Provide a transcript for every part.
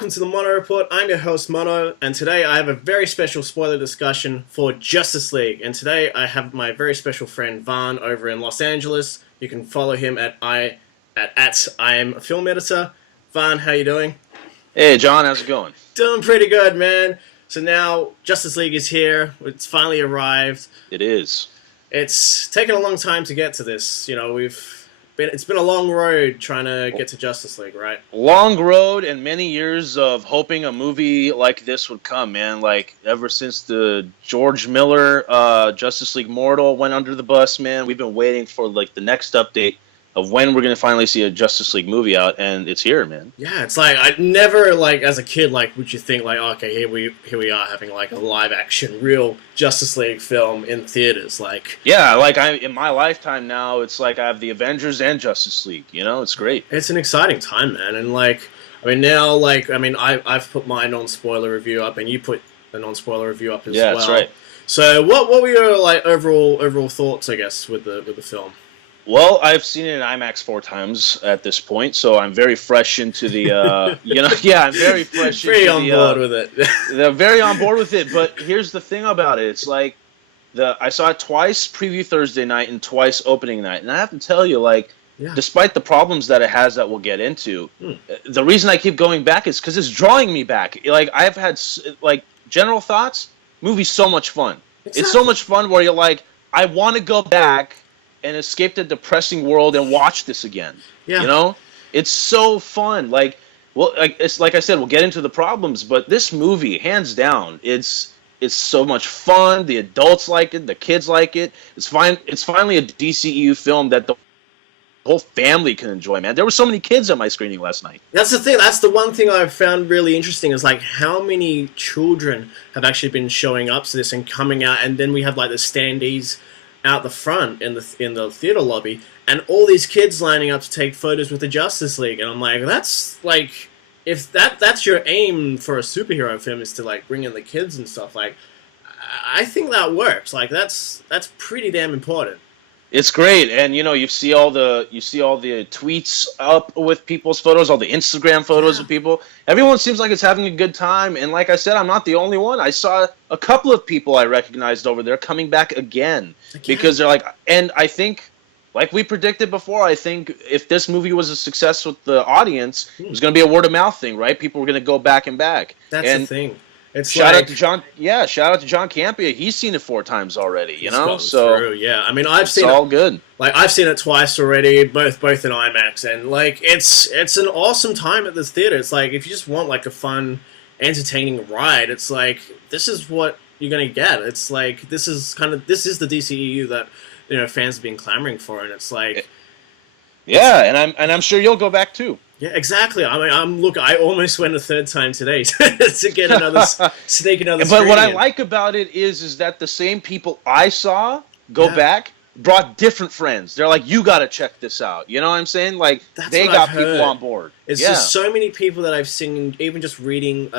welcome to the Mono Report. I'm your host Mono, and today I have a very special spoiler discussion for Justice League. And today I have my very special friend Vahn over in Los Angeles. You can follow him at ImAFilmEditor. Vahn, how you doing? Hey John, how's it going? Doing pretty good, man. So now Justice League is here. It's finally arrived. It is. It's taken a long time to get to this. You know, it's been a long road trying to get to Justice League, right? Long road and many years of hoping a movie like this would come, man. Like, ever since the George Miller Justice League Mortal went under the bus, man, we've been waiting for, like, the next update of when we're going to finally see a Justice League movie out, and it's here, man. Yeah, it's like, I never, like, as a kid, like, would you think, like, okay, here we are having, like, a live-action, real Justice League film in theaters, like... Yeah, like, in my lifetime now, it's like I have the Avengers and Justice League, you know? It's great. It's an exciting time, man, and, like, I mean, now, like, I mean, I've put my non-spoiler review up, and you put a non-spoiler review up as well. Yeah, that's right. So, what were your, like, overall thoughts, I guess, with the film? Well, I've seen it in IMAX 4 times at this point, so I'm very fresh into the, I'm very fresh Pretty into on board with it. They're very on board with it, but here's the thing about it. It's like, I saw it twice preview Thursday night and twice opening night, and I have to tell you, like, despite the problems that it has that we'll get into, the reason I keep going back is because it's drawing me back. Like, I've had, like, general thoughts, movie's so much fun. Exactly. It's so much fun where you're like, I want to go back and escape the depressing world and watch this again. Yeah. You know? It's so fun. Like, well, it's like I said, we'll get into the problems, but this movie, hands down, it's so much fun. The adults like it, the kids like it. It's finally a DCEU film that the whole family can enjoy, man. There were so many kids at my screening last night. That's the thing. That's the one thing I've found really interesting is, like, how many children have actually been showing up to this and coming out, and then we have, like, the standees out the front in the theater lobby, and all these kids lining up to take photos with the Justice League, and I'm like, that's like, if that's your aim for a superhero film, is to, like, bring in the kids and stuff, like, I think that works. Like, that's pretty damn important. It's great, and you see all the tweets up with people's photos, all the Instagram photos of people. Everyone seems like it's having a good time, and like I said, I'm not the only one. I saw a couple of people I recognized over there coming back again. Because they're like, and I think, like we predicted before, I think if this movie was a success with the audience, it was going to be a word of mouth thing, right? People were going to go back and back. That's the thing. It's shout out to John Campea. He's seen it 4 times already, you know. So through, yeah, I mean, I've seen all good. Like, I've seen it twice already, both in IMAX, and, like, it's an awesome time at this theater. It's like, if you just want, like, a fun, entertaining ride, it's like, this is what you're gonna get. It's like, this is the DCEU that, you know, fans have been clamoring for, and it's like, yeah, and I'm sure you'll go back too. Yeah, exactly. I mean, I almost went a 3rd time today to get another sneak another. But what I like about it is that the same people I saw go back brought different friends. They're like, you got to check this out. You know what I'm saying? Like, they got people on board. It's just so many people that I've seen, even just reading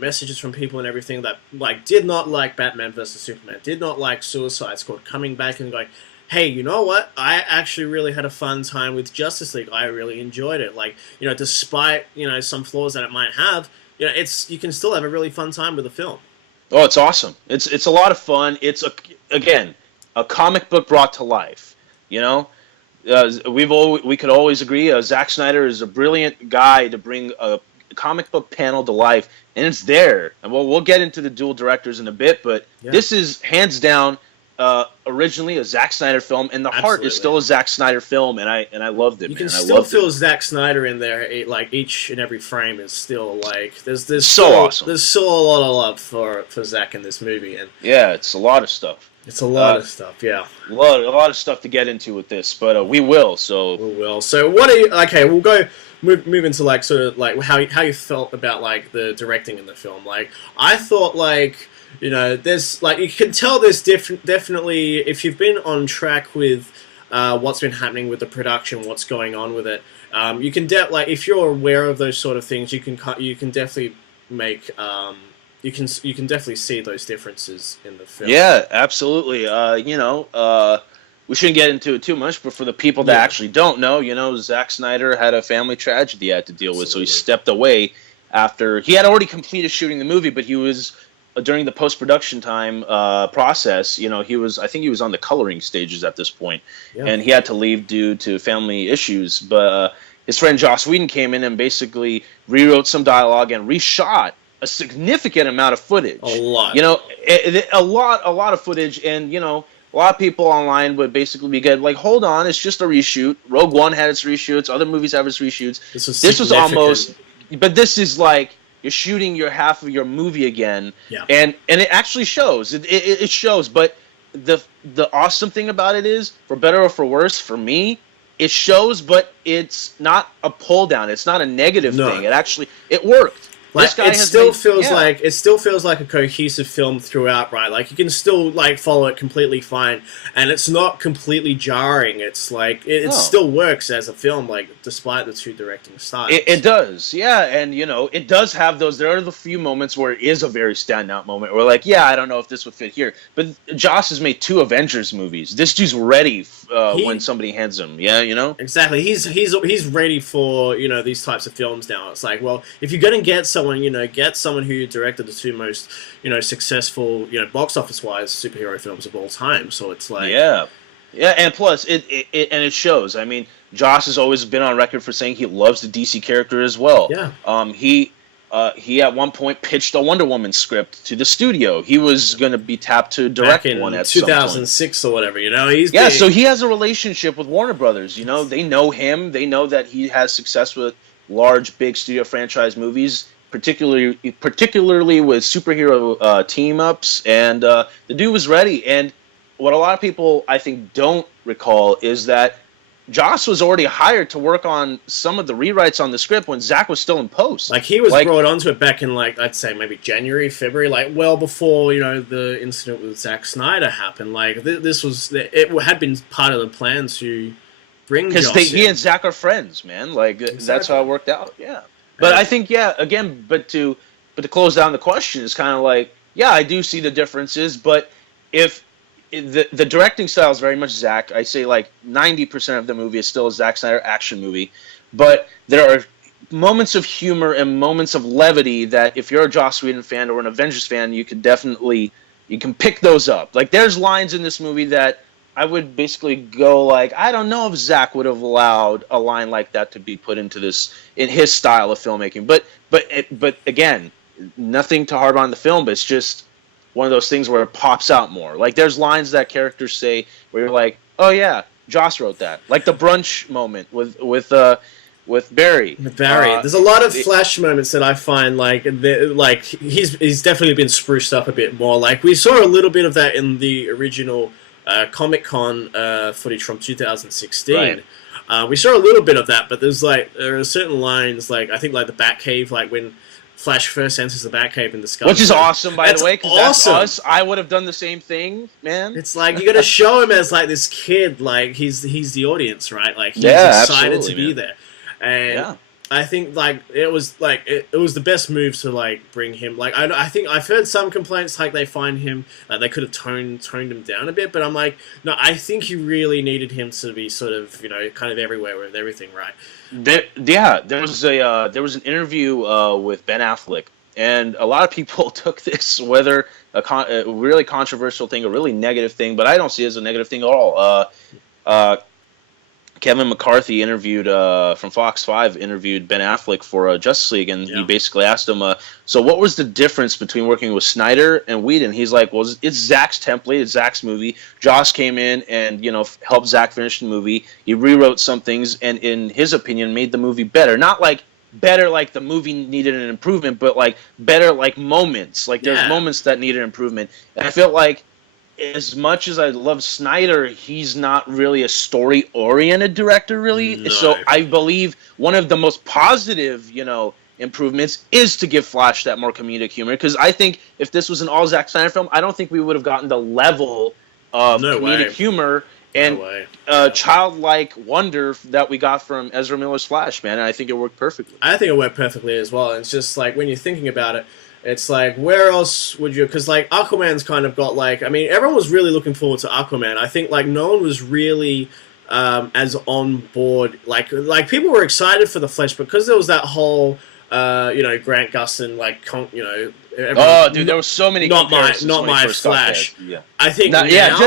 messages from people and everything, that, like, did not like Batman vs Superman, did not like Suicide Squad, coming back and going, hey, you know what? I actually really had a fun time with Justice League. I really enjoyed it. Like, you know, despite, you know, some flaws that it might have, you know, you can still have a really fun time with the film. Oh, it's awesome. It's a lot of fun. It's a comic book brought to life. You know, we could always agree. Zack Snyder is a brilliant guy to bring a comic book panel to life, and it's there. And we'll get into the dual directors in a bit, but this is hands down. Originally a Zack Snyder film, and the heart is still a Zack Snyder film, and I loved it. You can still feel Zack Snyder in there. Like, each and every frame is still, like, there's awesome. There's still a lot of love for Zack in this movie, and it's a lot of stuff. It's a lot of stuff, yeah. A lot of stuff to get into with this, but we will. So what are you? Okay, we'll move into, like, sort of like how you felt about, like, the directing in the film. Like, I thought, like, you know, there's, like, you can tell there's definitely, if you've been on track with what's been happening with the production, what's going on with it, you can like, if you're aware of those sort of things, you can definitely make you can definitely see those differences in the film. Yeah, absolutely. We shouldn't get into it too much, but for the people that actually don't know, you know, Zack Snyder had a family tragedy he had to deal with, so he stepped away after he had already completed shooting the movie, but he was during the post-production time process. I think he was on the coloring stages at this point, and he had to leave due to family issues. But his friend Joss Whedon came in and basically rewrote some dialogue and reshot a significant amount of footage. A lot. A lot of footage, and a lot of people online would basically be good, like, hold on, it's just a reshoot. Rogue One had its reshoots, other movies have its reshoots. This was almost, but this is like you're shooting your half of your movie again, and it actually shows. It shows, but the awesome thing about it is, for better or for worse, for me, it shows, but it's not a pull down. It's not a negative thing. It worked. Like, it still feels like a cohesive film throughout, right? Like, you can still like follow it completely fine, and it's not completely jarring. It's like it still works as a film, like, despite the two directing styles. It does, yeah, and it does have those. There are the few moments where it is a very standout moment where, like, I don't know if this would fit here, but Joss has made 2 Avengers movies. This dude's ready when somebody hands him, exactly. He's ready for these types of films now. It's like, well, if you're gonna get someone who directed the 2 most, successful, box office-wise superhero films of all time. So it's like... Yeah, and plus, it shows. I mean, Joss has always been on record for saying he loves the DC character as well. Yeah. He at one point pitched a Wonder Woman script to the studio. He was going to be tapped to direct one at 2006 or whatever, So he has a relationship with Warner Brothers, They know him. They know that he has success with large, big studio franchise movies, particularly with superhero team-ups, and the dude was ready. And what a lot of people, I think, don't recall is that Joss was already hired to work on some of the rewrites on the script when Zack was still in post. Like, he was brought onto it back in, like, I'd say maybe January, February, like, well before, the incident with Zack Snyder happened. Like, it had been part of the plan to bring Joss in. Because he and Zack are friends, man. Like, that's how it worked out, But I think, again, but to close down the question, is kind of like, I do see the differences, but if the directing style is very much Zack, I say like 90% of the movie is still a Zack Snyder action movie, but there are moments of humor and moments of levity that if you're a Joss Whedon fan or an Avengers fan, you can pick those up. Like, there's lines in this movie that I would basically go like, I don't know if Zack would have allowed a line like that to be put into this in his style of filmmaking. But again, nothing to harp on the film, but it's just one of those things where it pops out more. Like, there's lines that characters say where you're like, oh yeah, Joss wrote that. Like the brunch moment with Barry. With Barry, there's a lot of flash moments that I find like he's definitely been spruced up a bit more. Like, we saw a little bit of that in the original Comic-Con footage from 2016. Right. We saw a little bit of that, but there are certain lines, like I think like the Batcave, like when Flash first enters the Batcave in the sky, which is awesome, by the way, because awesome. That's us. I would have done the same thing, man. It's like you got to show him as like this kid, like he's the audience, right? Like, he's excited to be there, and I think like it was the best move to like bring him. Like, I think I've heard some complaints like they find him like they could have toned him down a bit, but I'm like, no, I think you really needed him to be sort of kind of everywhere with everything, right? There was an interview with Ben Affleck, and a lot of people took this whether a really controversial thing, a really negative thing, but I don't see it as a negative thing at all. Kevin McCarthy from Fox 5 interviewed Ben Affleck for Justice League, and he basically asked him, so what was the difference between working with Snyder and Whedon? He's like, well, it's Zack's template, it's Zack's movie. Joss came in and, helped Zack finish the movie. He rewrote some things and, in his opinion, made the movie better. Not like better like the movie needed an improvement, but like better like moments. Like, there's moments that needed improvement. And I felt like, as much as I love Snyder, he's not really a story-oriented director, really. No. So I believe one of the most positive, improvements is to give Flash that more comedic humor. Because I think if this was an all Zack Snyder film, I don't think we would have gotten the level of comedic humor and childlike wonder that we got from Ezra Miller's Flash, man. And I think it worked perfectly. I think it worked perfectly as well. It's just like, when you're thinking about it, it's like, where else would you... Because, like, Aquaman's kind of got, like... I mean, everyone was really looking forward to Aquaman. I think, like, no one was really as on board. Like people were excited for the Flash because there was that whole Grant Gustin, like, Oh, dude, there were so many not comparisons my when he first got Flash. dead. Yeah. I think Yeah,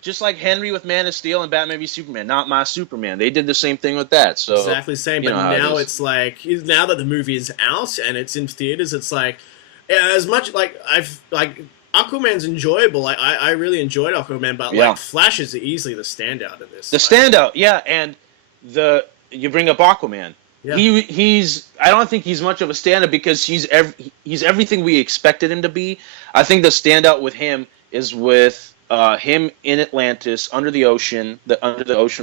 just like Henry with Man of Steel and Batman v Superman, not my Superman. They did the same thing with that. So exactly the same. But now it's like, now that the movie is out and it's in theaters, it's like, as much like Aquaman's enjoyable. I really enjoyed Aquaman, but like Flash is easily the standout of this. Standout, yeah. And you bring up Aquaman. Yeah. I don't think he's much of a standout because he's everything we expected him to be. I think the standout with him is with him in Atlantis, under the ocean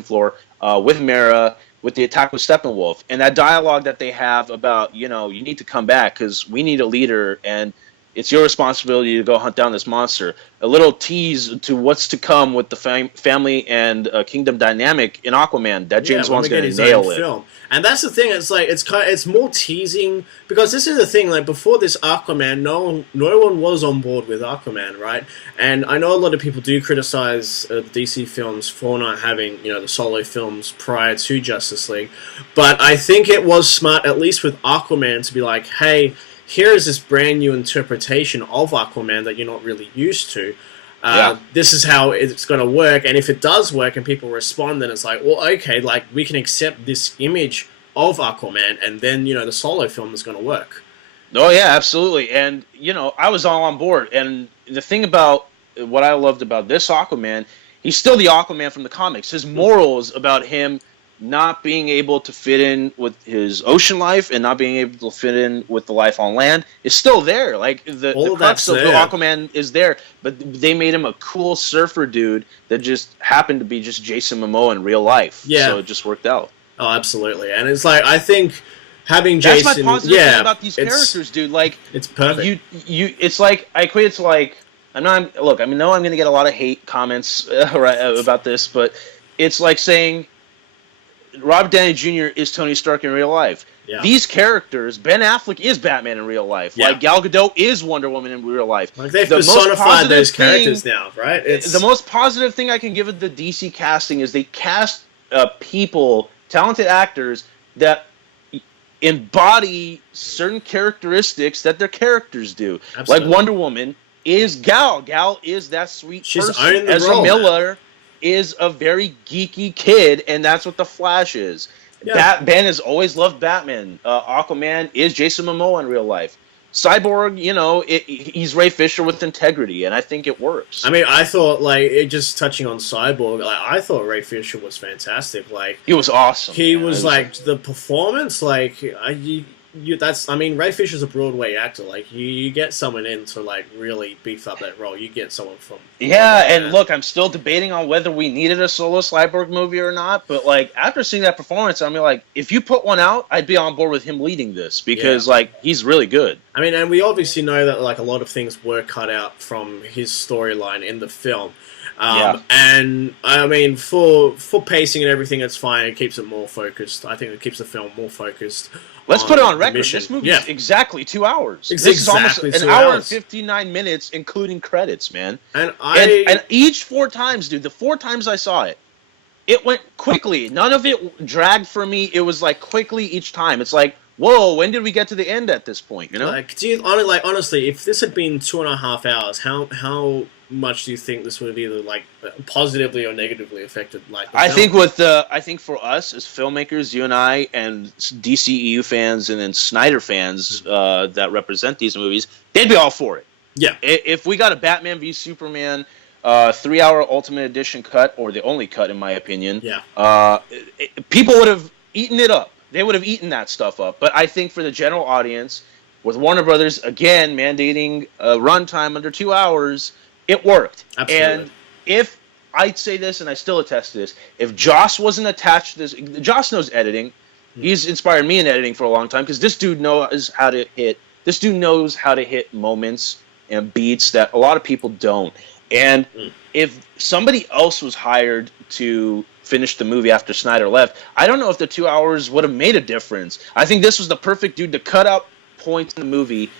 floor, with Mera, with the attack with Steppenwolf, and that dialogue that they have about, you need to come back because we need a leader, and it's your responsibility to go hunt down this monster. A little tease to what's to come with the family and kingdom dynamic in Aquaman that James Wan's going to nail it. Film. And that's the thing. It's like it's more teasing because this is the thing. Like before this Aquaman, no one was on board with Aquaman, right? And I know a lot of people do criticize DC films for not having the solo films prior to Justice League, but I think it was smart, at least with Aquaman, to be like, hey, here is this brand new interpretation of Aquaman that you're not really used to. This is how it's going to work, and if it does work and people respond, then it's like, well, okay, like we can accept this image of Aquaman, and then the solo film is going to work. Oh yeah, absolutely. And I was all on board. And the thing about what I loved about this Aquaman, he's still the Aquaman from the comics. His morals about him not being able to fit in with his ocean life and not being able to fit in with the life on land is still there. Like the crux of Aquaman is there, but they made him a cool surfer dude that just happened to be just Jason Momoa in real life. Yeah. So it just worked out. Oh, absolutely. And it's like, I think having Jason... That's my positive thing about these characters, dude. Like, it's perfect. It's like, I equate it to like, I'm going to get a lot of hate comments about this, but it's like saying Robert Downey Jr. is Tony Stark in real life. Yeah. These characters, Ben Affleck is Batman in real life. Yeah. Like Gal Gadot is Wonder Woman in real life. Like they've personified those characters now, right? The most positive thing I can give of the DC casting is they cast people, talented actors that embody certain characteristics that their characters do. Absolutely. Like Wonder Woman is Gal. Gal is that sweet person. Ezra Miller is a very geeky kid, and that's what the Flash is. Yeah. Ben has always loved Batman. Aquaman is Jason Momoa in real life. Cyborg, he's Ray Fisher with integrity, and I think it works. I mean, I thought, just touching on Cyborg, I thought Ray Fisher was fantastic. Like, he was awesome. He was the performance, Ray Fisher's a Broadway actor. Like, you get someone in to really beef up that role. You get someone from and look, I'm still debating on whether we needed a solo Cyborg movie or not. But after seeing that performance, I mean, if you put one out, I'd be on board with him leading this because he's really good. I mean, and we obviously know that a lot of things were cut out from his storyline in the film. And I mean, for pacing and everything, it's fine. It keeps it more focused. I think it keeps the film more focused. Let's put it on record. This movie is exactly 2 hours. This is almost an hour and 59 minutes, including credits, man. And each 4 times, dude, the 4 times I saw it, it went quickly. None of it dragged for me. It was quickly each time. It's like, whoa, when did we get to the end at this point? Honestly, if this had been 2.5 hours, how much do you think this would have either positively or negatively affected I think for us as filmmakers, you and I, and DCEU fans and then Snyder fans that represent these movies, they'd be all for it. Yeah. If we got a Batman v Superman 3-hour Ultimate Edition cut, or the only cut in my opinion, people would have eaten it up. They would have eaten that stuff up. But I think for the general audience, with Warner Brothers again mandating a runtime under 2 hours, it worked. Absolutely. And if I'd say this, and I still attest to this, if Joss wasn't attached to this, Joss knows editing. He's inspired me in editing for a long time because this dude knows how to hit. This dude knows how to hit moments and beats that a lot of people don't. And if somebody else was hired to finish the movie after Snyder left, I don't know if the 2 hours would have made a difference. I think this was the perfect dude to cut out points in the movie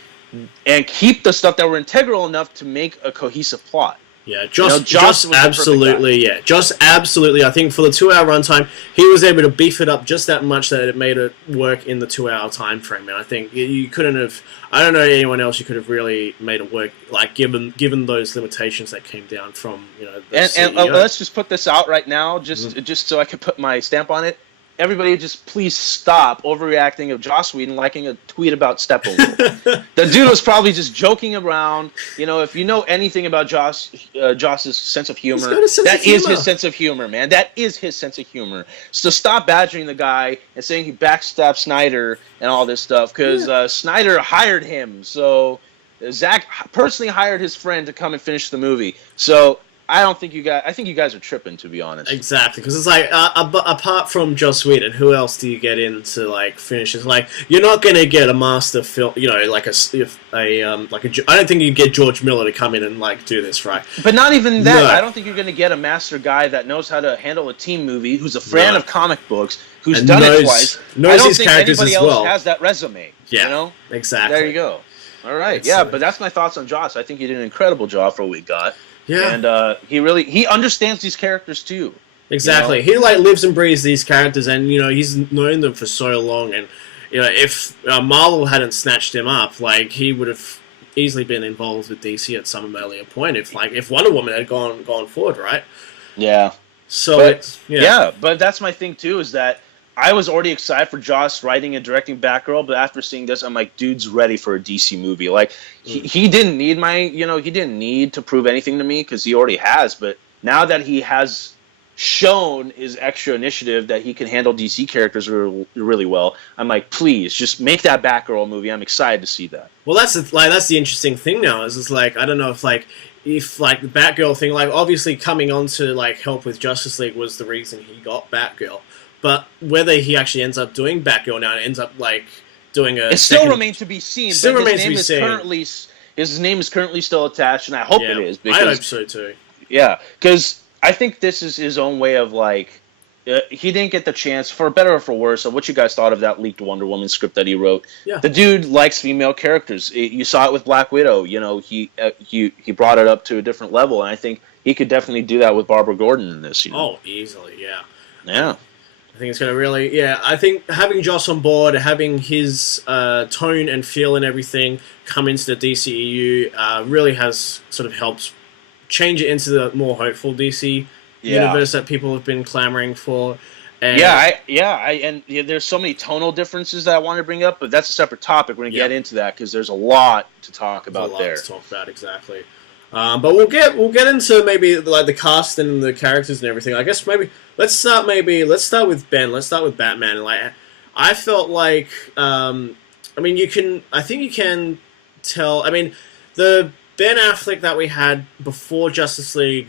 and keep the stuff that were integral enough to make a cohesive plot. Yeah, Joss was absolutely, yeah, Joss absolutely. I think for the 2 hour runtime, he was able to beef it up just that much that it made it work in the 2 hour time frame. And I think you couldn't have. I don't know anyone else you could have really made it work like given those limitations that came down from the and CEO. let's just put this out right now, just so I can put my stamp on it. Everybody just please stop overreacting of Joss Whedon liking a tweet about Steppenwolf. The dude was probably just joking around. If you know anything about Joss's sense of humor, that is his sense of humor, man. That is his sense of humor. So stop badgering the guy and saying he backstabbed Snyder and all this stuff, because Snyder hired him. So Zack personally hired his friend to come and finish the movie. So I think you guys are tripping, to be honest. Exactly, because it's like apart from Joss Whedon, who else do you get in to like finish it? Like you're not gonna get a master film, like I don't think you get George Miller to come in and like do this, right? But not even that. No. I don't think you're gonna get a master guy that knows how to handle a team movie, who's a fan of comic books, who's done it twice. Knows I don't his think characters anybody as else well. has that resume. Yeah, exactly. There you go. All right, but that's my thoughts on Joss. I think he did an incredible job for what we got. Yeah, and he understands these characters too. Exactly, he like lives and breathes these characters, and he's known them for so long. And if Marvel hadn't snatched him up, like he would have easily been involved with DC at some earlier point. If Wonder Woman had gone forward, right? Yeah. So but that's my thing too. Is that I was already excited for Joss writing and directing Batgirl, but after seeing this, I'm like, dude's ready for a DC movie. Like, he didn't need he didn't need to prove anything to me because he already has. But now that he has shown his extra initiative that he can handle DC characters really well, I'm like, please, just make that Batgirl movie. I'm excited to see that. Well, that's the interesting thing now. Is it's like I don't know if the Batgirl thing, like obviously coming on to like help with Justice League was the reason he got Batgirl. But whether he actually ends up doing Batgirl now and ends up like doing a, it still remains to be seen. Still remains to be seen. His name is currently still attached, and I hope it is. Because, I hope so too. Yeah, because I think this is his own way of like he didn't get the chance, for better or for worse, of what you guys thought of that leaked Wonder Woman script that he wrote. Yeah. The dude likes female characters. You saw it with Black Widow. He brought it up to a different level, and I think he could definitely do that with Barbara Gordon in this. Oh, easily, yeah. Yeah. I think it's going to really, I think having Joss on board, having his tone and feel and everything come into the DCEU really has sort of helped change it into the more hopeful DC universe that people have been clamoring for. And there's so many tonal differences that I want to bring up, but that's a separate topic. We're going to get into that because there's a lot to talk about there. Exactly. But we'll get into maybe like the cast and the characters and everything. I guess maybe let's start with Ben. Let's start with Batman. Like I felt like I think you can tell. I mean, the Ben Affleck that we had before Justice League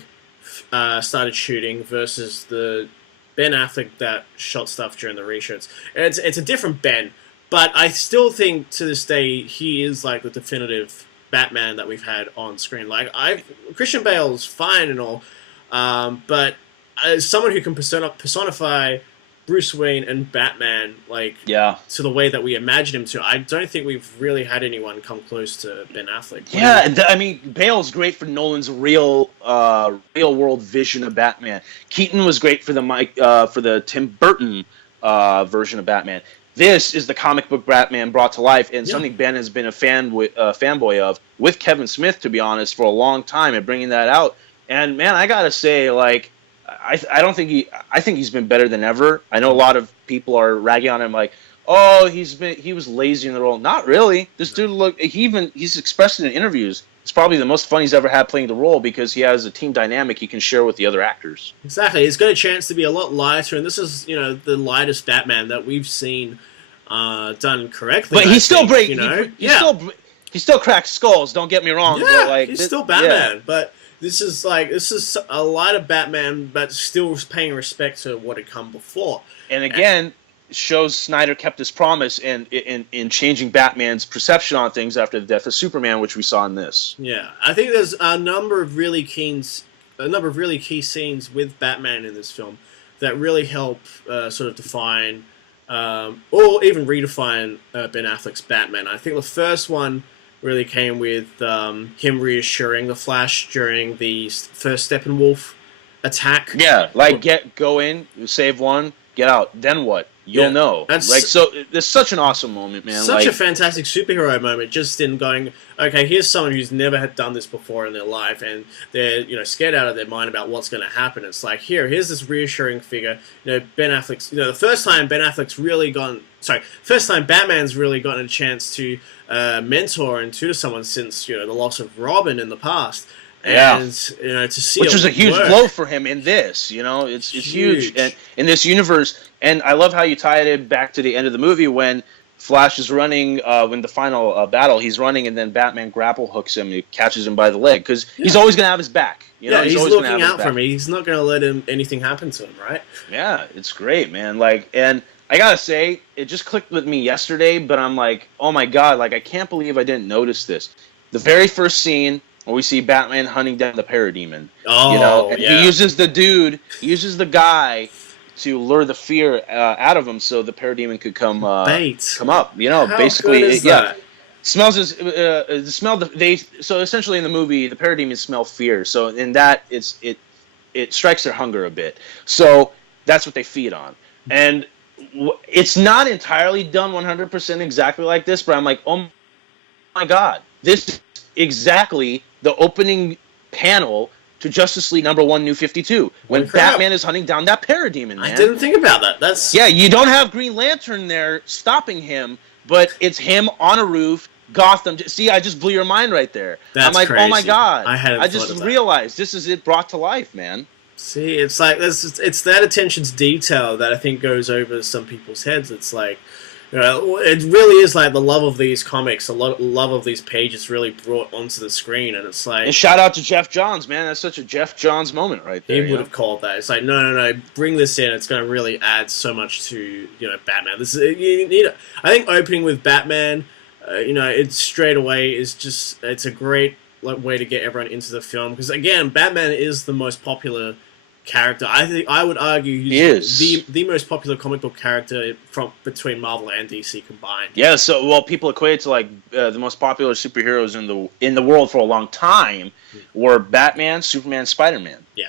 started shooting versus the Ben Affleck that shot stuff during the reshoots. It's a different Ben, but I still think to this day he is like the definitive Batman that we've had on screen. Like Christian Bale's fine and all, but as someone who can personify Bruce Wayne and Batman to the way that we imagine him to, I don't think we've really had anyone come close to Ben Affleck. I mean, Bale's great for Nolan's real world vision of Batman. Keaton was great for the Tim Burton version of Batman. This is the comic book Batman brought to life, and something Ben has been a fanboy of with Kevin Smith, to be honest, for a long time, and bringing that out. And man, I gotta say, like, I think he's been better than ever. I know a lot of people are ragging on him, like, oh, he was lazy in the role. Not really. This dude he's expressed it in interviews. It's probably the most fun he's ever had playing the role because he has a team dynamic he can share with the other actors. Exactly. He's got a chance to be a lot lighter, and this is, the lightest Batman that we've seen done correctly. But he's still great. He still cracks skulls, don't get me wrong. Yeah, but he's still Batman, but this is a lighter Batman, but still paying respect to what had come before. And again, shows Snyder kept his promise in changing Batman's perception on things after the death of Superman, which we saw in this. Yeah, I think there's a number of really key scenes with Batman in this film that really help sort of define or even redefine Ben Affleck's Batman. I think the first one really came with him reassuring the Flash during the first Steppenwolf attack. Yeah, like go in, save one, get out. Then what? You'll know. Like, so it's such an awesome moment, man. Such a fantastic superhero moment, just in going, okay, here's someone who's never had done this before in their life, and they're scared out of their mind about what's going to happen. It's like, here's this reassuring figure. Ben Affleck's, the first time Batman's really gotten a chance to mentor and tutor someone since the loss of Robin in the past. And to see which was a huge blow for him in this, it's huge and in this universe. And I love how you tie it back to the end of the movie when Flash is running, when the final battle, he's running, and then Batman grapple hooks him, and catches him by the leg because he's always gonna have his back. He's looking out for me. He's not gonna let anything happen to him, right? Yeah, it's great, man. And I gotta say, it just clicked with me yesterday, but I'm like, oh my god, I can't believe I didn't notice this. The very first scene, where we see Batman hunting down the parademon. He uses the guy to lure the fear out of him, so the parademon could come up. How basically, good is that? Smells the smell. So essentially in the movie, the parademons smell fear. So in that, it strikes their hunger a bit. So that's what they feed on, and it's not entirely done 100% exactly like this. But I'm like, oh my god, this is exactly the opening panel to Justice League #1 New 52 when Batman is hunting down that parademon, man. I didn't think about that. You don't have Green Lantern there stopping him, but it's him on a roof, Gotham. See, I just blew your mind right there. I'm like, crazy. Oh my god! I just realized this is it brought to life, man. See, it's like it's that attention to detail that I think goes over some people's heads. It's like, it really is like the love of these comics, the love of these pages really brought onto the screen, and it's like... And shout out to Jeff Johns, man. That's such a Jeff Johns moment right there. He would have called that. It's like, no, bring this in. It's going to really add so much to, Batman. I think opening with Batman, it's straight away is just... It's a great way to get everyone into the film, because, again, Batman is the most popular character. I would argue he's the most popular comic book character between Marvel and DC combined. Yeah, so people equate to the most popular superheroes in the world for a long time were Batman, Superman, Spider-Man. Yeah,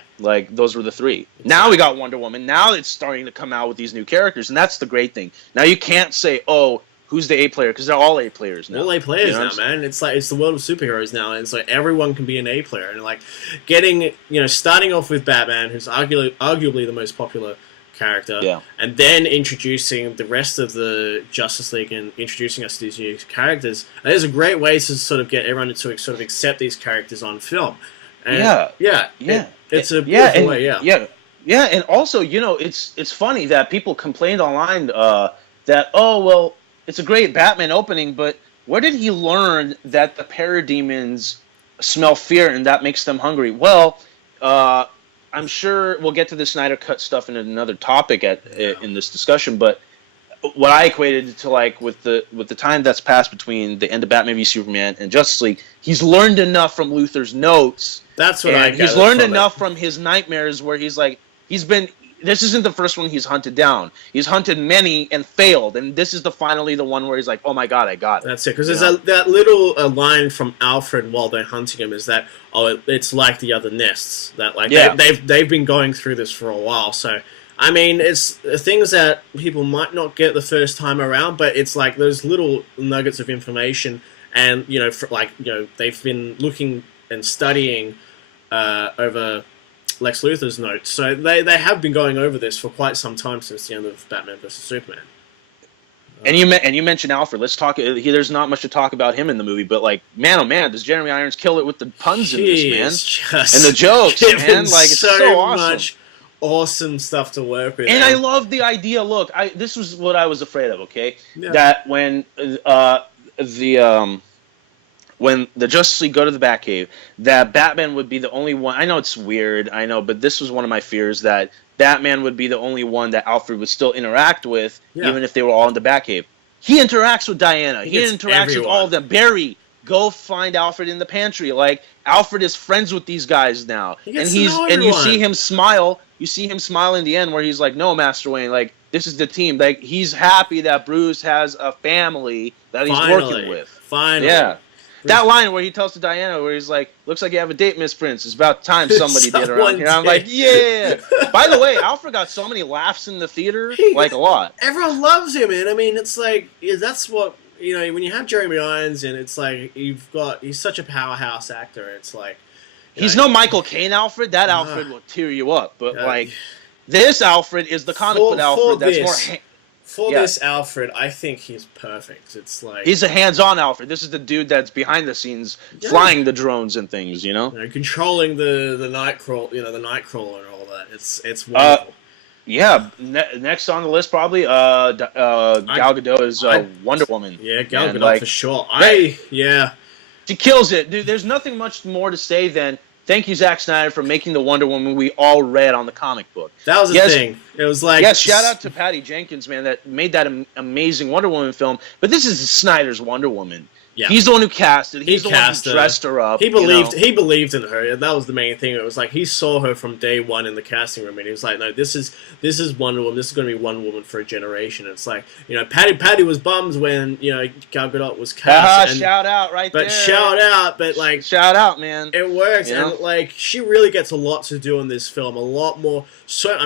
those were the three. Exactly. Now we got Wonder Woman. Now it's starting to come out with these new characters, and that's the great thing. Now you can't say, oh, who's the A player? Because they're all A players now. All A players now, man. It's like it's the world of superheroes now, and it's like everyone can be an A player. And getting starting off with Batman, who's arguably the most popular character, and then introducing the rest of the Justice League and introducing us to these new characters. And there's a great way to sort of get everyone to sort of accept these characters on film. And it's a beautiful way. Yeah, and also it's funny that people complained online that it's a great Batman opening, but where did he learn that the parademons smell fear and that makes them hungry? Well, I'm sure we'll get to the Snyder Cut stuff in another topic in this discussion, but what I equated to with the time that's passed between the end of Batman v Superman and Justice League, he's learned enough from Luthor's notes. That's what he's learned enough from his nightmares where this isn't the first one he's hunted down. He's hunted many and failed, and this is finally the one where he's like, "Oh my god, I got it." That's it. Because there's that little line from Alfred while they're hunting him is that it's like the other nests that they've been going through this for a while. So I mean, it's things that people might not get the first time around, but it's like those little nuggets of information, and they've been looking and studying over Lex Luthor's notes. So they have been going over this for quite some time since the end of Batman vs Superman. And you mentioned Alfred. Let's talk. There's not much to talk about him in the movie, but man, oh man, does Jeremy Irons kill it with the puns in this, man, and the jokes, man. It's so awesome. Much awesome stuff to work with. And I love the idea. Look, this was what I was afraid of. Okay, that when when the Justice League go to the Batcave, that Batman would be the only one. I know it's weird, but this was one of my fears, that Batman would be the only one that Alfred would still interact with, even if they were all in the Batcave. He interacts with Diana. He interacts with all of them. Barry, go find Alfred in the pantry. Alfred is friends with these guys now, and you see him smile. You see him smile in the end, where he's like, "No, Master Wayne, this is the team." He's happy that Bruce has a family that he's working with. Finally, yeah. That line where he tells to Diana, where he's like, "Looks like you have a date, Miss Prince. It's about time somebody did around here." I'm like, yeah. By the way, Alfred got so many laughs in the theater, like a lot. Everyone loves him, and I mean, it's like that's what when you have Jeremy Irons, and it's like he's such a powerhouse actor. It's like he's no Michael Caine Alfred. That Alfred will tear you up, but this Alfred is the comic book Alfred. That's more. For this Alfred, I think he's perfect. It's like he's a hands-on Alfred. This is the dude that's behind the scenes, flying the drones and things. Controlling the Nightcrawler, the Nightcrawler and all that. It's wonderful. Next on the list probably Gal Gadot is Wonder Woman. Yeah, Gal Gadot for sure. She kills it, dude. There's nothing much more to say than thank you, Zack Snyder, for making the Wonder Woman we all read on the comic book. That was the thing. It was like shout out to Patty Jenkins, man, that made that amazing Wonder Woman film. But this is Snyder's Wonder Woman. Yeah. He's the one who cast it. He's the one who dressed her up. He believed in her, and that was the main thing. It was like he saw her from day one in the casting room, and he was like, "No, this is Wonder Woman. This is going to be Wonder Woman for a generation." And it's like Patty was bummed when Gal Gadot was cast. Shout out there. Shout out, man. It works, and like she really gets a lot to do in this film. A lot more. So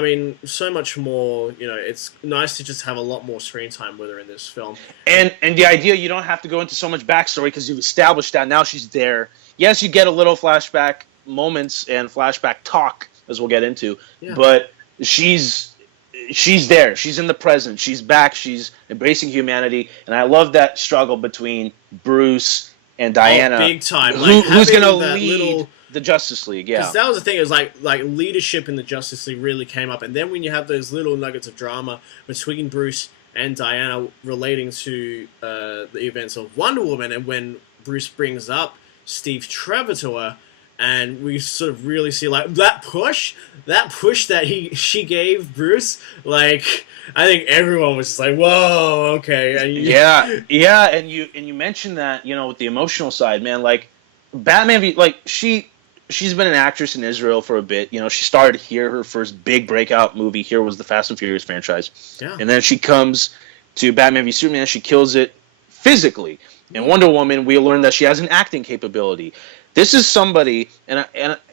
much more. It's nice to just have a lot more screen time with her in this film. And the idea you don't have to go into so much backstory because you've established that now she's there. Yes, you get a little flashback moments and flashback talk, as we'll get into, but she's there. She's in the present. She's back. She's embracing humanity, and I love that struggle between Bruce and Diana. Big time. Who's going to lead the Justice League? Yeah, because that was the thing. It was like leadership in the Justice League really came up, and then when you have those little nuggets of drama between Bruce and Diana relating to the events of Wonder Woman, and when Bruce brings up Steve Trevor to her, and we sort of really see that push that she gave Bruce. Like I think everyone was just like, "Whoa, okay." And and you mentioned that with the emotional side, man. Like Batman, she's been an actress in Israel for a bit. She started here. Her first big breakout movie here was the Fast and Furious franchise. Yeah. And then she comes to Batman v Superman. She kills it physically. In Wonder Woman, we learn that she has an acting capability. This is somebody, and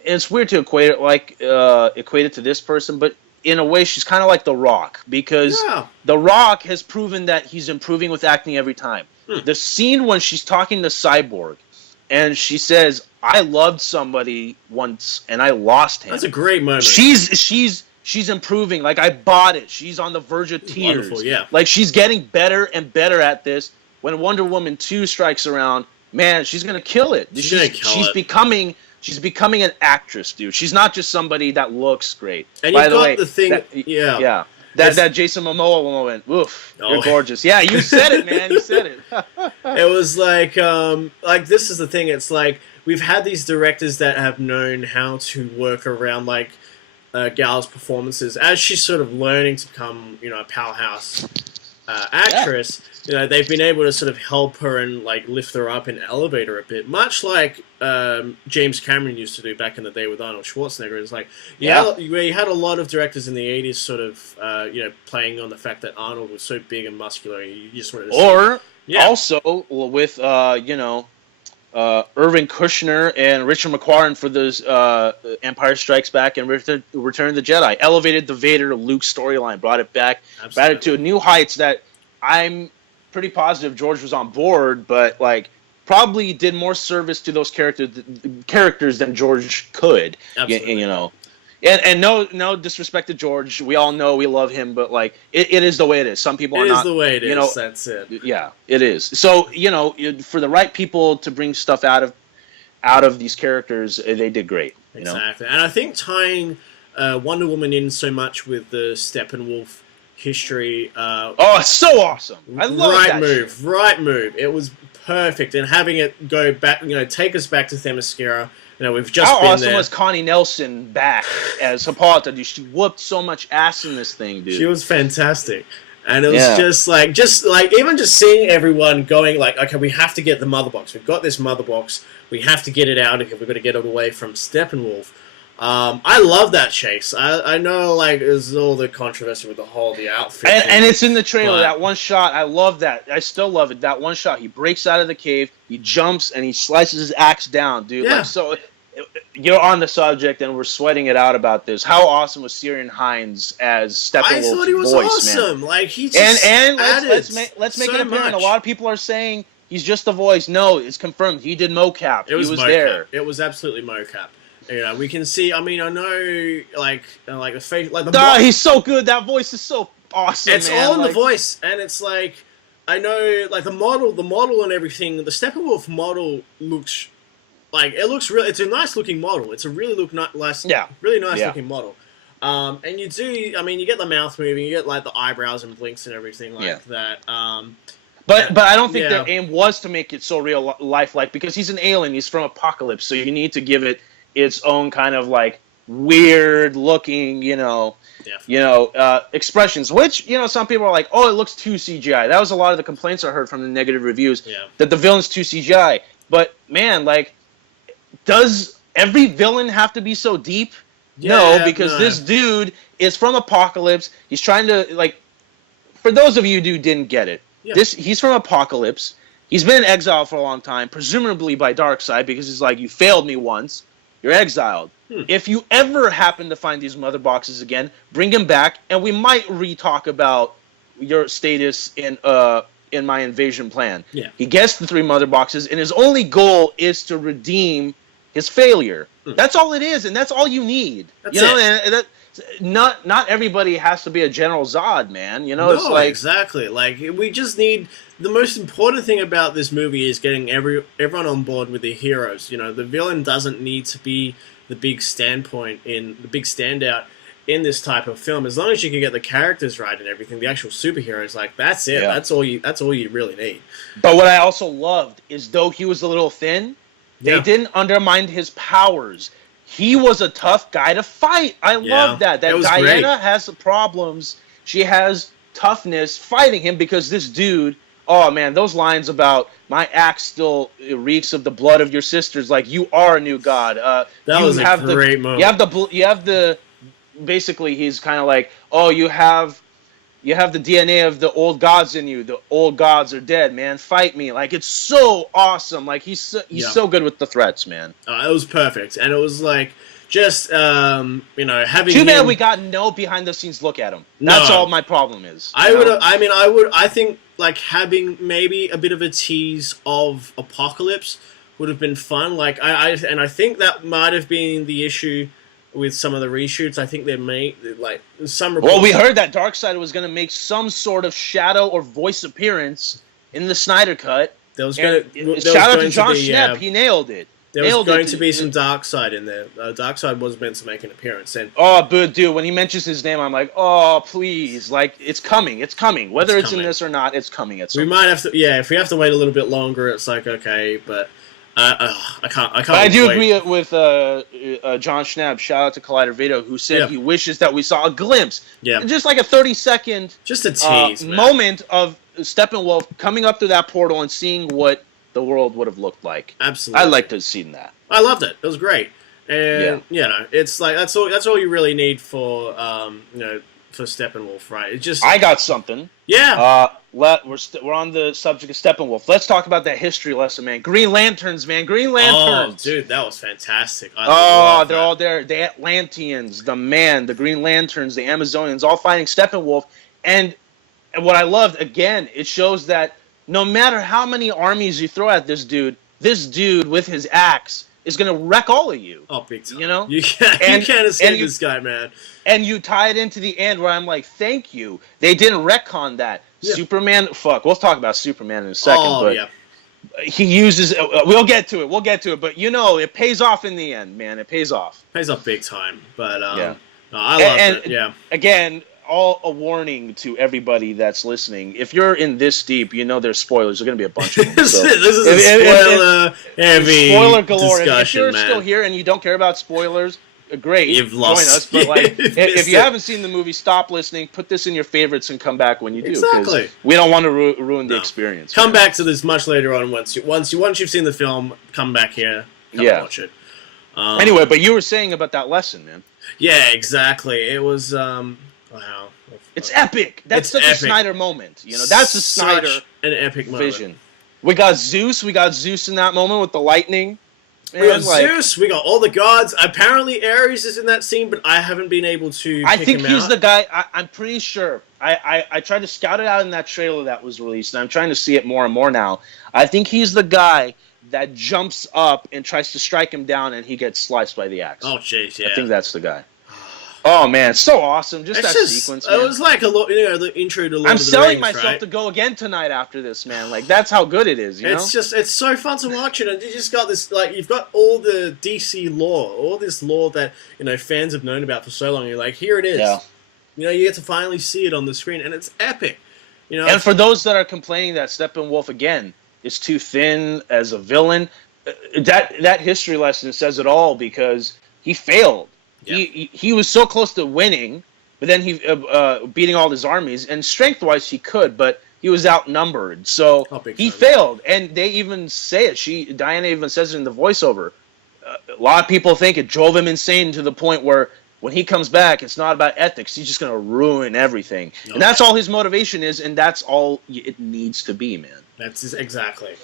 it's weird to equate it to this person, but in a way, she's kind of like The Rock, because The Rock has proven that he's improving with acting every time. The scene when she's talking to Cyborg, and she says, "I loved somebody once, and I lost him." That's a great moment. She's improving. Like, I bought it. She's on the verge of tears. Wonderful, yeah. Like, she's getting better and better at this. When Wonder Woman 2 strikes around, man, she's gonna kill it. She's becoming an actress, dude. She's not just somebody that looks great. And by the way, that Jason Momoa moment. Oof, you're gorgeous. Yeah, you said it, man. You said it. It was like this is the thing. It's like we've had these directors that have known how to work around Gal's performances as she's sort of learning to become a powerhouse actress. They've been able to sort of help her and lift her up and elevate her a bit, much like James Cameron used to do back in the day with Arnold Schwarzenegger. It's like you had a lot of directors in the 80s sort of playing on the fact that Arnold was so big and muscular. You just wanted to also with Irving Kushner and Richard McQuarrie for those Empire Strikes Back and Return of the Jedi elevated the Vader to Luke storyline, brought it back, brought it to new heights that I'm pretty positive George was on board, but probably did more service to those characters than George could. Absolutely. And no disrespect to George. We all know we love him, but it is the way it is. Some people are not. It is the way it is. That's it. Yeah, it is. So for the right people to bring stuff out of these characters, they did great. Exactly, and I think tying Wonder Woman in so much with the Steppenwolf history. It's so awesome. I love that. Right move. It was perfect, and having it go back, take us back to Themyscira. We've just been there. How awesome was Connie Nelson back as Hippolyta? Dude, she whooped so much ass in this thing, dude. She was fantastic. And it was just even just seeing everyone going okay, we have to get the mother box. We've got this mother box. We have to get it out if we're going to get it away from Steppenwolf. I love that chase. I know, like, there's all the controversy with the outfit. And it's in the trailer, that one shot. I love that. I still love it. That one shot. He breaks out of the cave, he jumps, and he slices his axe down, dude. Yeah. Like, so you're on the subject, and we're sweating it out about this. How awesome was Ciarán Hinds as Steppenwolf's voice, man? I thought he was awesome. Man. Like, he just and let's make so it apparent. A lot of people are saying he's just the voice. No, it's confirmed. He did mocap. He was there. It was absolutely mocap. You know, we can see. I mean, I know, like the face, like the. He's so good. That voice is so awesome. It's all in the voice, and it's like, I know, like the model and everything. The Steppenwolf model looks like it's a nice looking model. It's a really nice looking model. And you do. I mean, you get the mouth moving. You get like the eyebrows and blinks and everything like that. But I don't think their aim was to make it so real lifelike, because he's an alien. He's from Apocalypse, so you need to give it its own kind of like weird looking, expressions, which, some people are like, oh, it looks too CGI. That was a lot of the complaints I heard from the negative reviews, that the villain's too CGI. But man, like, does every villain have to be so deep? No, because this dude is from Apocalypse. He's trying to, like, for those of you who didn't get it, he's from Apocalypse. He's been in exile for a long time, presumably by Darkseid, because he's like, you failed me once. You're exiled. If you ever happen to find these mother boxes again, bring him back, and we might re-talk about your status in my invasion plan. Yeah. He gets the 3 mother boxes, and his only goal is to redeem his failure. That's all it is, and that's all you need. And not everybody has to be a General Zod, man. It's like exactly. Like, we just need. The most important thing about this movie is getting everyone on board with the heroes. The villain doesn't need to be the big standout in this type of film. As long as you can get the characters right and everything, the actual superheroes, like, that's it. Yeah. That's all you really need. But what I also loved is, though he was a little thin, they didn't undermine his powers. He was a tough guy to fight. I love that. That Diana great. Has problems. She has toughness fighting him, because this dude. Oh man, those lines about my axe still reeks of the blood of your sisters. Like, you are a new god. That was a great moment. You have the. Basically, he's kind of like, oh, you have the DNA of the old gods in you. The old gods are dead, man. Fight me. Like, it's so awesome. Like, he's so good with the threats, man. It was perfect, and it was like. Just, having Too bad we got no behind-the-scenes look at him. That's all my problem is. I think, like, having maybe a bit of a tease of Apocalypse would have been fun. Like, I think that might have been the issue with some of the reshoots. I think they made, like, some reports. Well, we heard that Darkseid was going to make some sort of shadow or voice appearance in the Snyder Cut. Shout out to John Schnepp. He nailed it. There was going to be some Darkseid in there. Darkseid was meant to make an appearance. But dude, when he mentions his name, I'm like, oh, please. Like, it's coming. It's coming. Whether it's in this or not, it's coming. We might have to, if we have to wait a little bit longer, it's like, okay, but I can't. But I do agree with John Schnapp. Shout out to Collider Video, who said he wishes that we saw a glimpse. Yeah. Just like a 30-second just a tease, moment of Steppenwolf coming up through that portal and seeing what the world would have looked like. Absolutely. I'd like to have seen that. I loved it. It was great. And it's like that's all you really need for for Steppenwolf, right? It's just I got something. Yeah. We're on the subject of Steppenwolf. Let's talk about that history lesson, man. Green Lanterns, man. Green Lanterns. Oh, dude, that was fantastic. They're all there. The Atlanteans, the Green Lanterns, the Amazonians, all fighting Steppenwolf. And what I loved, again, it shows that no matter how many armies you throw at this dude with his axe is going to wreck all of you. Oh, big time. You can't escape this guy, man. And you tie it into the end where I'm like, thank you. They didn't retcon that. Yeah. Superman, we'll talk about Superman in a second. He uses, we'll get to it. But it pays off in the end, man. It pays off. Pays off big time. But I love it. Yeah. Again, a warning to everybody that's listening. If you're in this deep, there's spoilers. There's going to be a bunch of them. This is a spoiler-heavy spoiler galore. discussion, if you're still here and you don't care about spoilers, great. You've lost. Join us. But if you haven't seen the movie, stop listening. Put this in your favorites and come back when you do. Exactly. We don't want to ruin the experience. Come back to this much later on once you've seen the film. Come back here. Come and watch it. Anyway, but you were saying about that lesson, man. Yeah, exactly. It was wow. It's epic. That's such a Snyder moment. You know, that's a Snyder an epic vision. moment. We got Zeus. We got Zeus in that moment with the lightning. We got Zeus. We got all the gods. Apparently, Ares is in that scene, but I haven't been able to. I think he's the guy. I'm pretty sure. I tried to scout it out in that trailer that was released, and I'm trying to see it more and more now. I think he's the guy that jumps up and tries to strike him down, and he gets sliced by the axe. Oh, jeez, yeah. I think that's the guy. Oh man, so awesome! Just sequence. Man. It was like a lot, the intro to Lord I'm of the selling Rings, myself right? to go again tonight after this, man. Like that's how good it is. It's so fun to watch it, and you just got this you've got all the DC lore, all this lore that fans have known about for so long. You're like, here it is. Yeah. You get to finally see it on the screen, and it's epic. And for those that are complaining that Steppenwolf again is too thin as a villain, that history lesson says it all because he failed. Yeah. He was so close to winning, but then he beating all his armies, and strength-wise he could, but he was outnumbered, so he failed. And they even say it. Diana even says it in the voiceover. A lot of people think it drove him insane to the point where when he comes back, it's not about ethics. He's just going to ruin everything, and that's all his motivation is, and that's all it needs to be, man. That's exactly.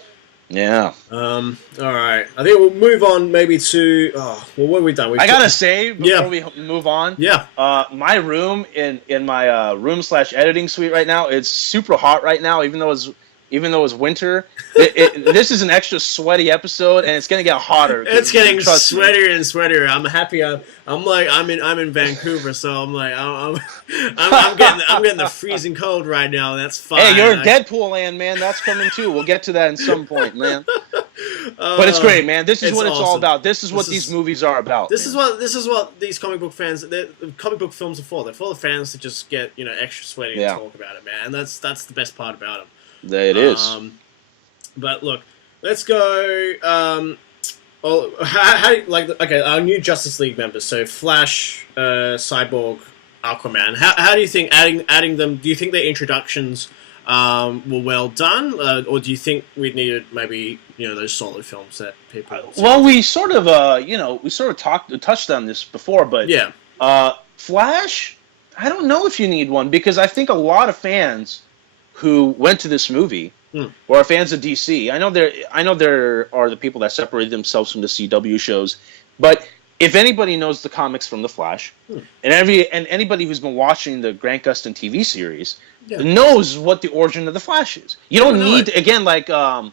Yeah. All right. I think we'll move on maybe to... what have we done? I gotta say, before we move on... Yeah. My room, in my room/editing suite right now, it's super hot right now, even though it's winter. This is an extra sweaty episode, and it's gonna get hotter. It's getting sweatier and sweatier. I'm happy. I'm in Vancouver, so I'm like I'm getting the freezing cold right now. And that's fine. Hey, you're in Deadpool land, man. That's coming too. We'll get to that in some point, man. But it's great, man. This is what it's all about. This is what these movies are about. This is what these comic book fans, comic book films are for. They're for the fans to just get extra sweaty and talk about it, man. And that's the best part about them. It is. But look, let's go. Our new Justice League members. So Flash, Cyborg, Aquaman. How do you think adding them? Do you think their introductions were well done, or do you think we needed maybe those solid films that people? Well, we sort of touched on this before, but yeah, Flash. I don't know if you need one because I think a lot of fans who went to this movie or are fans of DC. I know there are the people that separated themselves from the CW shows, but if anybody knows the comics from the Flash, and anybody who's been watching the Grant Gustin TV series knows what the origin of the Flash is. You don't need to, again I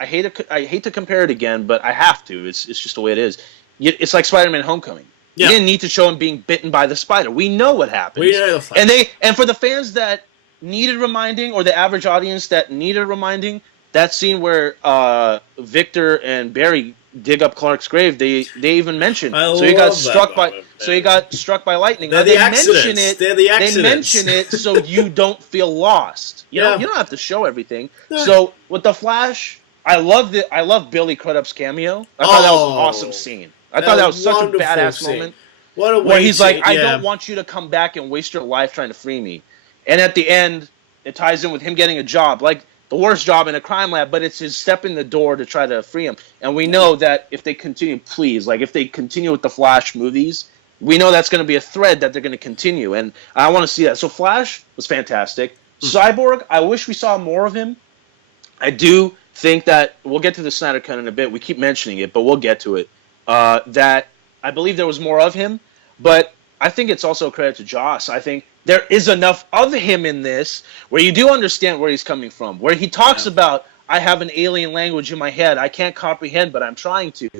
hate to compare it again, but I have to. It's just the way it is. It's like Spider-Man: Homecoming. Yeah. You didn't need to show him being bitten by the spider. We know what happens. We know the Flash. And for the fans that needed reminding, or the average audience that needed reminding, that scene where Victor and Barry dig up Clark's grave, they even mentioned. So he got struck by lightning. They're now, the accidents. They're the accidents. They mention it so you don't feel lost. You don't have to show everything. No. So with the Flash, I love Billy Crudup's cameo. I thought that was an awesome scene. I thought that was such a badass moment. Where he's like, I don't want you to come back and waste your life trying to free me. And at the end, it ties in with him getting a job, like the worst job in a crime lab, but it's his step in the door to try to free him. And we know that if they continue with the Flash movies, we know that's going to be a thread that they're going to continue. And I want to see that. So Flash was fantastic. Cyborg, I wish we saw more of him. I do think that we'll get to the Snyder Cut in a bit. We keep mentioning it, but we'll get to it. That I believe there was more of him, but I think it's also a credit to Joss. I think there is enough of him in this where you do understand where he's coming from, where he talks about, I have an alien language in my head. I can't comprehend, but I'm trying to.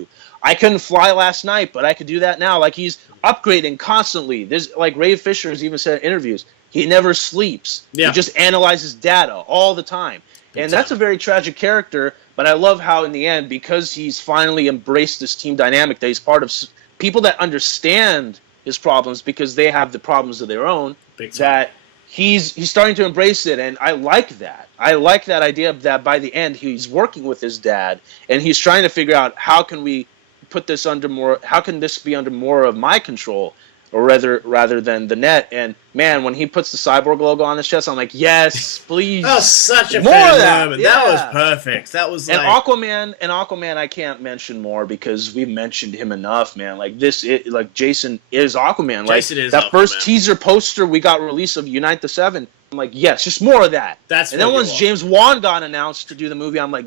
I couldn't fly last night, but I could do that now. Like, he's upgrading constantly. There's, like, Ray Fisher has even said in interviews, he never sleeps. Yeah. He just analyzes data all the time. And that's a very tragic character, but I love how in the end, because he's finally embraced this team dynamic, that he's part of people that understand his problems because they have the problems of their own, that he's starting to embrace it, and I like that. I like that idea of that by the end he's working with his dad, and he's trying to figure out how can we put this under more, how can this be under more of my control? or rather than the net. And man, when he puts the Cyborg logo on his chest, I'm like, yes, please. That was such a more fan of that. moment. Yeah. That was perfect. That was like... And Aquaman, I can't mention more because we've mentioned him enough, man. Like Jason is Aquaman. Like Jason is that Aquaman. First teaser poster we got released of Unite the Seven. I'm like, yes, just more of that. And then once James Wan got announced to do the movie, I'm like,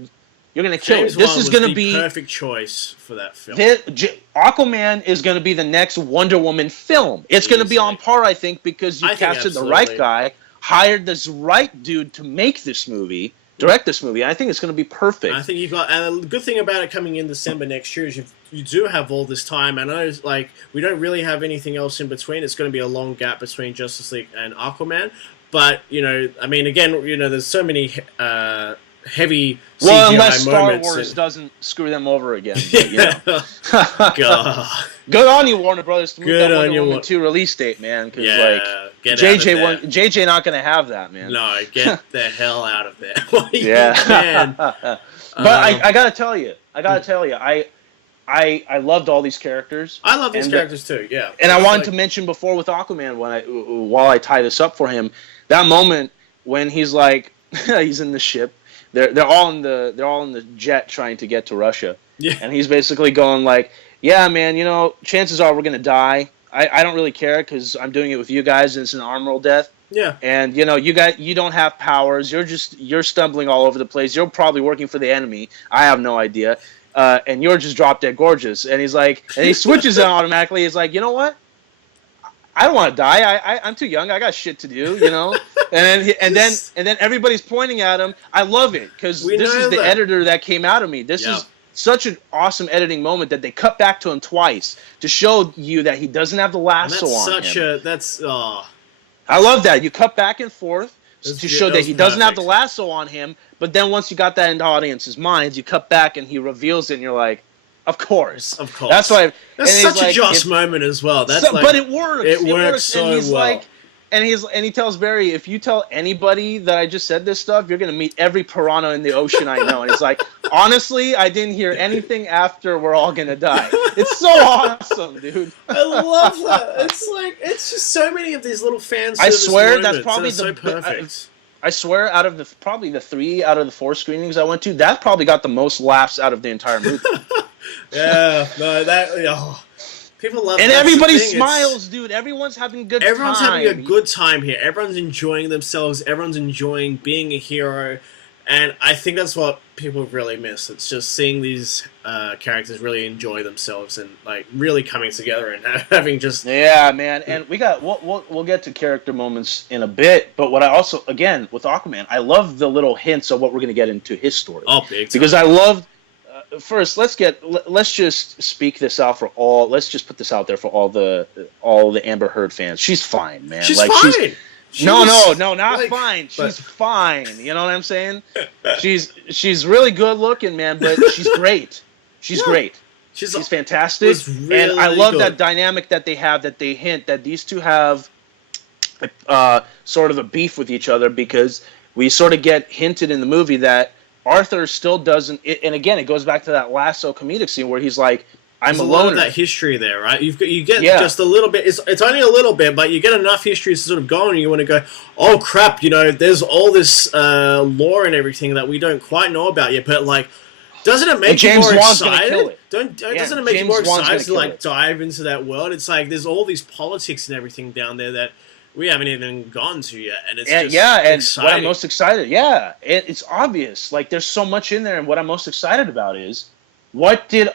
you're gonna kill it. This is gonna be the perfect choice for that film. Aquaman is gonna be the next Wonder Woman film. It's gonna be on par, I think, because you casted the right guy, hired this right dude to make this movie, direct this movie. I think it's gonna be perfect. I think you've got, and the good thing about it coming in December next year is you do have all this time. I know, like, we don't really have anything else in between. It's going to be a long gap between Justice League and Aquaman. But, you know, I mean, again, you know, there's so many heavy CGI unless moments. Star Wars doesn't screw them over again. But, you know. God. Good on you, Warner Brothers, to move Good that on Wonder you, Woman 2 release date, man. Because, get JJ not going to have that, man. No, get the hell out of there. Yeah. But I got to tell you, I loved all these characters. I love these characters too, yeah. And I wanted to mention before with Aquaman, while I tie this up for him, that moment when he's like, he's in the ship, they're all in the jet trying to get to Russia, and he's basically going like, yeah, man, you know, chances are we're gonna die. I don't really care because I'm doing it with you guys, and it's an arm roll death. Yeah. And you know, you don't have powers. You're stumbling all over the place. You're probably working for the enemy. I have no idea. And you're just drop dead gorgeous. And he's like, and he switches it automatically. He's like, you know what? I don't want to die. I'm too young. I got shit to do, you know. And then everybody's pointing at him. I love it because this is the editor that came out of me. This is such an awesome editing moment that they cut back to him twice to show you that he doesn't have the lasso on him. I love that. You cut back and forth to show that he doesn't have the lasso on him, but then once you got that in the audience's minds, you cut back and he reveals it, and you're like, of course. Of course. That's why. That's such a Joss moment as well. But it works. It works so and he's well. Like, and he tells Barry, if you tell anybody that I just said this stuff, you're going to meet every piranha in the ocean I know. And he's like, honestly, I didn't hear anything after we're all going to die. It's so awesome, dude. I love that. It's like, it's just so many of these little fan I service swear moments that's probably so perfect. I swear out of the 3 out of the 4 screenings I went to, that probably got the most laughs out of the entire movie. Yeah, no, that... People love and everybody smiles, dude. Everyone's having a good time. Everyone's having a good time here. Everyone's enjoying themselves. Everyone's enjoying being a hero. And I think that's what people really miss. It's just seeing these characters really enjoy themselves and like really coming together and having just... Yeah, man. And we'll get to character moments in a bit. But what I also, again, with Aquaman, I love the little hints of what we're going to get into his story. Oh, big time. Because I love... First, let's just speak this out for all. Let's just put this out there for all the Amber Heard fans. She's fine, man. She's fine. Not fine. She's fine. You know what I'm saying? She's really good looking, man. But she's great. She's great. She's fantastic. Really and I love that dynamic that they have. That they hint that these two have sort of a beef with each other because we sort of get hinted in the movie that Arthur still doesn't, and again, it goes back to that lasso comedic scene where he's like, "I'm a loner." There's a lot of that history there, right? You get just a little bit. It's only a little bit, but you get enough history to sort of go, and you want to go, "Oh crap!" You know, there's all this lore and everything that we don't quite know about yet. But like, doesn't it make you more excited? Doesn't it make you more excited to like dive into that world? It's like there's all these politics and everything down there that we haven't even gone to yet, and it's just exciting. What I'm most excited, it's obvious. Like there's so much in there, and what I'm most excited about is what did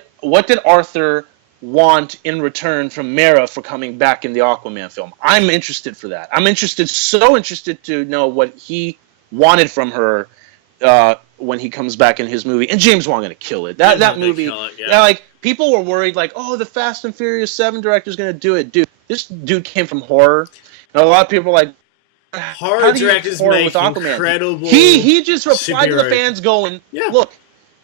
Arthur want in return from Mera for coming back in the Aquaman film? I'm interested for that. I'm so interested to know what he wanted from her when he comes back in his movie. And James Wan gonna kill it. That movie, like people were worried, like, oh, the Fast and Furious 7 director's gonna do it, dude. This dude came from horror. And a lot of people are like, horror directors make incredible. He just replied to the fans, going, look,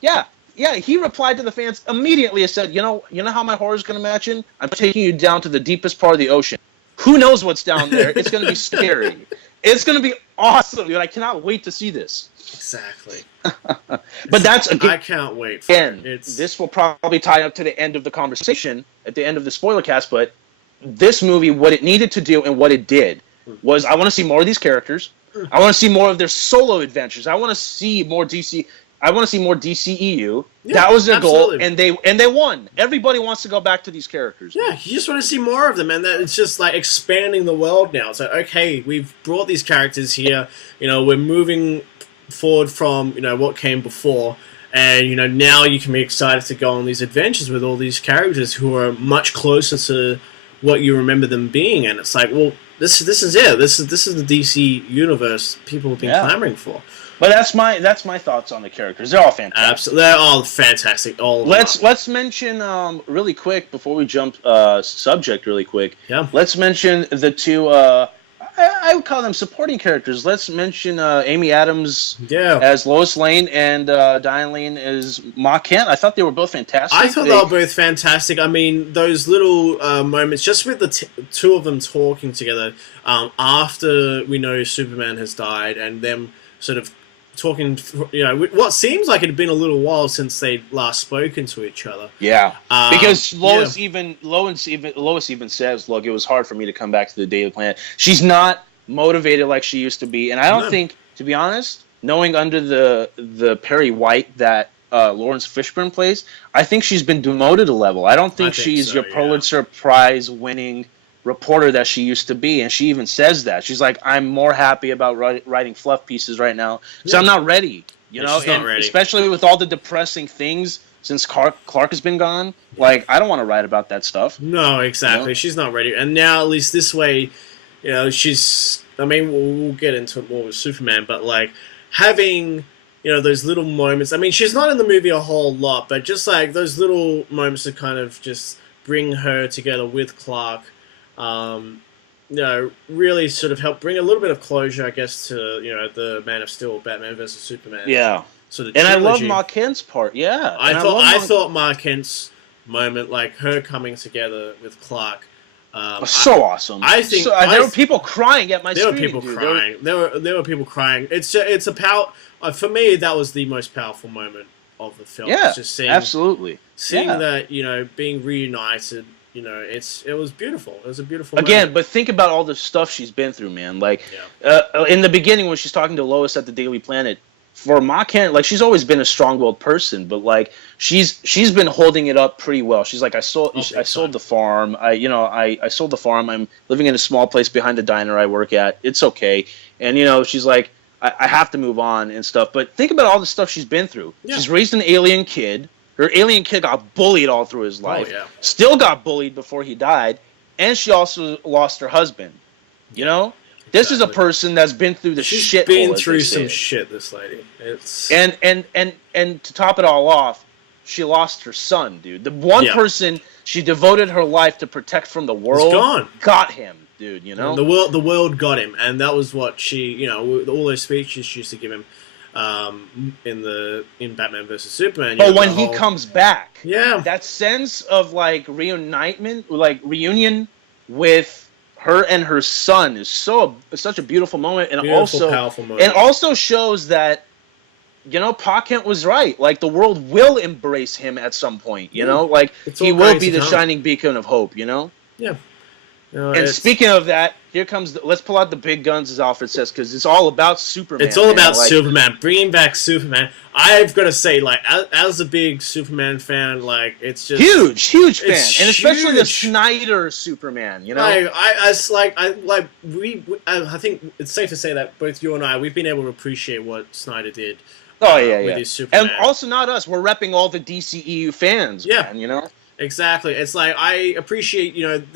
he replied to the fans immediately and said, you know how my horror is going to match in? I'm taking you down to the deepest part of the ocean. Who knows what's down there? It's going to be scary. It's going to be awesome, dude. I cannot wait to see this. Exactly. But that's again. I can't wait. This will probably tie up to the end of the conversation at the end of the spoiler cast, but this movie, what it needed to do and what it did was, I want to see more of these characters. I want to see more of their solo adventures. I want to see more DC. I want to see more DCEU. Yeah, that was their goal, and they won. Everybody wants to go back to these characters. Yeah, you just want to see more of them, and it's just like expanding the world now. It's like, okay, we've brought these characters here. You know, we're moving forward from what came before, and now you can be excited to go on these adventures with all these characters who are much closer to what you remember them being. And it's like, well, this is it. This is the DC universe people have been clamoring for. But that's my thoughts on the characters. They're all fantastic. Absolutely, they're all fantastic. Let's mention really quick before we jump subject really quick. Yeah. Let's mention the two. I would call them supporting characters. Let's mention Amy Adams as Lois Lane and Diane Lane as Ma Kent. I thought they were both fantastic. I thought they were both fantastic. I mean, those little moments, just with the two of them talking together after we know Superman has died, and them sort of talking, what seems like it had been a little while since they'd last spoken to each other. Yeah, because Lois even says, "Look, it was hard for me to come back to the Daily Planet." She's not motivated like she used to be, and I don't think, to be honest, knowing under the Perry White that Lawrence Fishburne plays, I think she's been demoted a level. I don't think she's your Pulitzer Prize winning reporter that she used to be, and she even says that. She's like, I'm more happy about writing fluff pieces right now because I'm not ready, she's not ready. Especially with all the depressing things since Clark has been gone. Like, I don't want to write about that stuff. No, exactly. She's not ready. And now, at least this way, she's, I mean, we'll get into it more with Superman, but like having those little moments. I mean, she's not in the movie a whole lot, but just like those little moments that kind of just bring her together with Clark, really sort of help bring a little bit of closure, I guess, to the Man of Steel, Batman versus Superman. Yeah. So and I love Ma Kent's part. Yeah. I thought Ma Kent's moment, like her coming together with Clark, so awesome. I think there were people crying at my screen. There were people crying. There were people crying. It's a power. For me, that was the most powerful moment of the film. Yeah, just seeing that being reunited. It was beautiful. It was a beautiful moment. But think about all the stuff she's been through, man. Like, in the beginning when she's talking to Lois at the Daily Planet, for Ma Kent, like, she's always been a strong-willed person, but like she's been holding it up pretty well. She's like, I sold the farm. I sold the farm. I'm living in a small place behind the diner I work at. It's okay. And she's like, I have to move on and stuff. But think about all the stuff she's been through. Yeah. She's raised an alien kid. Her alien kid got bullied all through his life. Oh, yeah. Still got bullied before he died, and she also lost her husband. This is a person that's been through the shit. She's been through some shit. This lady. And to top it all off, she lost her son, dude. The one person she devoted her life to protect from the world got him, dude. And the world got him, and that was what she, all those speeches she used to give him. In Batman vs Superman, but when he comes back, that sense of like reunion with her and her son is such a beautiful moment, and powerful moment. And also shows that Pa Kent was right. Like, the world will embrace him at some point. Like, he will be the shining beacon of hope. Yeah. And speaking of that, here comes let's pull out the big guns, as Alfred says, because it's all about Superman. It's all about Superman, bringing back Superman. I've got to say, like, as a big Superman fan, like, it's just huge fan, and especially the Snyder Superman. I think it's safe to say that both you and I, we've been able to appreciate what Snyder did. With his Superman. And also not us. We're repping all the DCEU fans. Yeah, man, Exactly. It's like, I appreciate,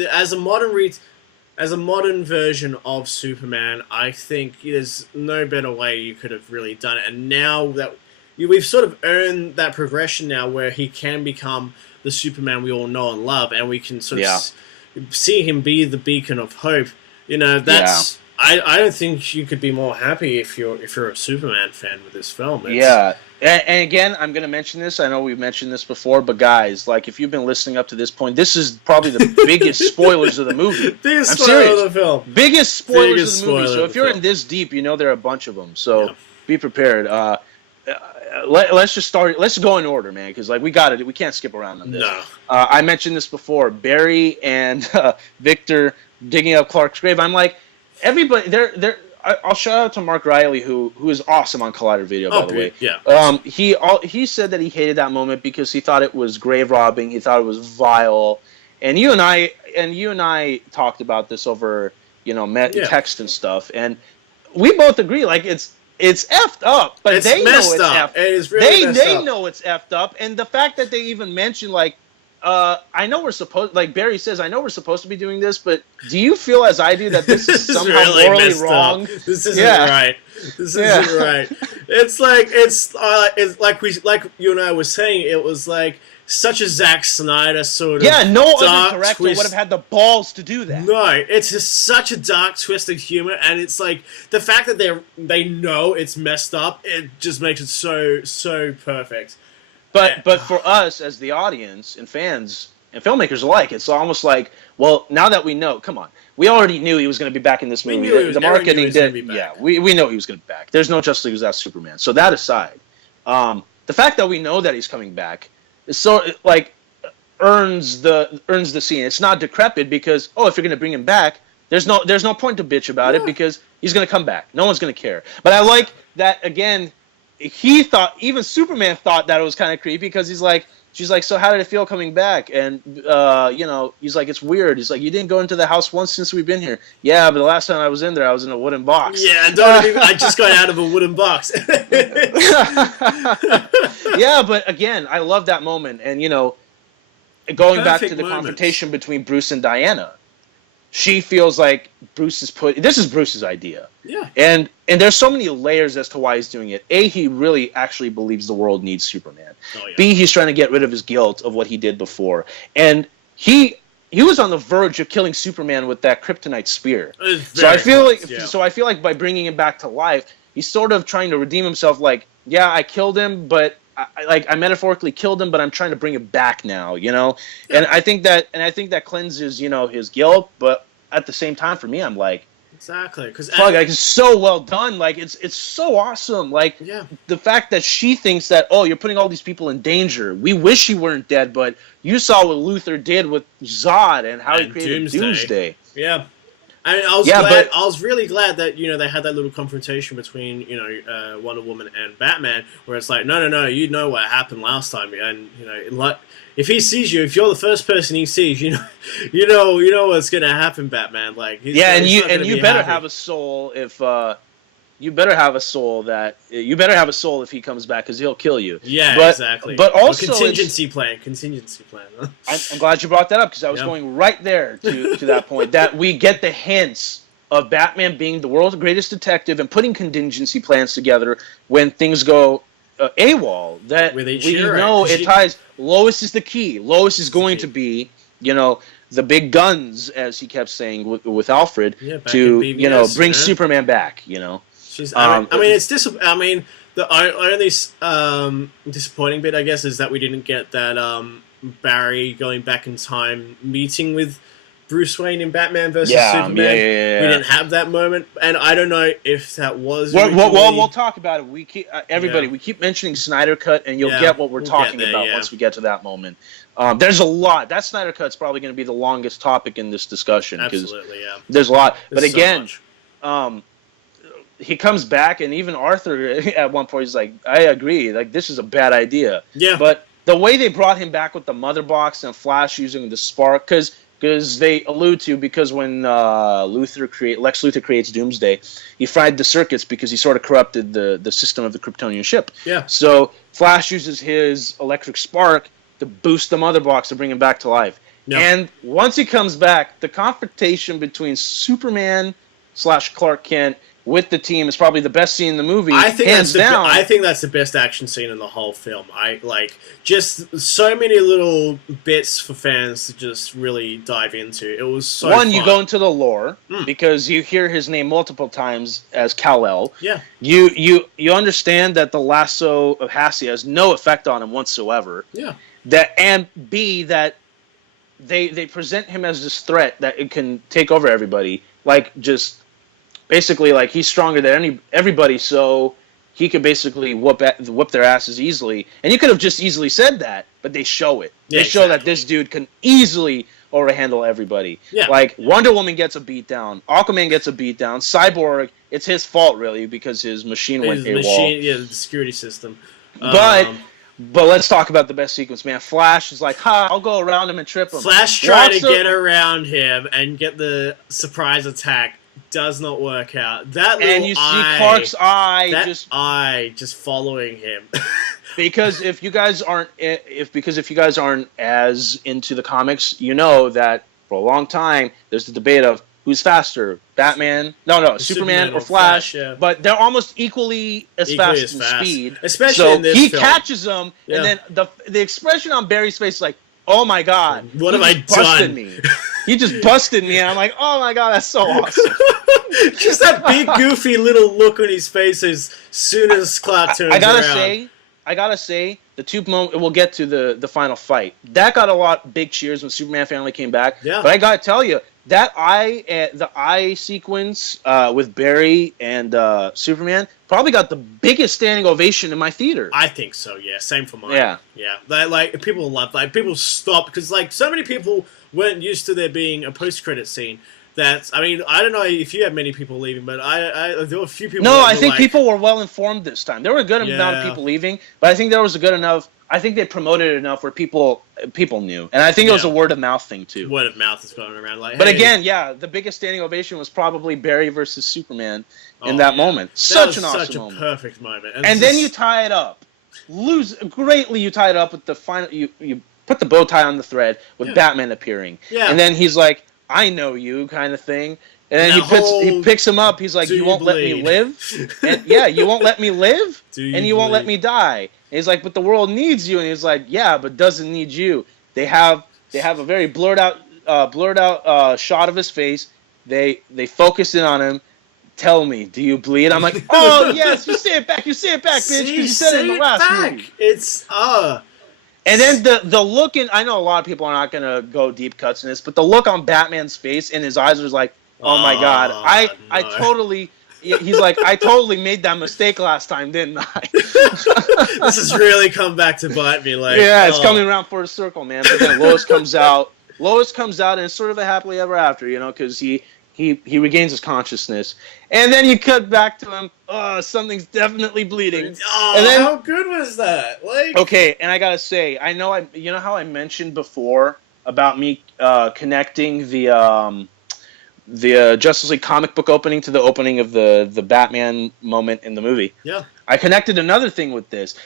as a modern version of Superman, I think there's no better way you could have really done it. And now that we've sort of earned that progression now, where he can become the Superman we all know and love, and we can sort of see him be the beacon of hope. That's I don't think you could be more happy if you're a Superman fan with this film. And again, I'm going to mention this. I know we've mentioned this before, but guys, like, if you've been listening up to this point, this is probably the biggest spoilers of the movie. Biggest spoiler of the film. Biggest spoilers of the movie. So if you're in this deep, there are a bunch of them. So be prepared. let's just start. Let's go in order, man, because like we got it. We can't skip around on this. No. I mentioned this before. Barry and Victor digging up Clark's grave. I'm like, everybody. I'll shout out to Mark Riley, who is awesome on Collider Video, by the way. Yeah. He said that he hated that moment because he thought it was grave robbing. He thought it was vile. And you and I talked about this over text and stuff, and we both agree. Like it's effed up, but it's they know it's up. effed. It is really they know it's effed up, and the fact that they even mention like, I know we're supposed, like Barry says, I know we're supposed to be doing this, but do you feel as I do that this is somehow really morally wrong? Up. This isn't right. This isn't right. It's like you and I were saying. It was like such a Zack Snyder sort of no dark other director twist. would have had the balls to do that. No, it's just such a dark twist of humor, and it's like the fact that they know it's messed up. It just makes it so perfect. But for us as the audience and fans and filmmakers alike, it's almost like, well, now that we know, come on, we already knew he was going to be back in this movie. The marketing did, we know he was going to be back. There's no Justice League without Superman. So that aside, the fact that we know that he's coming back is so like earns the scene. It's not decrepit because if you're going to bring him back, there's no point to bitch about it because he's going to come back. No one's going to care. But I like that again. Even Superman thought that it was kind of creepy because she's like, so how did it feel coming back? And he's like, it's weird. He's like, you didn't go into the house once since we've been here. Yeah, but the last time I was in there, I was in a wooden box. Yeah, I just got out of a wooden box. Yeah, but again, I love that moment, and going back to the confrontation between Bruce and Diana. She feels like this is Bruce's idea. Yeah. And there's so many layers as to why he's doing it. A, he really actually believes the world needs Superman. Oh, yeah. B, he's trying to get rid of his guilt of what he did before. And he was on the verge of killing Superman with that kryptonite spear. So I feel like by bringing him back to life, he's sort of trying to redeem himself like, yeah, I killed him, but I metaphorically killed him, but I'm trying to bring him back now, Yeah. And I think that cleanses, his guilt, but at the same time, for me, I'm like, exactly, because it's so well done. Like it's so awesome. Like the fact that she thinks that you're putting all these people in danger. We wish you weren't dead, but you saw what Luthor did with Zod and how he created Doomsday. Yeah. I mean, I was really glad that they had that little confrontation between Wonder Woman and Batman, where it's like, no, you know what happened last time, and like if he sees you, if you're the first person he sees, you know what's gonna happen, Batman. Like you better have a soul if you better have a soul if he comes back because he'll kill you. Yeah, exactly. But also contingency plan. Huh? I'm glad you brought that up because I was going right there to that point that we get the hints of Batman being the world's greatest detective and putting contingency plans together when things go AWOL. That it ties. Lois is the key. Lois is going to be the big guns, as he kept saying with Alfred, to bring Superman back. The only disappointing bit, I guess, is that we didn't get that Barry going back in time meeting with Bruce Wayne in Batman versus Superman. We didn't have that moment, and I don't know if that was. We'll talk about it. We keep we keep mentioning Snyder Cut, and you'll get what we're talking about once we get to that moment. There's a lot. That Snyder Cut's probably going to be the longest topic in this discussion. Absolutely, yeah. There's a lot, but again, he comes back, and even Arthur at one point is like, "I agree. Like this is a bad idea." Yeah. But the way they brought him back with the mother box and Flash using the spark, because they allude to when Lex Luthor creates Doomsday, he fried the circuits because he sort of corrupted the system of the Kryptonian ship. Yeah. So Flash uses his electric spark to boost the mother box to bring him back to life. Yeah. And once he comes back, the confrontation between Superman / Clark Kent with the team is probably the best scene in the movie. I think that's the best action scene in the whole film. I like just so many little bits for fans to just really dive into. It was so fun. You go into the lore because you hear his name multiple times as Kal-El. Yeah. You understand that the lasso of Hassia has no effect on him whatsoever. Yeah. And B, that they present him as this threat that it can take over everybody. Like just basically like he's stronger than everybody, so he could basically whoop their asses easily. And you could have just easily said that, but they show it. Yeah, they show that this dude can easily overhandle everybody. Yeah. Like, Wonder Woman gets a beatdown. Aquaman gets a beatdown. Cyborg, it's his fault, really, because his machine went AWOL. Yeah, the security system. But let's talk about the best sequence, man. Flash is like, I'll go around him and trip him. Flash tried to get around him and get the surprise attack. Does not work out. That little and you see Clark's eye just following him. Because if you guys aren't as into the comics, you know that for a long time there's the debate of who's faster, Superman or Flash. Yeah. But they're almost equally as fast in speed. Especially in this he film. Catches them, and then the expression on Barry's face is like, "Oh my God, what have I done?" Me. He just busted me, and I'm like, "Oh my God, that's so awesome." Just that big, goofy little look on his face as soon as Clark turns around. I gotta say, the two moment. We'll get to the final fight. That got a lot big cheers when Superman finally came back. Yeah. But I gotta tell you, the eye sequence with Barry and Superman probably got the biggest standing ovation in my theater. I think so. Yeah, same for mine. Yeah. Like people love. Like people stop because like so many people weren't used to there being a post-credit scene. I don't know if you had many people leaving, but there were a few people. No, I think people were well informed this time. There were a good amount of people leaving, but I think there was a good enough. I think they promoted it enough where people knew, and I think it was a word of mouth thing too. Word of mouth is going around. Like, but again, the biggest standing ovation was probably Barry versus Superman in that moment. Such an awesome moment, perfect moment. And then you tie it up, You tie it up with the final. You put the bow tie on the thread with Batman appearing, and then he's like, "I know you," kind of thing. And then he picks him up. He's like, "You won't let me live?" And you won't let me live? And you won't let me die. And he's like, "But the world needs you." And he's like, "Yeah, but doesn't need you." They have a very blurred out shot of his face. They focus in on him. "Tell me, do you bleed?" I'm like, "Oh, yes, you say it back, bitch, because you said it in the last movie." It's And then the look I know a lot of people are not going to go deep cuts in this, but the look on Batman's face and his eyes was like, "Oh my God, I totally." He's like, "I totally made that mistake last time, didn't I?" This has really come back to bite me. Like, it's coming around for a circle, man. But then Lois comes out, and it's sort of a happily ever after, because he regains his consciousness, and then you cut back to him. "Oh, something's definitely bleeding." And then, how good was that? Like, okay, and I gotta say, you know how I mentioned before about me connecting the Justice League comic book opening to the opening of the Batman moment in the movie. Yeah. I connected another thing with this.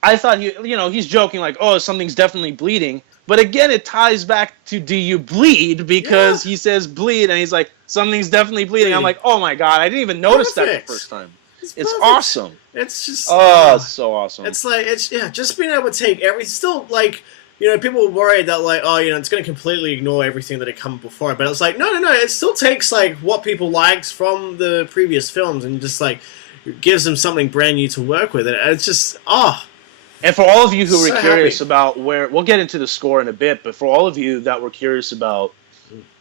I thought he's joking like, "Oh, something's definitely bleeding." But again, it ties back to "Do you bleed?" Because he says bleed, and he's like, "Something's definitely bleeding." I'm like, "Oh my God, I didn't even notice that the first time." It's awesome. It's just it's so awesome. It's like just being able to take still like. People were worried that, like, it's going to completely ignore everything that had come before. But it's like, no. It still takes, like, what people liked from the previous films and just, like, gives them something brand new to work with. And it's just, And for all of you who were curious about we'll get into the score in a bit, but for all of you that were curious about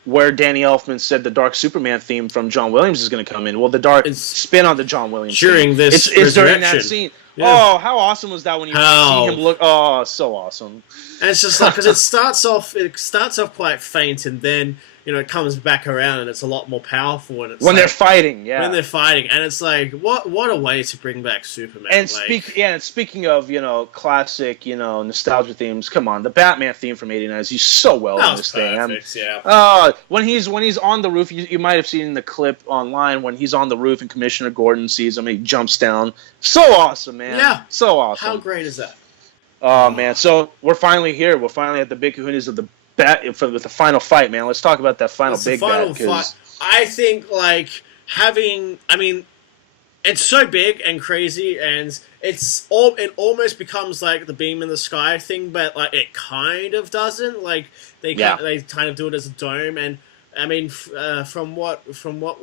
where Danny Elfman said the Dark Superman theme from John Williams is going to come in, well, the dark spin on the John Williams during theme. It's during that scene. Yeah. Oh, how awesome was that when you see him look? Oh, so awesome. And it's just like, because it starts off quite faint, and then it comes back around, and it's a lot more powerful. And when they're fighting, and it's like, what a way to bring back Superman. And speaking of classic nostalgia themes, come on, the Batman theme from '89 is used so well in this thing. When he's on the roof, you might have seen the clip online when he's on the roof and Commissioner Gordon sees him, he jumps down. So awesome, man. Yeah, so awesome. How great is that? Oh man, so we're finally here. We're finally at the big kahunas of the with the final fight, man. Let's talk about that final big fight. I think it's so big and crazy, and it almost becomes like the beam in the sky thing, but like it kind of doesn't. Like they kind of do it as a dome, and I mean, from what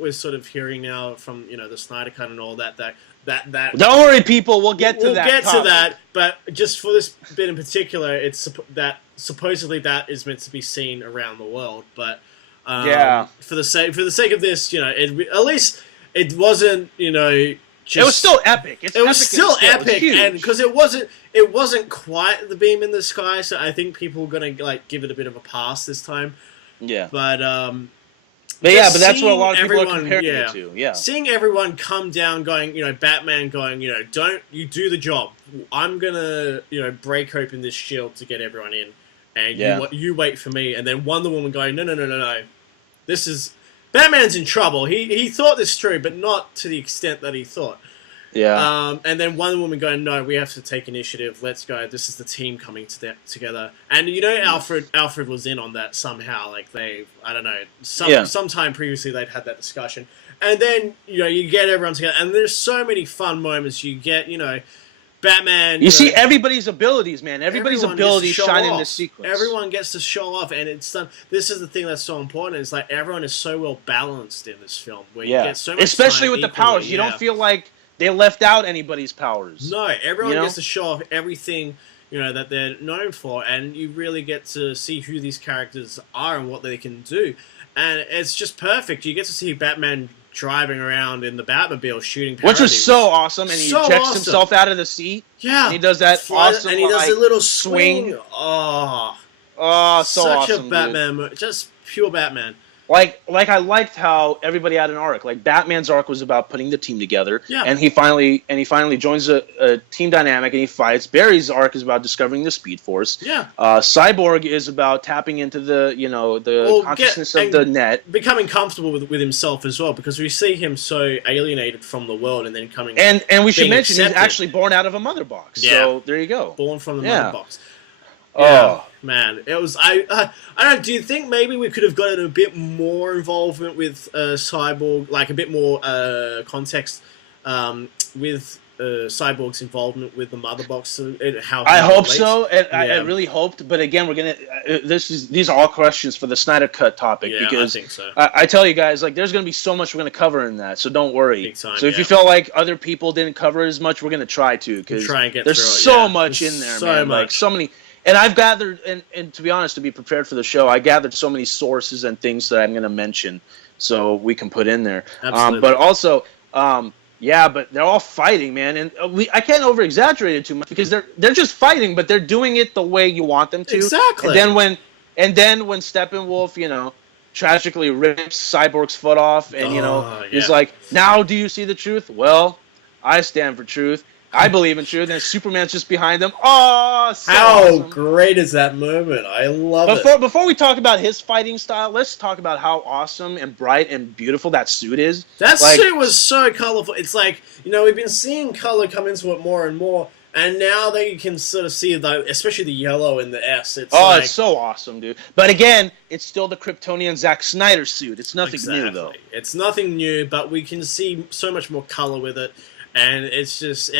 we're sort of hearing now from the Snyder Cut and all that. Don't worry, people. We'll get to that. We'll get to that, but just for this bit in particular, it's that supposedly that is meant to be seen around the world. But for the sake of this, at least it wasn't it was still epic. It was still epic, and because it wasn't quite the beam in the sky, so I think people were gonna like give it a bit of a pass this time. Yeah, but that's what a lot of people are comparing it to. Yeah, seeing everyone come down, going, Batman going, don't you do the job. I'm gonna, break open this shield to get everyone in, and you wait for me. And then Wonder Woman going, no. This is Batman's in trouble. He thought this through, but not to the extent that he thought. Yeah. And then Wonder Woman going, no, we have to take initiative. Let's go. This is the team coming together. And Alfred was in on that somehow. Like I don't know, sometime previously they'd had that discussion. And then you get everyone together, and there's so many fun moments. You get Batman. You see everybody's abilities, man. Everybody's abilities shine in this sequence. Everyone gets to show off, and it's done. This is the thing that's so important. It's like everyone is so well balanced in this film, where you get so much especially time with the equally. powers. You don't feel like they left out anybody's powers. No, everyone gets to show off everything that they're known for, and you really get to see who these characters are and what they can do, and it's just perfect. You get to see Batman driving around in the Batmobile shooting parodies. Which was so awesome, and he ejects himself out of the seat. Yeah. And he does that awesome, and he does a little swing. Oh, so such awesome, a Batman, just pure Batman. Like I liked how everybody had an arc. Like Batman's arc was about putting the team together, and he finally joins a team dynamic and he fights. Barry's arc is about discovering the Speed Force. Yeah. Cyborg is about tapping into the consciousness of the net, becoming comfortable with himself as well, because we see him so alienated from the world, and then coming and we should mention he's actually born out of a mother box. Yeah. So there you go. Born from the mother box. Yeah, oh man, it was. I don't. Do you think maybe we could have gotten a bit more involvement with Cyborg, like a bit more context with Cyborg's involvement with the mother box? How I hope so, and I really hoped. But again, we're gonna. These are all questions for the Snyder Cut topic, because I think so. I tell you guys, like, there's gonna be so much we're gonna cover in that, so don't worry. Big time, so if you feel like other people didn't cover as much, we're gonna try to, because there's so much in there, man. Like so many. And I've gathered, and to be honest, to be prepared for the show, I gathered so many sources and things that I'm going to mention, so we can put in there. Absolutely. But also, but they're all fighting, man, and I can't over exaggerate it too much, because they're just fighting, but they're doing it the way you want them to. Exactly. And then when Steppenwolf, tragically rips Cyborg's foot off, and he's like, "Now do you see the truth?" Well, I stand for truth. I believe in truth, and Superman's just behind them. Oh, so awesome. Great is that moment? I love it. Before we talk about his fighting style, let's talk about how awesome and bright and beautiful that suit is. That suit was so colorful. It's like, we've been seeing color come into it more and more, and now that you can sort of see, especially the yellow and the S. It's so awesome, dude. But again, it's still the Kryptonian Zack Snyder suit. It's nothing new, though. It's nothing new, but we can see so much more color with it. And just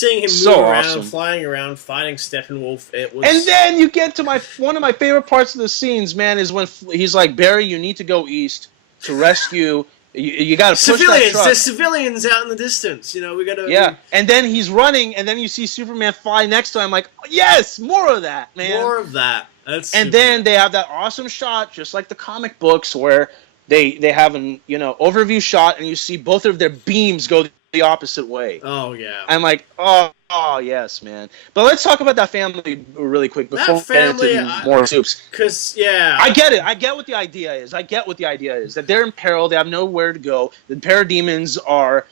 seeing him move around, flying around, fighting Steppenwolf, it was... And then you get to one of my favorite parts of the scenes, man, is when he's like, Barry, you need to go east to rescue... You got to push that truck. There's civilians out in the distance, we got to... Yeah, and then he's running, and then you see Superman fly next to him, like, yes, more of that, man. More of that. And then they have that awesome shot, just like the comic books, where... They have an overview shot, and you see both of their beams go the opposite way. Oh yeah. I'm like, oh yes, man. But let's talk about that family really quick before we get into more soups. Because I get it. I get what the idea is. That they're in peril. They have nowhere to go. The parademons are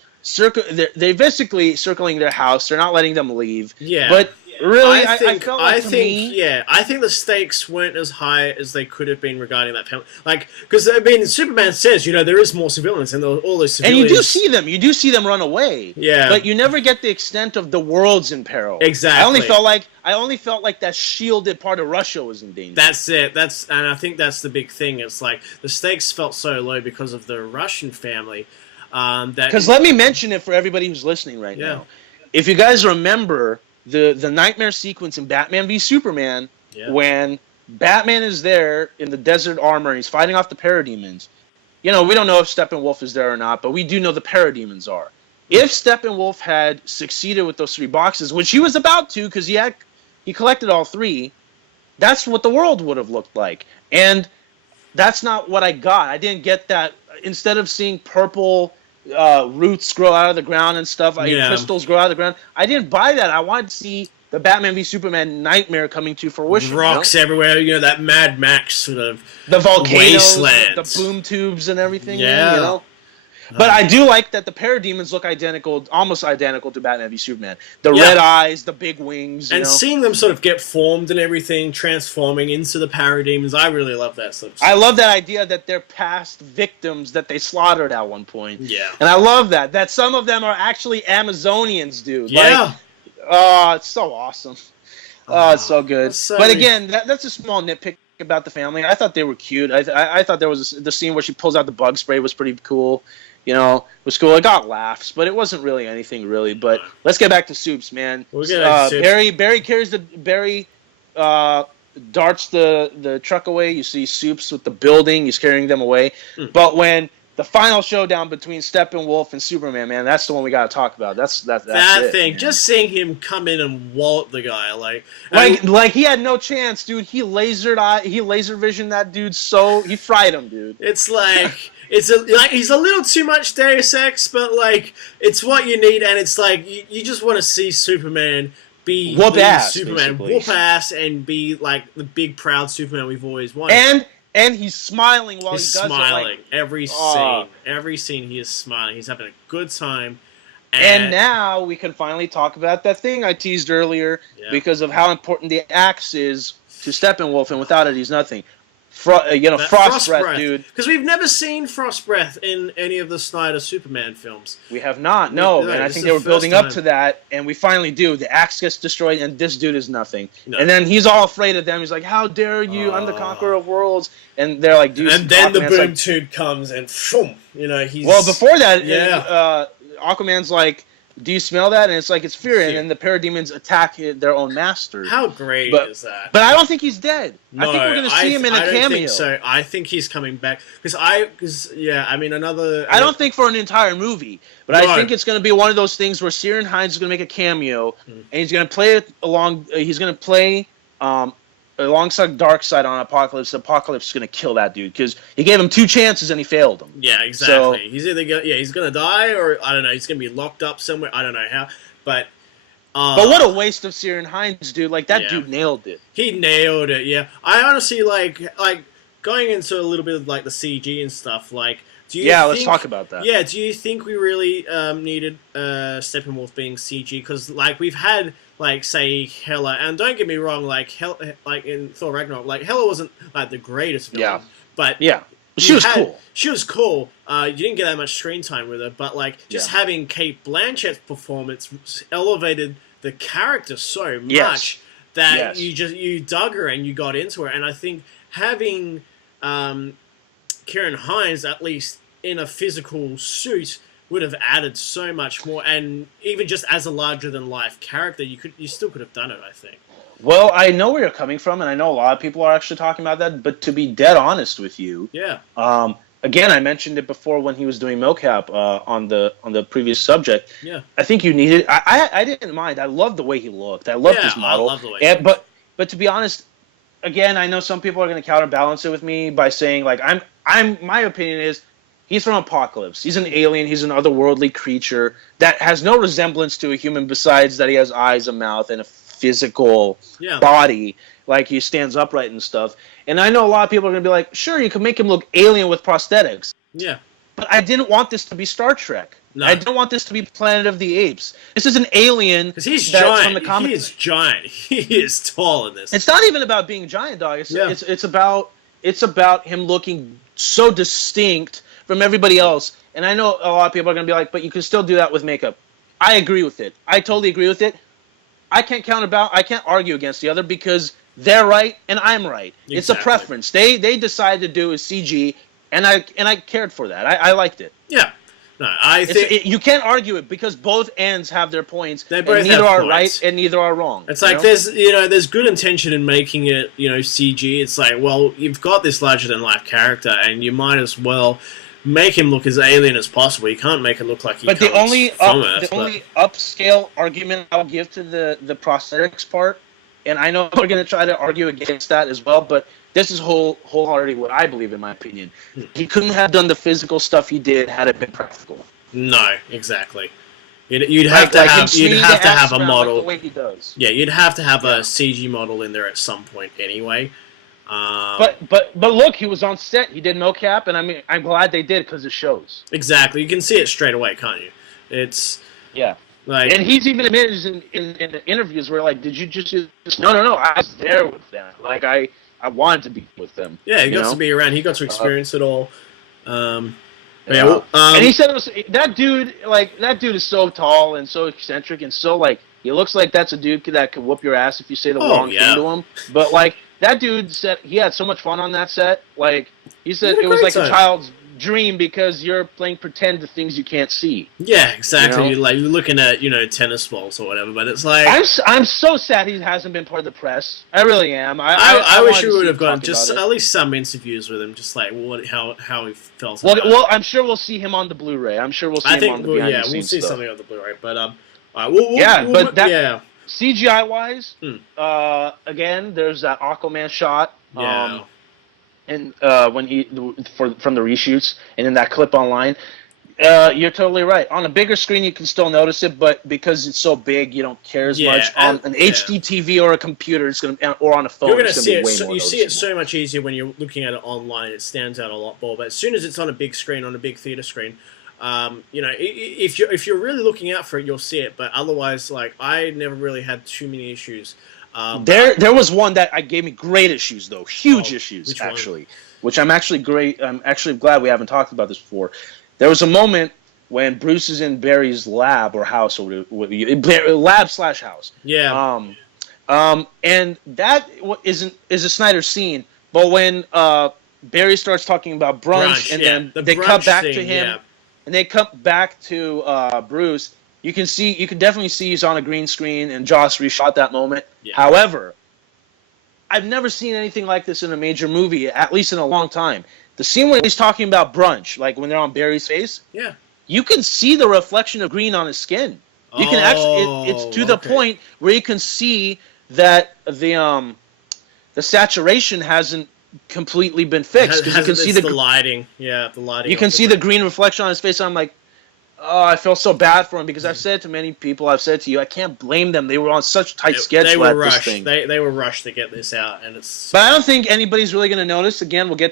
they're basically circling their house. They're not letting them leave. Yeah. But really, I think the stakes weren't as high as they could have been regarding that family. Like, because Superman says, there is more civilians, and all those civilians. And you do see them run away. Yeah. But you never get the extent of the world's in peril. Exactly. I only felt like that shielded part of Russia was in danger. That's it. And I think that's the big thing. It's like the stakes felt so low because of the Russian family. Because let me mention it for everybody who's listening right now. If you guys remember the nightmare sequence in Batman v Superman, when Batman is there in the desert armor and he's fighting off the parademons, we don't know if Steppenwolf is there or not, but we do know the parademons are. If Steppenwolf had succeeded with those 3 boxes, which he was about to, because he collected all 3, that's what the world would have looked like. And that's not what I got. I didn't get that. Instead of seeing purple roots grow out of the ground and stuff. Crystals grow out of the ground. I didn't buy that. I wanted to see the Batman v Superman nightmare coming to fruition. Rocks everywhere. That Mad Max sort of the volcanoes, wasteland. The boom tubes and everything. Yeah. But I do like that the parademons look almost identical to Batman v Superman. The red eyes, the big wings. And seeing them sort of get formed and everything, transforming into the parademons, I really love that sort of stuff. I love that idea that they're past victims that they slaughtered at one point. Yeah. And I love that some of them are actually Amazonians, dude. Yeah. It's so awesome. It's so good. But again, that's a small nitpick about the family. I thought they were cute. I thought there was the scene where she pulls out the bug spray was pretty cool. It was cool. I got laughs, but it wasn't really anything really. But let's get back to Soups, man. Barry carries Barry darts the truck away. You see Soups with the building. He's carrying them away. But when the final showdown between Steppenwolf and Superman, man, that's the one we got to talk about. That's that thing. Man. Just seeing him come in and wallop the guy, like he had no chance, dude. He laser visioned that dude, so he fried him, dude. It's like he's a little too much Deus Ex, but it's what you need, and it's you just want to see Superman be whoop ass, Superman, whoop ass, and be the big proud Superman we've always wanted. And he's smiling while he does smiling. it. Every scene he is smiling. He's having a good time. And now we can finally talk about that thing I teased earlier because of how important the axe is to Steppenwolf, and without it, he's nothing. Frost Breath, dude. Because we've never seen Frost Breath in any of the Snyder Superman films. We have not, no. And I think they were building up to that, and we finally do. The axe gets destroyed, and this dude is nothing. No. And then he's all afraid of them. He's like, how dare you? I'm the conqueror of worlds. And they're like, dude. And then the boom tube comes, and boom, he's... Well, before that, Aquaman's like, do you smell that? And it's like, it's fear. And then the parademons attack their own master. How great is that? But I don't think he's dead. No, I think we're going to see him in a cameo. I don't think so. I think he's coming back. I don't think for an entire movie. But I think it's going to be one of those things where Ciarán Hinds is going to make a cameo. And he's going to play it along... He's going to play... alongside Darkseid on Apocalypse. Apocalypse is going to kill that dude because he gave him 2 chances and he failed him. Yeah, exactly. So, he's either he's going to die, or I don't know, he's going to be locked up somewhere. I don't know how, but what a waste of Ciarán Hinds, dude. That dude nailed it. He nailed it. Yeah, I honestly like going into a little bit of the CG and stuff. Let's talk about that. Yeah, do you think we really needed Steppenwolf being CG? Because we've had say Hela, and don't get me wrong, in Thor Ragnarok, Hela wasn't the greatest villain, but she was cool. She was cool. You didn't get that much screen time with her, but just having Kate Blanchett's performance elevated the character so much that you dug her and you got into her. And I think having Ciarán Hinds at least in a physical suit would have added so much more, and even just as a larger-than-life character, you still could have done it, I think. Well, I know where you're coming from, and I know a lot of people are actually talking about that, but to be dead honest with you, again, I mentioned it before when he was doing mocap on the previous subject. Yeah. I think you needed... I didn't mind. I loved the way he looked. I loved his model. I love the way he looked. But to be honest, again, I know some people are going to counterbalance it with me by saying, my opinion is, he's from Apocalypse. He's an alien. He's an otherworldly creature that has no resemblance to a human besides that he has eyes, a mouth, and a physical body. He stands upright and stuff. And I know a lot of people are going to be like, sure, you can make him look alien with prosthetics. Yeah. But I didn't want this to be Star Trek. No. I don't want this to be Planet of the Apes. This is an alien. Because he's giant. From the comic. He is giant. He is tall in this. It's not even about being giant, dog. It's about him looking so distinct from everybody else. And I know a lot of people are going to be like, but you can still do that with makeup. I agree with it. I totally agree with it. I can't argue against the other because they're right and I'm right. Exactly. It's a preference. They decided to do a CG, and I cared for that. I liked it. Yeah. No, I think you can't argue it because both ends have their points. They both and neither have are points. Right and neither are wrong. It's there's good intention in making it CG. It's well, you've got this larger than life character, and you might as well make him look as alien as possible. You can't make it look like he comes from Earth. The only upscale argument I'll give to the prosthetics part, and I know we're going to try to argue against that as well, but this is wholeheartedly what I believe, in my opinion. He couldn't have done the physical stuff he did had it been practical. No, exactly. You'd have to have a model. Like the way he does. Yeah, you'd have to have a CG model in there at some point anyway. But look, he was on set. He did mocap, and I mean, I'm glad they did because it shows. Exactly, you can see it straight away, can't you? It's like, and he's even admitted in the interviews where like, did you just no, I was there with them. Like I wanted to be with them. Yeah, he got to be around. He got to experience it all. And he said it was, that dude is so tall and so eccentric and so like he looks like that's a dude that could whoop your ass if you say the wrong thing to him. But like that dude said he had so much fun on that set. Like he said it was like a child's dream because you're playing pretend to things you can't see. Yeah, exactly. You know? Like you're looking at tennis balls or whatever, but it's like I'm so sad he hasn't been part of the press. I really am. I wish we would have gotten just at least some interviews with him, just like how he felt. Well, I'm sure we'll see him on the Blu-ray. I'm sure we'll see him on the behind the scenes we'll see stuff. something on the Blu-ray. But CGI wise, again, there's that Aquaman shot. Yeah. And when from the reshoots, and in that clip online, you're totally right. On a bigger screen, you can still notice it, but because it's so big, you don't care as much. On an HD TV or a computer, or on a phone, it's going to be way more noticeable. You see it so much easier when you're looking at it online. It stands out a lot more. But as soon as it's on a big screen, on a big theater screen, if you're really looking out for it, you'll see it. But otherwise, like I never really had too many issues. There was one that gave me great issues though, huge issues actually, which I'm actually glad we haven't talked about this before. There was a moment when Bruce is in Barry's lab or house or lab/house. Yeah. And that is a Snyder scene, but when Barry starts talking about brunch and then they cut back to him, and they cut back to Bruce. You can definitely see he's on a green screen, and Joss reshot that moment. Yeah. However, I've never seen anything like this in a major movie, at least in a long time. The scene when he's talking about brunch, like when they're on Barry's face, you can see the reflection of green on his skin. You can it's to the point where you can see that the saturation hasn't completely been fixed because you can see the lighting. Yeah, the lighting. You can see the green reflection on his face. And I'm like, oh, I feel so bad for him because I've said to many people, I've said to you, I can't blame them. They were on such tight schedule. They were rushed. They were rushed to get this out, and it's. But I don't think anybody's really going to notice. Again, we're going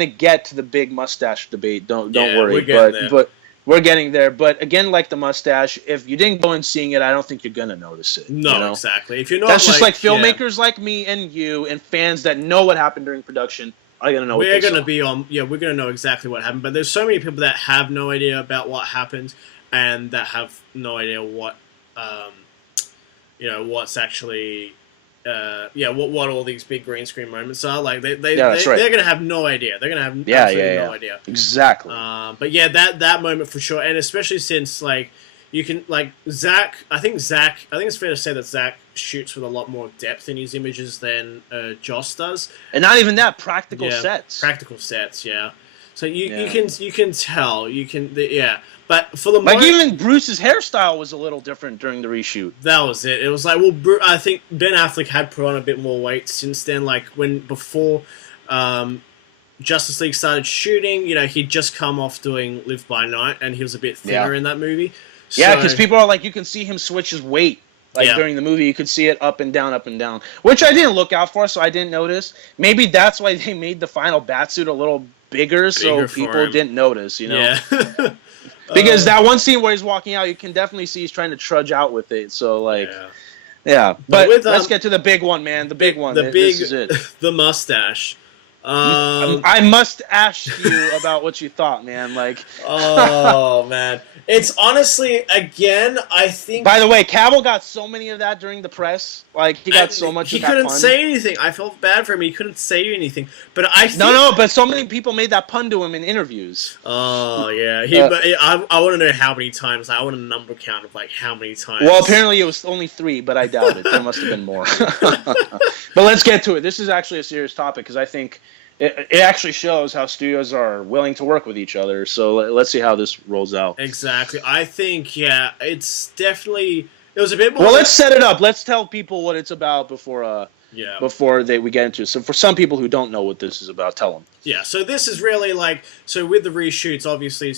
to get to the big mustache debate. Don't worry. But we're getting there. But again, like the mustache, if you didn't go in seeing it, I don't think you're going to notice it. No, exactly. If you're not, that's just like filmmakers like me and you and fans that know what happened during production. We're going to know exactly what happened, but there's so many people that have no idea about what happened, and that have no idea what, what's actually, what all these big green screen moments are. Like they're going to have no idea. They're going to have absolutely no idea. Exactly. But yeah, that moment for sure, and especially since like. You can, like, I think it's fair to say that Zack shoots with a lot more depth in his images than Joss does. And not even that, practical sets. Practical sets, yeah. So you can tell, But for the like even Bruce's hairstyle was a little different during the reshoot. That was it. It was like, I think Ben Affleck had put on a bit more weight since then, like before Justice League started shooting, he'd just come off doing Live by Night, and he was a bit thinner in that movie. Yeah, because people are like, you can see him switch his weight. Like during the movie, you could see it up and down, which I didn't look out for, so I didn't notice. Maybe that's why they made the final Batsuit a little bigger so people didn't notice, Yeah. Because that one scene where he's walking out, you can definitely see he's trying to trudge out with it. So, like, But let's get to the big one, man. The big one. This is it. The mustache. I must ask you about what you thought, man. Like, oh man, it's honestly, again, I think. By the way, Cavill got so many of that during the press. Like, he got so much. He couldn't say anything. I felt bad for him. He couldn't say anything. But I think... but so many people made that pun to him in interviews. Oh yeah, I want to know how many times. I want a number count of like how many times. Well, apparently it was only 3, but I doubt it. There must have been more. But let's get to it. This is actually a serious topic because I think. It actually shows how studios are willing to work with each other. So let's see how this rolls out. Exactly. I think, it's definitely... It was a bit more... Well, let's set it up. Let's tell people what it's about before Yeah. before we get into it. So for some people who don't know what this is about, tell them. Yeah, so this is really like, so with the reshoots, obviously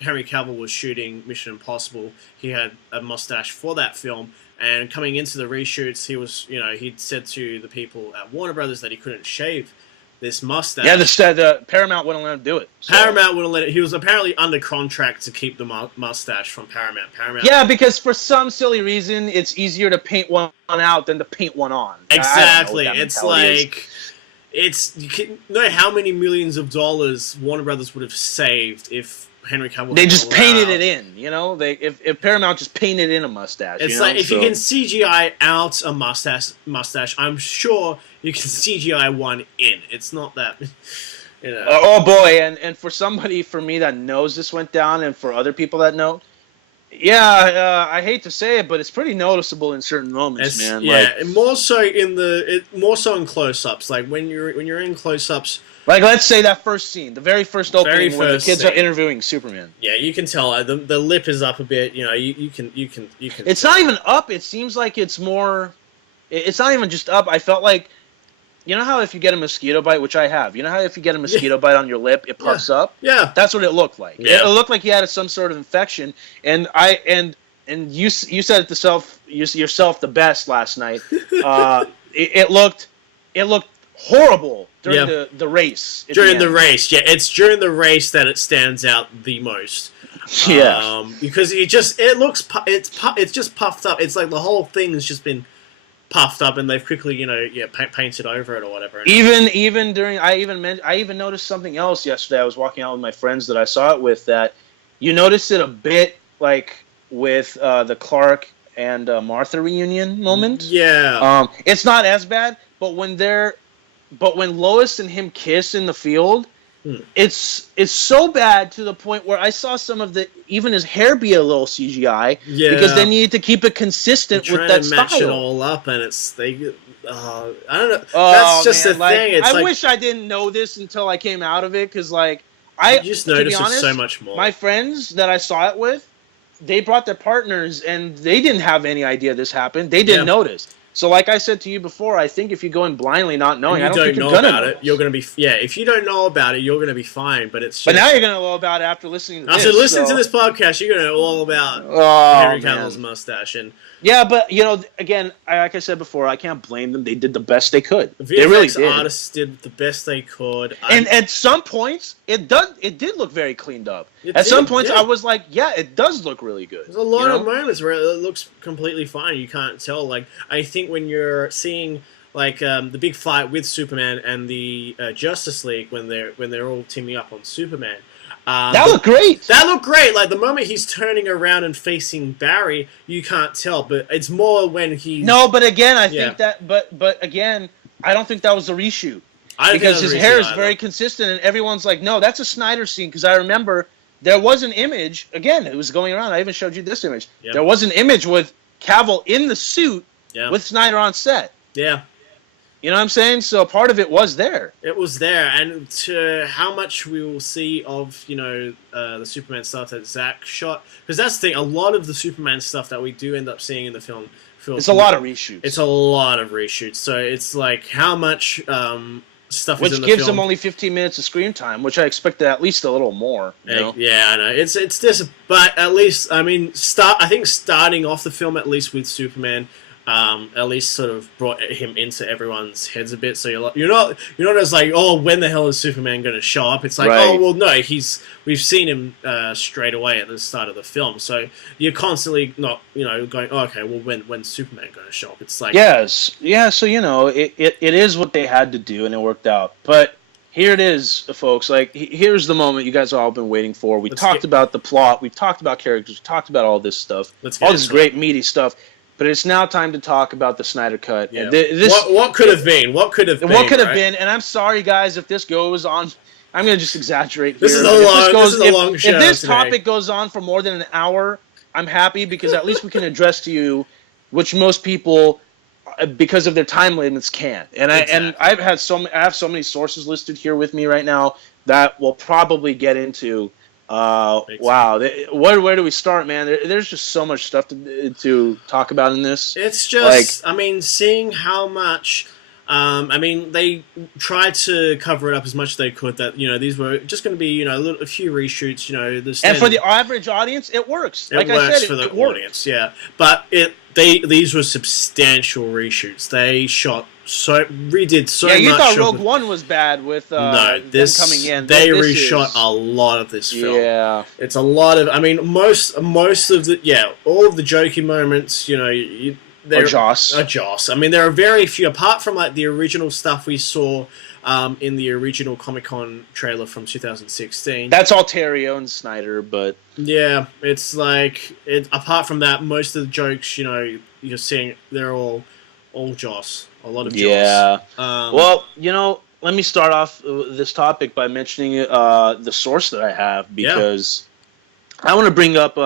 Henry Cavill was shooting Mission Impossible. He had a mustache for that film, and coming into the reshoots, he was, he'd said to the people at Warner Brothers that he couldn't shave this mustache. Yeah, the Paramount wouldn't let him do it. So. Paramount wouldn't let it. He was apparently under contract to keep the mustache from Paramount. Yeah, because for some silly reason, it's easier to paint one out than to paint one on. Exactly. It's like, you can know how many millions of dollars Warner Brothers would have saved if Henry Cavill. They just painted it in, if Paramount just painted in a mustache. It's like if you can CGI out a mustache, I'm sure you can CGI one in. It's not that. Oh boy, and for somebody, for me, that knows this went down, and for other people that know, I hate to say it, but it's pretty noticeable in certain moments, man. Yeah, more so in close-ups. Like when you're in close-ups. Like, let's say that first scene, the very first opening where the kids are interviewing Superman. Yeah, you can tell the lip is up a bit. You can. It's not even up. It seems like it's more. It's not even just up. I felt like, you know how if you get a mosquito bite, which I have. You know how if you get a mosquito bite on your lip, it puffs up. Yeah, that's what it looked like. Yeah. It looked like he had some sort of infection. And you said it yourself the best last night. It looked horrible during the race. During the race, yeah, it's during the race that it stands out the most. Yeah, because it's just puffed up. It's like the whole thing has just been puffed up, and they've quickly painted over it or whatever. Even during I even noticed something else yesterday. I was walking out with my friends that I saw it with. That you noticed it a bit like with the Clark and Martha reunion moment. Yeah, it's not as bad, but when Lois and him kiss in the field, it's so bad to the point where I saw some of even his hair be a little CGI. Yeah, because they needed to keep it consistent with that style. Match it all up, and I don't know. That's just the thing. It's I wish I didn't know this until I came out of it, because I just noticed it so much more. My friends that I saw it with, they brought their partners, and they didn't have any idea this happened. They didn't notice. So, like I said to you before, I think if you go in blindly not knowing, I don't think you're going to know it. You're going to be if you don't know about it, you're going to be fine. But it's just, but now you're going to know about it after listening to this. After listening to this podcast, you're going to know all about Henry Cavill's mustache. And yeah, but again, like I said before, I can't blame them. They did the best they could. The they really did. Artists did the best they could. And at some points, it did look very cleaned up. At some points, I was like, yeah, it does look really good. There's a lot of moments where it looks completely fine. You can't tell. Like, I think when you're seeing the big fight with Superman and the Justice League when they're all teaming up on Superman. That looked great. That looked great. Like the moment he's turning around and facing Barry, you can't tell. But it's more when he. No, but again, I think that. But again, I don't think that was a reshoot. Because his hair is very consistent, and everyone's like, "No, that's a Snyder scene." Because I remember there was an image. Again, it was going around. I even showed you this image. Yep. There was an image with Cavill in the suit with Snyder on set. Yeah. You know what I'm saying? So part of it was there. It was there, and to how much we will see of the Superman stuff that Zack shot, because that's the thing. A lot of the Superman stuff that we do end up seeing in the film. It's a lot of reshoots. It's a lot of reshoots. So it's like how much stuff which is in the gives film. them only 15 minutes of screen time, which I expected at least a little more. Yeah, I know. It's this, but at least I think starting off the film at least with Superman. At least sort of brought him into everyone's heads a bit. So you're not as like, oh, when the hell is Superman going to show up? It's like, oh, well, no, we've seen him straight away at the start of the film. So you're constantly not, going, oh, okay, well, when's Superman going to show up? It's like, yes, yeah. So it is what they had to do, and it worked out. But here it is, folks. Like, here's the moment you guys have all been waiting for. We talked about the plot. We've talked about characters. We talked about all this stuff. All this great meaty stuff. But it's now time to talk about the Snyder Cut. Yeah. What could have been? What could have been? What could have been? And I'm sorry, guys, if this goes on. I'm going to just exaggerate here. This is a long show. If this topic goes on for more than an hour, I'm happy, because at least we can address to you, which most people, because of their time limits, can't. And I have so many sources listed here with me right now that we'll probably get into Wow. Where do we start, man? There's just so much stuff to talk about in this. It's just, I mean, seeing how much. I mean, they tried to cover it up as much as they could. That these were just going to be a few reshoots. And for the average audience, it works. It works for the audience, yeah. But these were substantial reshoots. They redid so much. Yeah, you thought Rogue One was bad with them coming in. They reshot a lot of this film. Yeah, it's a lot of. I mean, most of the all of the jokey moments. They're a Joss. I mean, there are very few, apart from like the original stuff we saw in the original Comic-Con trailer from 2016. That's all Terrio and Snyder, but yeah, it's like apart from that, most of the jokes, you're seeing, they're all Joss. A lot of Joss. Yeah. Well, let me start off this topic by mentioning the source that I have, because I want to bring up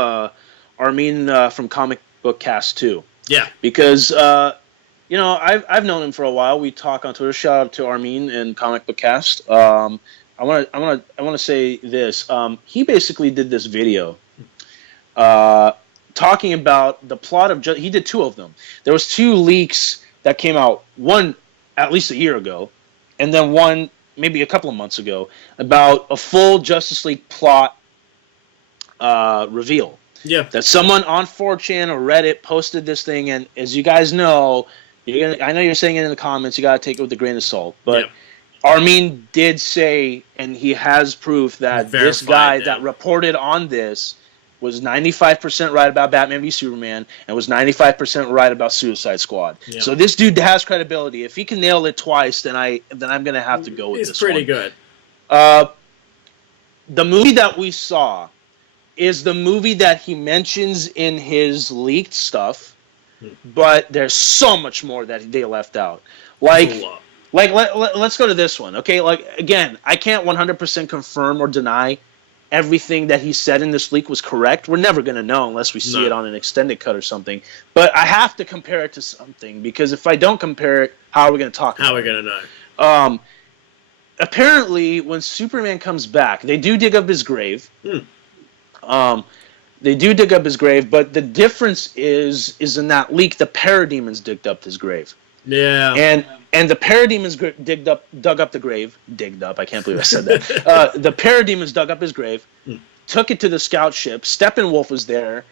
Armin from Comic Book Cast 2. Yeah, because I've known him for a while. We talk on Twitter. Shout out to Armin and Comic Book Cast. I want to say this. He basically did this video talking about the plot of. He did 2 of them. There was 2 leaks that came out. One at least a year ago, and then one maybe a couple of months ago about a full Justice League plot reveal. Yeah, that someone on 4chan or Reddit posted this thing, and as you guys know, I know you're saying it in the comments, you got to take it with a grain of salt, but Armin did say, and he has proof that this guy that reported on this was 95% right about Batman v Superman and was 95% right about Suicide Squad. Yeah. So this dude has credibility. If he can nail it twice, then I'm going to have to go with this one. It's pretty good. The movie that we saw is the movie that he mentions in his leaked stuff, but there's so much more that they left out. Let's go to this one, okay? Like, again, I can't 100% confirm or deny everything that he said in this leak was correct. We're never going to know unless we see it on an extended cut or something. But I have to compare it to something, because if I don't compare it, how are we going to talk about it? How are we going to know? Apparently, when Superman comes back, they do dig up his grave. They do dig up his grave, but the difference is in that leak, the parademons digged up his grave. Yeah. And the parademons dug up the grave. Digged up. I can't believe I said that. The parademons dug up his grave, took it to the scout ship. Steppenwolf was there,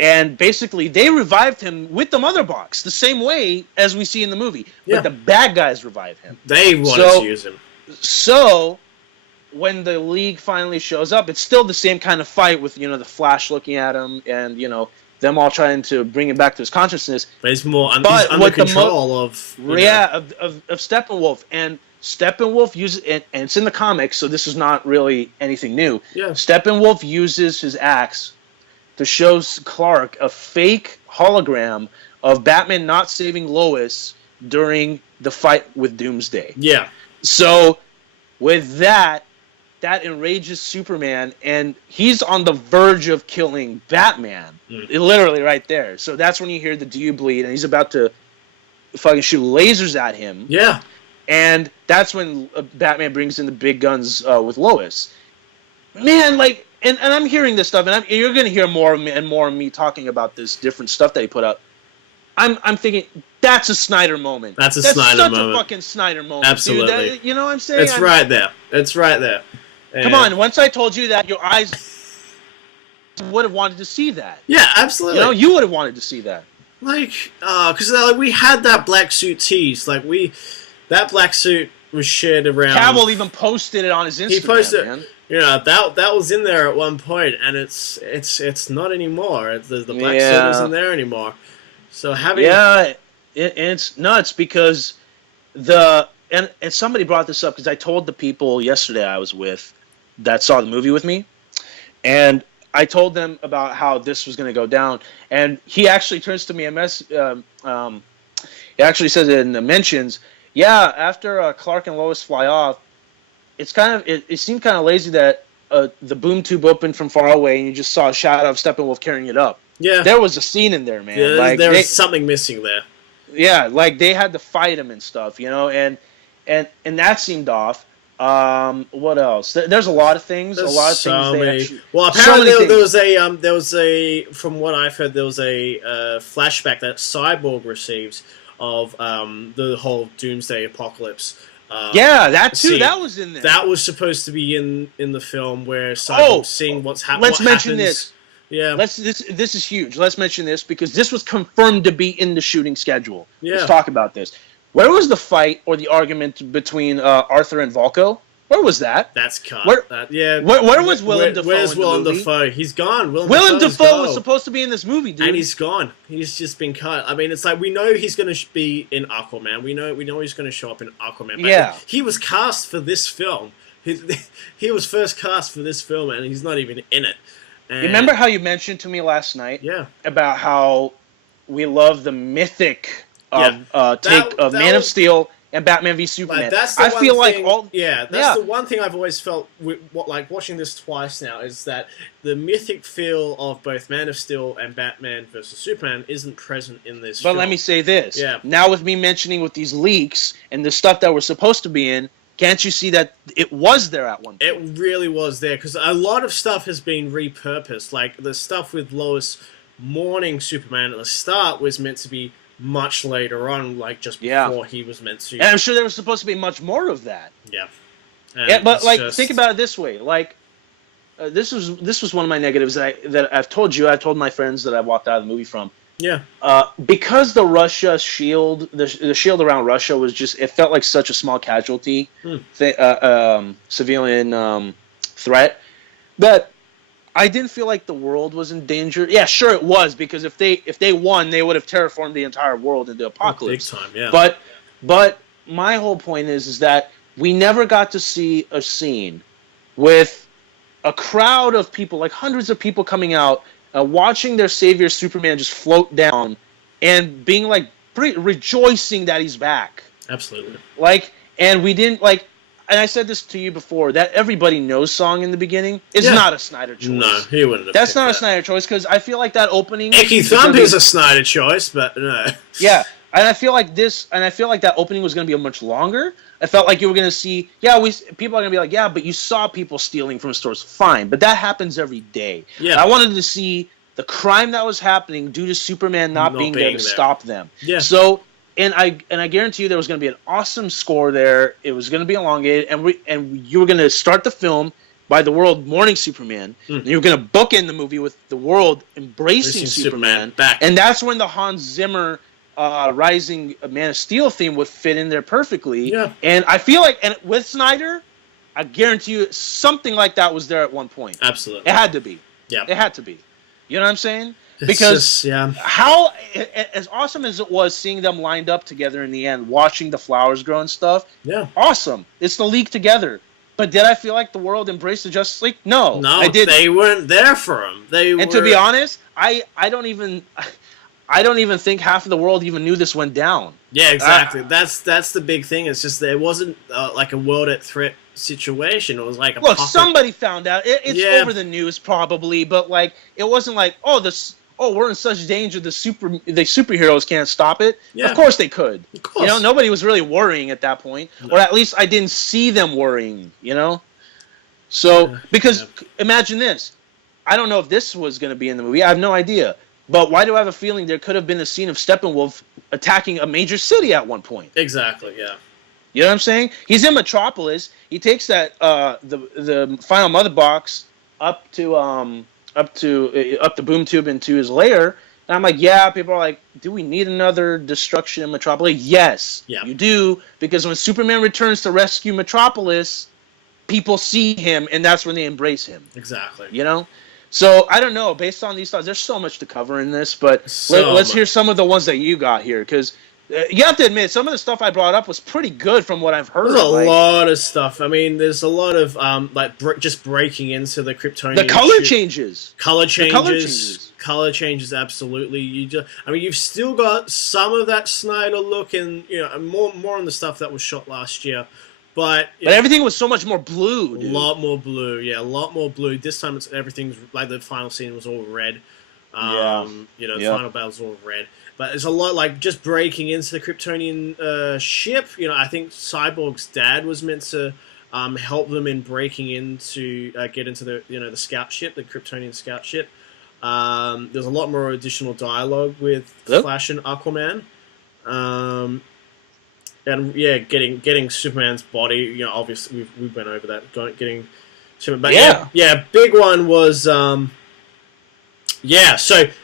and basically they revived him with the mother box, the same way as we see in the movie. But the bad guys revive him. They wanted to use him. So when the League finally shows up, it's still the same kind of fight with, the Flash looking at him and, them all trying to bring him back to his consciousness. But he's more under control of Steppenwolf. And Steppenwolf uses, and it's in the comics, so this is not really anything new. Yeah. Steppenwolf uses his axe to show Clark a fake hologram of Batman not saving Lois during the fight with Doomsday. Yeah. So with that enrages Superman, and he's on the verge of killing Batman. Literally right there. So that's when you hear the "Do you bleed?" and he's about to fucking shoot lasers at him. Yeah. And that's when Batman brings in the big guns with Lois. Man, like, and I'm hearing this stuff, and you're going to hear more and more of me talking about this different stuff that he put up. I'm thinking, that's a Snyder moment. That's such a fucking Snyder moment. Absolutely. Dude, you know what I'm saying? It's right there. It's right there. And come on, once I told you that, your eyes would have wanted to see that. Yeah, absolutely. You would have wanted to see that. Because we had that black suit tease. That black suit was shared around. Cavill even posted it on his Instagram. He posted, man. That was in there at one point, and it's not anymore. The black suit isn't there anymore. So having it's nuts because and somebody brought this up because I told the people yesterday I was with that saw the movie with me, and I told them about how this was going to go down, and he actually turns to me and he actually says it in the mentions. Yeah, after Clark and Lois fly off, it's it seemed kind of lazy that the boom tube opened from far away and you just saw a shadow of Steppenwolf carrying it up. Yeah, there was a scene in there, man. Yeah, there was something missing there. Yeah, like they had to fight him and stuff, and that seemed off. What else? There's a lot of things. There's a lot of so things. many. Actually, Well, so apparently many there was a from what I've heard there was a flashback that Cyborg receives of the whole Doomsday Apocalypse. Yeah, that too. Scene. That was in there. That was supposed to be in the film where Cyborg's seeing what's happening. Let's mention this. Yeah. This is huge. Let's mention this because this was confirmed to be in the shooting schedule. Yeah. Let's talk about this. Where was the fight or the argument between Arthur and Volko? Where was that? That's cut. Where was Willem Dafoe? Where's in the Willem movie? Dafoe? He's gone. Willem Dafoe was supposed to be in this movie, dude. And he's gone. He's just been cut. I mean, it's like we know he's going to be in Aquaman. We know he's going to show up in Aquaman. But yeah. He was cast for this film. He was first cast for this film, and he's not even in it. And remember how you mentioned to me last night? Yeah. About how we love the mythic take of Man of Steel and Batman v Superman. Like, that's the I feel thing, like the one thing I've always felt like watching this twice now is that the mythic feel of both Man of Steel and Batman versus Superman isn't present in this film. But let me say this. Yeah. Now with me mentioning with these leaks and the stuff that we're supposed to be in, can't you see that it was there at one point? It really was there because a lot of stuff has been repurposed. Like the stuff with Lois mourning Superman at the start was meant to be much later on, like just before he was meant to. And I'm sure there was supposed to be much more of that. Yeah. But like, think about it this way. Like, this was one of my negatives that I've told you. I've told my friends that I walked out of the movie from. Yeah. Because the Russia shield, the shield around Russia was just, it felt like such a small casualty, civilian threat, that I didn't feel like the world was in danger. Yeah, sure it was, because if they won, they would have terraformed the entire world into apocalypse. Big time, yeah. But my whole point is that we never got to see a scene with a crowd of people, like hundreds of people coming out, watching their savior Superman just float down and being like rejoicing that he's back. Absolutely. And we didn't and I said this to you before, that Everybody Knows song in the beginning is not a Snyder choice. No, he wouldn't have. That's not a Snyder choice, because I feel like that opening... Icky Thump is a Snyder choice, but no. Yeah, and I feel like that opening was going to be much longer. I felt like you were going to see... people are going to be like, yeah, but you saw people stealing from stores. Fine, but that happens every day. Yeah. And I wanted to see the crime that was happening due to Superman not being there to stop them. Yeah. So... And I guarantee you there was going to be an awesome score there. It was going to be elongated, and you were going to start the film by the world mourning Superman. And you were going to bookend the movie with the world embracing Superman. Back. And that's when the Hans Zimmer Rising Man of Steel theme would fit in there perfectly. Yeah. And I feel like, and with Snyder, I guarantee you something like that was there at one point. Absolutely. It had to be. Yeah. It had to be. You know what I'm saying? Because how, as awesome as it was seeing them lined up together in the end, watching the flowers grow and stuff, awesome. It's the League together. But did I feel like the world embraced the Justice League? No, I didn't. They weren't there for him. To be honest, I don't even think half of the world even knew this went down. Yeah, exactly. That's the big thing. It's just there wasn't like a world at threat situation. It was like a somebody found out. It's over the news probably, but like it wasn't like we're in such danger the superheroes can't stop it. Yeah. Of course they could. Of course. Nobody was really worrying at that point, or at least I didn't see them worrying. So because imagine this, I don't know if this was going to be in the movie. I have no idea. But why do I have a feeling there could have been a scene of Steppenwolf attacking a major city at one point? Exactly. Yeah. You know what I'm saying? He's in Metropolis. He takes that the final mother box up the boom tube into his lair, and I'm like, yeah. People are like, do we need another destruction in Metropolis? Yes, you do, because when Superman returns to rescue Metropolis, people see him, and that's when they embrace him. Exactly. So I don't know. Based on these thoughts, there's so much to cover in this, but let's hear some of the ones that you got here, because. You have to admit, some of the stuff I brought up was pretty good from what I've heard. There's a lot of stuff. I mean, there's a lot of just breaking into the Kryptonian. The color changes. Color changes. Absolutely. You've still got some of that Snyder look, and more on the stuff that was shot last year. But everything was so much more blue. Dude. A lot more blue. Yeah, a lot more blue. This time everything's like the final scene was all red. The final battle's all red. But there's a lot, like, just breaking into the Kryptonian ship. I think Cyborg's dad was meant to help them in breaking into get into the the scout ship, the Kryptonian scout ship. There's a lot more additional dialogue with Flash and Aquaman. And yeah, getting Superman's body. Obviously we went over that. Getting Superman, but yeah, big one was so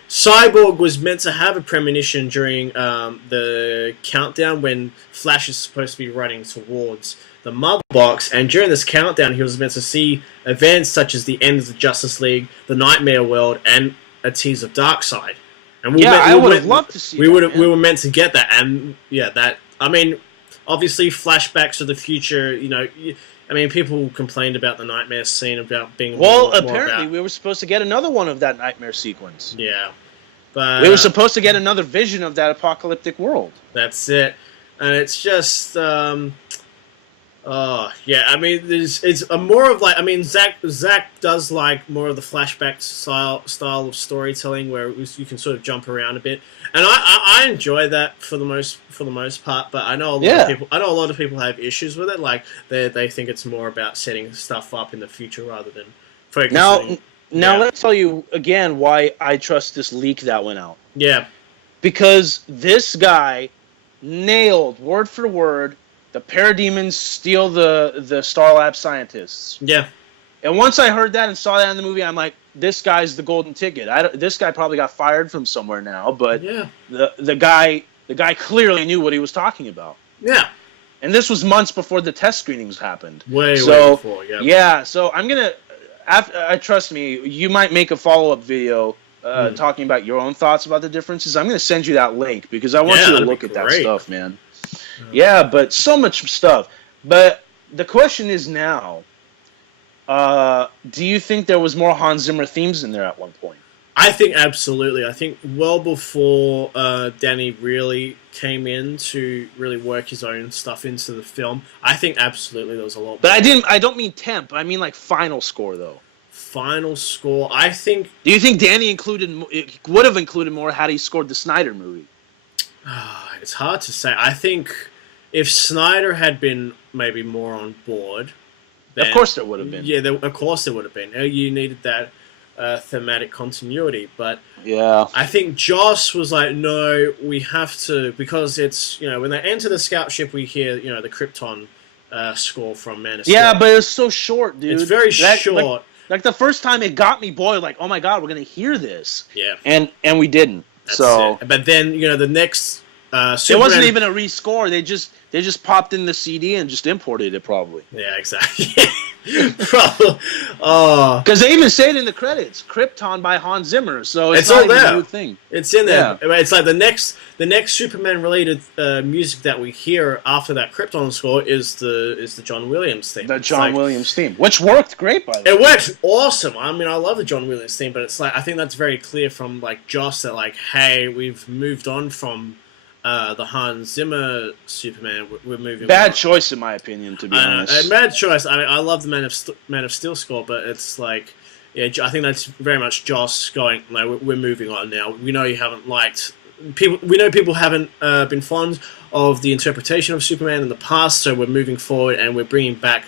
Cyborg was meant to have a premonition during the countdown when Flash is supposed to be running towards the Mother Box, and during this countdown, he was meant to see events such as the end of the Justice League, the Nightmare World, and a tease of Darkseid. And I would have loved to see. We were meant to get that, and obviously flashbacks of the future. People complained about the nightmare scene about being apparently we were supposed to get another one of that nightmare sequence. Yeah, but we were supposed to get another vision of that apocalyptic world. That's it, and it's just it's a more of Zack does like more of the flashback style of storytelling where you can sort of jump around a bit, and I enjoy that for the most part. But I know a lot of people have issues with it. Like they think it's more about setting stuff up in the future rather than focusing. Now let's tell you again why I trust this leak that went out. Yeah, because this guy nailed word for word. The parademons steal the Star Lab scientists. Yeah. And once I heard that and saw that in the movie, I'm like, this guy's the golden ticket. This guy probably got fired from somewhere now, but the guy clearly knew what he was talking about. Yeah. And this was months before the test screenings happened. Way before, yeah. Yeah, so I'm going to, trust me, you might make a follow-up video talking about your own thoughts about the differences. I'm going to send you that link because I want you to look at that stuff, man. Yeah, but so much stuff. But the question is now, do you think there was more Hans Zimmer themes in there at one point? I think absolutely. I think well before Danny really came in to really work his own stuff into the film, I think absolutely there was a lot. But I don't mean temp. I mean like final score though. Final score. I think. Do you think Danny would have included more had he scored the Snyder movie? It's hard to say. I think if Snyder had been maybe more on board, then, of course there would have been. Yeah, of course there would have been. You needed that thematic continuity, but I think Joss was like, no, we have to, because it's when they enter the scout ship, we hear the Krypton score from Man of Steel. Yeah, but it's so short, dude. It's very short. Like the first time it got me, boy, like, oh my god, we're gonna hear this. Yeah, and we didn't. That's so, it. But then the next. It wasn't even a rescore. They just popped in the CD and just imported it, probably. Yeah, exactly. Probably. Because they even say it in the credits, "Krypton" by Hans Zimmer. So it's all not even there. a new thing. It's in there. Yeah. It's like the next Superman related music that we hear after that Krypton score is the John Williams theme. The John Williams theme, which worked great by the way. It worked awesome. I mean, I love the John Williams theme, but it's like I think that's very clear from like Joss that like, hey, we've moved on from. The Hans Zimmer Superman, we're moving. Bad choice, in my opinion, to be honest. Bad choice. I mean, I love the Man of Steel score, but it's like, I think that's very much Joss going. Like, we're moving on now. We know you haven't liked people. We know people haven't been fond of the interpretation of Superman in the past, so we're moving forward and we're bringing back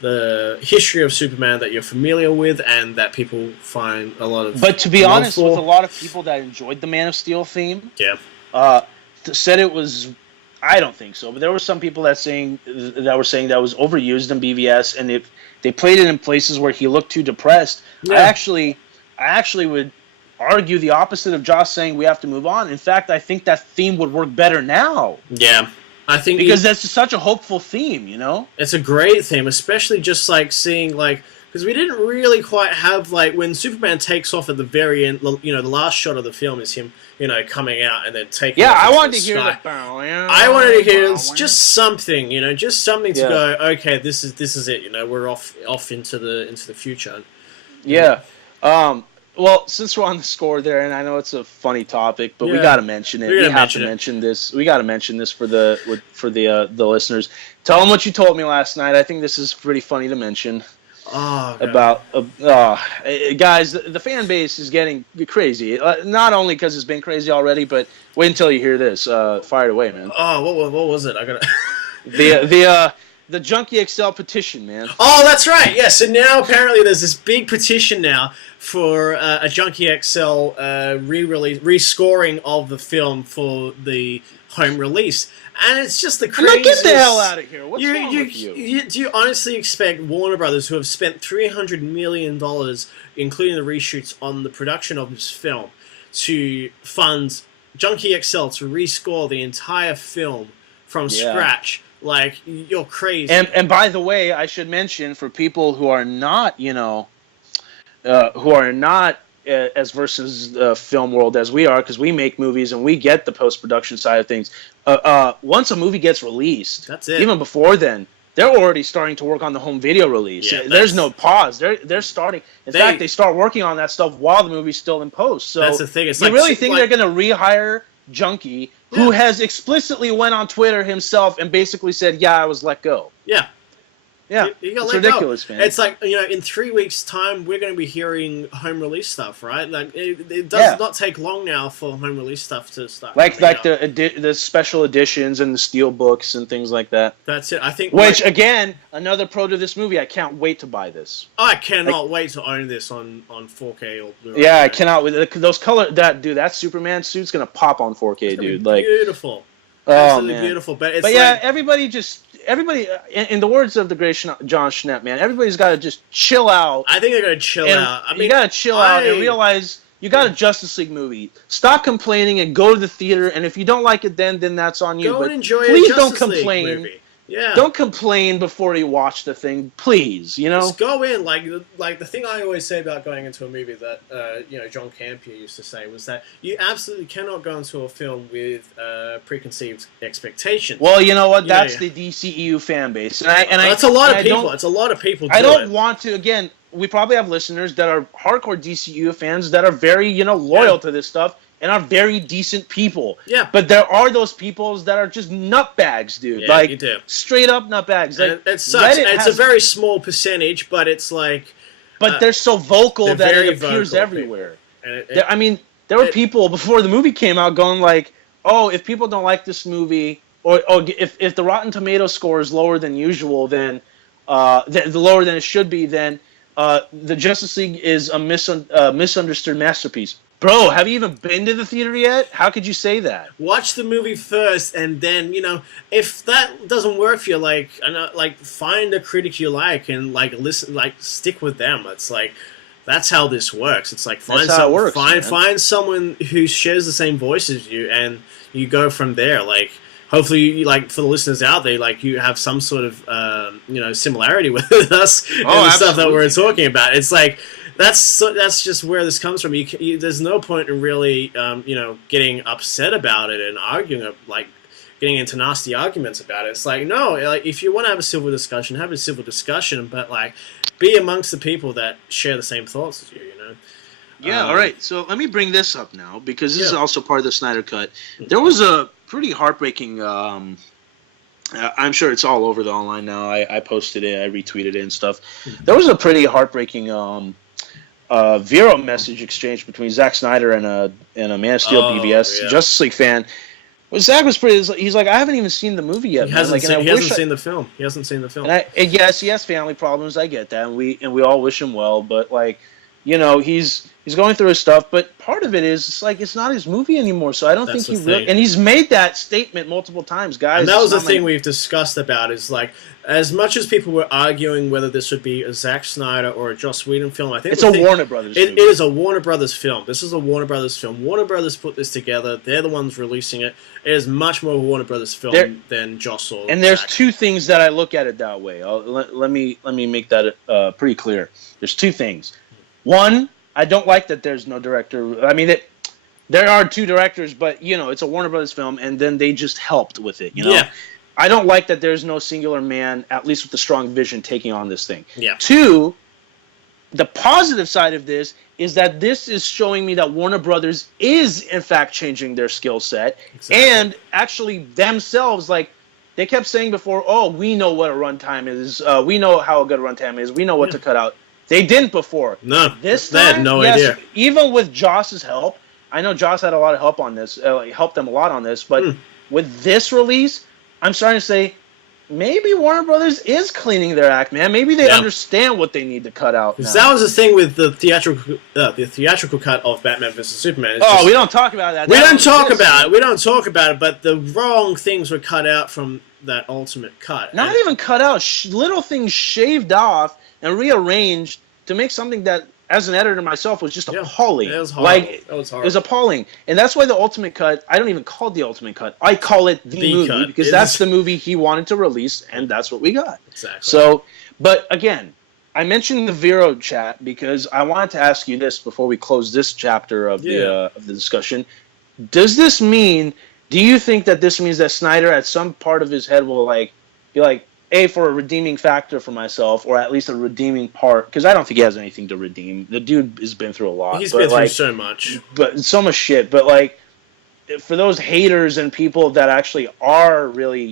the history of Superman that you're familiar with and that people find a lot of. But to be honest, with a lot of people that enjoyed the Man of Steel theme, said it was. I don't think so, but there were some people that were saying that was overused in BVS, and if they played it in places where he looked too depressed, I actually would argue the opposite of Joss saying we have to move on. In fact, I think that theme would work better now. Yeah, I think because that's such a hopeful theme, It's a great theme, especially just like seeing like. Because we didn't really quite have, like, when Superman takes off at the very end, the last shot of the film is him, coming out and then taking off. Yeah, I wanted to hear that. I wanted to hear just something, just something to go, okay, this is it, we're off into the future. Yeah. Well, since we're on the score there, and I know it's a funny topic, but we got to mention it. We have to mention this. We got to mention this for the listeners. Tell them what you told me last night. I think this is pretty funny to mention. Oh, guys, the fan base is getting crazy. Not only because it's been crazy already, but wait until you hear this. Fire it away, man. Oh, what was it? I gotta. the Junkie XL petition, man. Oh, that's right. Yeah. So now apparently there's this big petition now for a Junkie XL re-release, rescoring of the film for the home release, and it's just the craziest. Get the hell out of here! What's wrong with you? Do you honestly expect Warner Brothers, who have spent $300 million, including the reshoots, on the production of this film, to fund Junkie XL to rescore the entire film from scratch? Like, you're crazy. And by the way, I should mention, for people who are not, who are not as versus the film world as we are, because we make movies and we get the post-production side of things. Once a movie gets released, that's it. Even before then, they're already starting to work on the home video release. Yeah, there's no pause. They're starting. In fact, they start working on that stuff while the movie's still in post. So that's the thing. It's you really think they're going to rehire Junkie, who has explicitly went on Twitter himself and basically said, "Yeah, I was let go." Yeah. Yeah, it's ridiculous, man. It's like, in 3 weeks' time, we're going to be hearing home release stuff, right? Like, it does not take long now for home release stuff to start. Like the special editions and the steel books and things like that. That's it. I think. Which again, another pro to this movie. I can't wait to buy this. I cannot wait to own this on 4K or Blu-ray. Yeah, I cannot wait. Those color that Superman suit's gonna pop on 4K, dude. Like beautiful. Absolutely beautiful. But everybody, in the words of the great John Schnepp, man, everybody's got to just chill out. I think they're going to chill out. I mean, you got to chill out and realize you got a Justice League movie. Stop complaining and go to the theater. And if you don't like it, then that's on you. Go and enjoy please a Justice League movie. Yeah. Don't complain before you watch the thing, please. Just go in. Like the thing I always say about going into a movie that John Campion used to say was that you absolutely cannot go into a film with preconceived expectations. Well, you know what? That's the DCEU fan base, that's a lot of people. It's a lot of people. I don't want to. Again, we probably have listeners that are hardcore DCEU fans that are very loyal to this stuff. And are very decent people. Yeah. But there are those people that are just nutbags, dude. Yeah, you do. Straight up nutbags. Like, it's a very small percentage, but it's like... But they're so vocal that it appears everywhere. There were people before the movie came out going like, oh, if people don't like this movie, or if the Rotten Tomatoes score is lower than usual, then lower than it should be, then the Justice League is a misunderstood masterpiece. Bro, have you even been to the theater yet? How could you say that? Watch the movie first, and then if that doesn't work for you, find a critic you like and listen, stick with them. It's like that's how this works. It's like find someone who shares the same voice as you, and you go from there. Like hopefully, for the listeners out there, you have some sort of similarity with us and the stuff that we're talking about. It's like. That's just where this comes from. There's no point in really, getting upset about it and arguing, getting into nasty arguments about it. It's like, no, if you want to have a civil discussion, have a civil discussion, but be amongst the people that share the same thoughts as you. Yeah. All right. So let me bring this up now because this is also part of the Snyder Cut. There was a pretty heartbreaking. I'm sure it's all over the online now. I posted it, I retweeted it and stuff. There was a pretty heartbreaking. Vero message exchange between Zack Snyder and a Man of Steel BVS Justice League fan. Well, Zack was pretty. He's like, I haven't even seen the movie yet. He hasn't seen the film. He hasn't seen the film. And yes, he has family problems. I get that, and we all wish him well. But he's going through his stuff. But part of it is it's not his movie anymore. So I don't think he really. And he's made that statement multiple times, guys. And that was the thing we've discussed about is as much as people were arguing whether this would be a Zack Snyder or a Joss Whedon film, I think it's a Warner Brothers film. It is a Warner Brothers film. This is a Warner Brothers film. Warner Brothers put this together. They're the ones releasing it. It is much more a Warner Brothers film than Joss or And there's Zack. Two things that I look at it that way. Let me make that pretty clear. There's two things. One, I don't like that there's no director. I mean, there are two directors, but it's a Warner Brothers film, and then they just helped with it. Yeah. I don't like that there's no singular man, at least with a strong vision, taking on this thing. Yeah. Two, the positive side of this is that this is showing me that Warner Brothers is, in fact, changing their skill set. Exactly. And actually themselves, they kept saying before, oh, we know what a runtime is. We know how a good runtime is. We know what to cut out. They didn't before. No. This time, they had no idea. Even with Joss's help, I know Joss had a lot of help on this, helped them a lot on this, but with this release, I'm starting to say, maybe Warner Brothers is cleaning their act, man. Maybe they understand what they need to cut out. Because that was the thing with the theatrical cut of Batman vs Superman. We don't talk about that. We don't talk about it. But the wrong things were cut out from that ultimate cut. Not even cut out. Little things shaved off and rearranged to make something that, as an editor myself, was just appalling. It was horrible. It was appalling. And that's why the ultimate cut, I don't even call it the ultimate cut. I call it the movie cut, because that's the movie he wanted to release, and that's what we got. Exactly. So, but again, I mentioned the Vero chat because I wanted to ask you this before we close this chapter of the discussion. Does this mean... Do you think that this means that Snyder, at some part of his head, will be like, for a redeeming factor for myself, or at least a redeeming part? Because I don't think he has anything to redeem. The dude has been through a lot. He's been through so much. But so much shit. But for those haters and people that actually are really,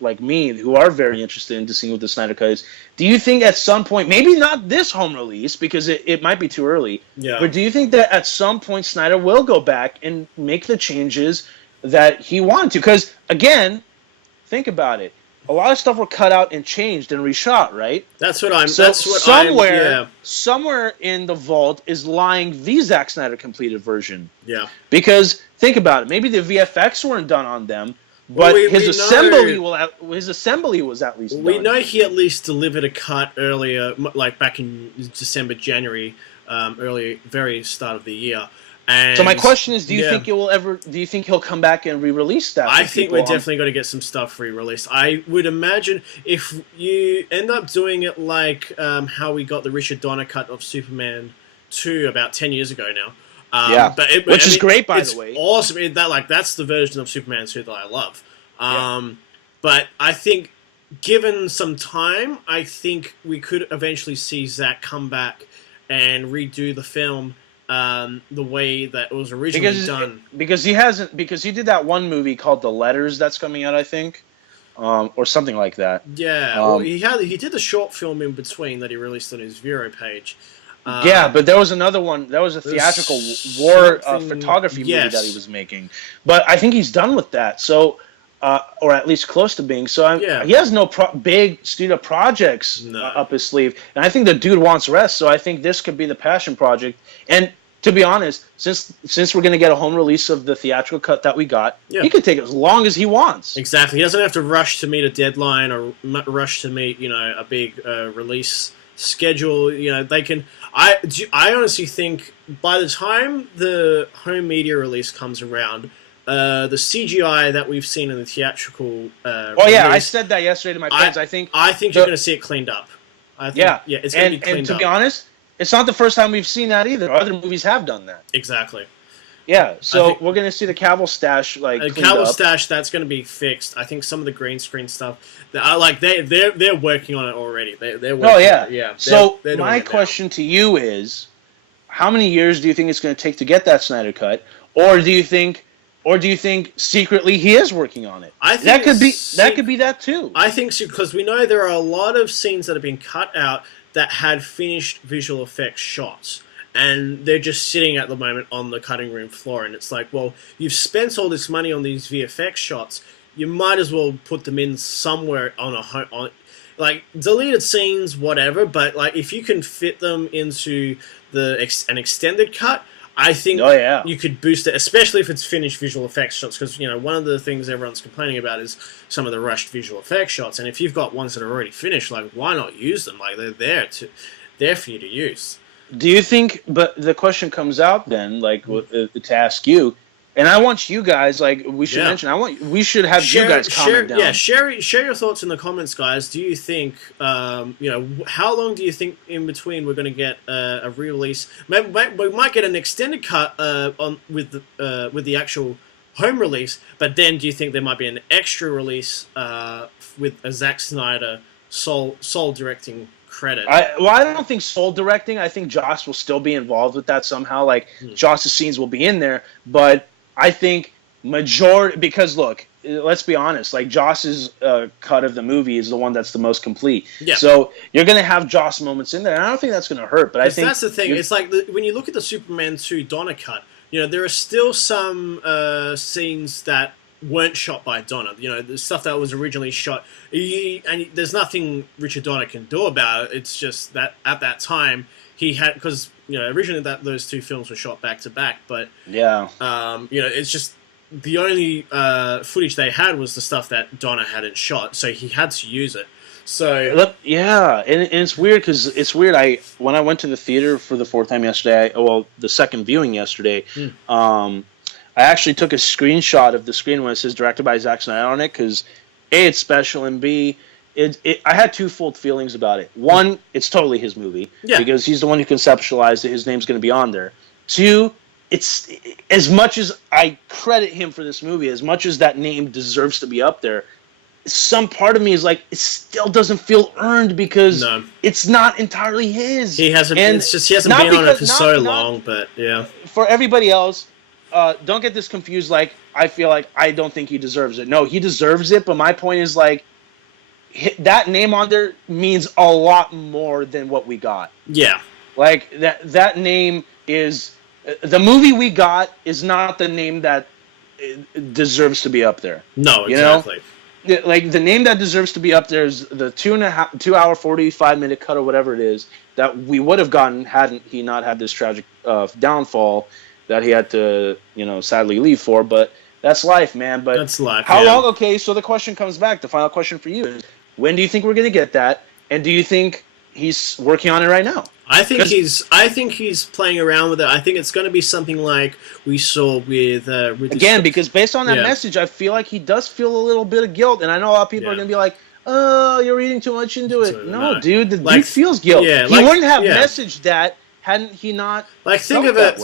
like me, who are very interested in seeing what the Snyder Cut is, do you think at some point, maybe not this home release because it might be too early, but do you think that at some point Snyder will go back and make the changes that he wanted to? Because, again, think about it. A lot of stuff were cut out and changed and reshot, right? Somewhere in the vault is lying the Zack Snyder completed version. Yeah. Because, think about it. Maybe the VFX weren't done on them, but his assembly was at least done. We know he at least delivered a cut earlier, like back in December, January, very start of the year. And so my question is, do you think he'll come back and re-release that? I think we're definitely going to get some stuff re-released. I would imagine if you end up doing it like how we got the Richard Donner cut of Superman 2 about 10 years ago now. Which is great, by the way. It's awesome. That's the version of Superman 2 that I love. But I think, given some time, I think we could eventually see Zack come back and redo the film the way that it was originally done. Because he did that one movie called The Letters that's coming out, I think, or something like that. Yeah, well, he did the short film in between that he released on his Vero page. But there was another one. That was a theatrical war photography movie that he was making. But I think he's done with that. So, or at least close to being. So he has no big studio projects up his sleeve. And I think the dude wants rest. So I think this could be the passion project. And to be honest, since we're going to get a home release of the theatrical cut that we got, he could take as long as he wants. Exactly. He doesn't have to rush to meet a deadline or rush to meet, a big release schedule. They can. I honestly think by the time the home media release comes around, the CGI that we've seen in the theatrical release, I said that yesterday to my friends. I think you're going to see it cleaned up. It's going to be cleaned up. And to be honest, it's not the first time we've seen that either. Other movies have done that. Exactly. Yeah, so we're going to see the Cavill stash stash that's going to be fixed. I think some of the green screen stuff, they're working on it already. They're working on it. Yeah. So my question to you is, how many years do you think it's going to take to get that Snyder cut, or do you think secretly he is working on it? I think that could be that too. I think so, because we know there are a lot of scenes that have been cut out that had finished visual effects shots, and they're just sitting at the moment on the cutting room floor, and it's like, well, you've spent all this money on these VFX shots, you might as well put them in somewhere on deleted scenes, whatever, but if you can fit them into an extended cut, I think you could boost it, especially if it's finished visual effects shots, because one of the things everyone's complaining about is some of the rushed visual effects shots, and if you've got ones that are already finished, why not use them? They're there for you to use. Do you think? But the question comes out then, to ask you, and I want you guys, we should mention, we should have you guys comment down. Yeah, share your thoughts in the comments, guys. Do you think, how long do you think in between we're going to get a re-release? We might get an extended cut with the actual home release, but then do you think there might be an extra release with a Zack Snyder sole directing credit? I don't think sole directing. I think Joss will still be involved with that somehow. Joss's scenes will be in there, but I think because look, let's be honest, Joss's cut of the movie is the one that's the most complete. Yeah. So you're going to have Joss moments in there, and I don't think that's going to hurt. But I think that's the thing. It's when you look at the Superman 2 Donner cut, there are still some scenes that weren't shot by Donner. You know, the stuff that was originally shot, and there's nothing Richard Donner can do about it. It's just that at that time he had, because you know originally those two films were shot back to back, but yeah, you know, it's just the only footage they had was the stuff that Donner hadn't shot, so he had to use it. So yeah, and it's weird because it's weird. When I went to the theater for the fourth time yesterday, the second viewing yesterday, I actually took a screenshot of the screen when it says directed by Zack Snyder on it because A, it's special, and B, I had twofold feelings about it. One, it's totally his movie because he's the one who conceptualized it. His name's going to be on there. Two, it's as much as I credit him for this movie, as much as that name deserves to be up there, some part of me is like, it still doesn't feel earned because it's not entirely his. He hasn't. It's just he hasn't been on it for so long. But yeah, for everybody else, don't get this confused. Like, I feel like I don't think he deserves it. No, he deserves it. But my point is like, that name on there means a lot more than what we got. Yeah, like that name is the movie we got is not the name that deserves to be up there. No, exactly. You know? Like the name that deserves to be up there is the 2 hour 45-minute cut or whatever it is that we would have gotten hadn't he not had this tragic downfall that he had to sadly leave for. But that's life, man. But that's life. How long? Okay, so the question comes back. The final question for you is: when do you think we're going to get that? And do you think he's working on it right now? I think he's playing around with it. I think it's going to be something like we saw with again, because based on that message, I feel like he does feel a little bit of guilt, and I know a lot of people are going to be like, "Oh, you're reading too much into it." No, dude, the dude feels guilt. Yeah, he wouldn't have messaged that hadn't he not. Like think of it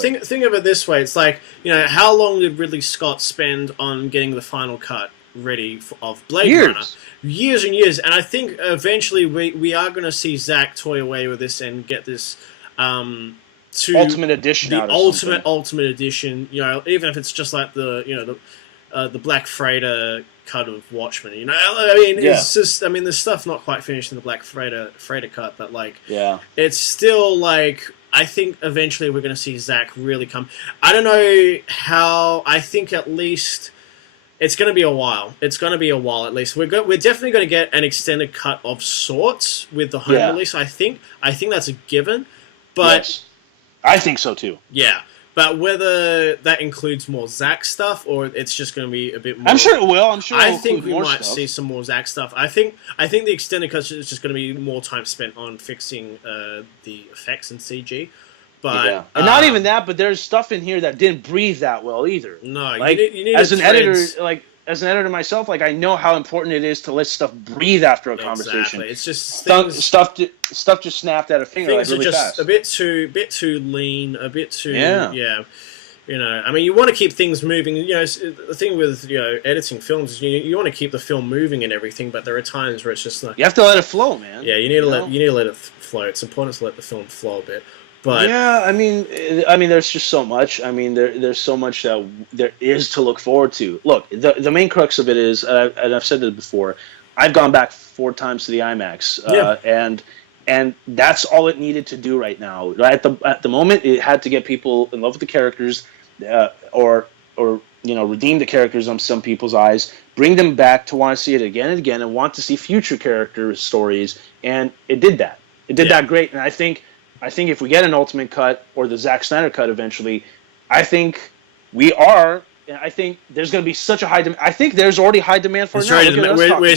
this way: it's like how long did Ridley Scott spend on getting the final cut ready of Blade Runner? Years and years, and I think eventually we are going to see Zack toy away with this and get this ultimate edition. The ultimate edition. Even if it's just like the Black Freighter cut of Watchmen. It's just the stuff's not quite finished in the Black Freighter cut, but it's still like. I think eventually we're going to see Zack really come. I don't know how. I think at least. It's going to be a while. It's going to be a while at least. We're definitely going to get an extended cut of sorts with the home release. I think that's a given. But yes. I think so too. Yeah, but whether that includes more Zack stuff or it's just going to be a bit more. I'm sure it will. I think we might see some more Zack stuff. I think the extended cut is just going to be more time spent on fixing the effects and CG. But and not even that, but there's stuff in here that didn't breathe that well either. No, like you need as an editor myself, like I know how important it is to let stuff breathe after a conversation. It's just stuff just snapped out of finger things really are just fast. a bit too lean, a bit too you want to keep things moving. The thing with editing films is you want to keep the film moving and everything, but there are times where it's just like you have to let it flow, man. Yeah, you need to let it flow. It's important to let the film flow a bit. But yeah, I mean, there's just so much. I mean, there's so much that there is to look forward to. Look, the main crux of it is, and I've said it before, I've gone back 4 times to the IMAX, and that's all it needed to do right now. At the moment, it had to get people in love with the characters, or redeem the characters on some people's eyes, bring them back to want to see it again and again, and want to see future character stories, and it did that. It did that great, and I think if we get an ultimate cut or the Zack Snyder cut eventually, I think there's going to be such a high demand. I think there's already high demand for it now. We're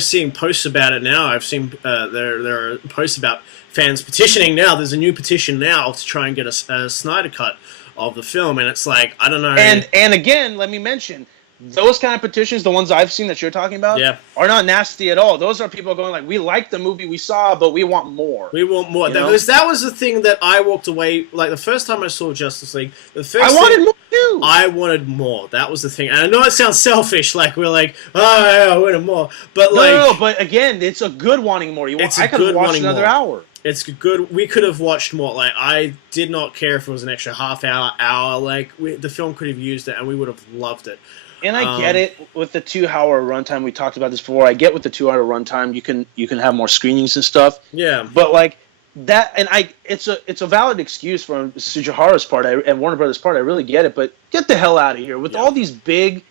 seeing posts about it now. I've seen there are posts about fans petitioning now. There's a new petition now to try and get a Snyder cut of the film, and it's like, I don't know. And again, let me mention, those kind of petitions, the ones I've seen that you're talking about, are not nasty at all. Those are people going like, we like the movie we saw, but we want more. We want more. That was the thing that I walked away, like the first time I saw Justice League, I wanted more too. I wanted more. That was the thing. And I know it sounds selfish, like we're like, I wanted more. But no, but again, it's a good wanting more. I could have watched another hour. It's good. We could have watched more. Like, I did not care if it was an extra half hour. Like, the film could have used it, and we would have loved it. And I get it with the 2-hour runtime. We talked about this before. I get with the 2-hour runtime, you can have more screenings and stuff. Yeah. But like that, and it's a valid excuse from Sujihara's part and Warner Brothers' part. I really get it. But get the hell out of here with all these big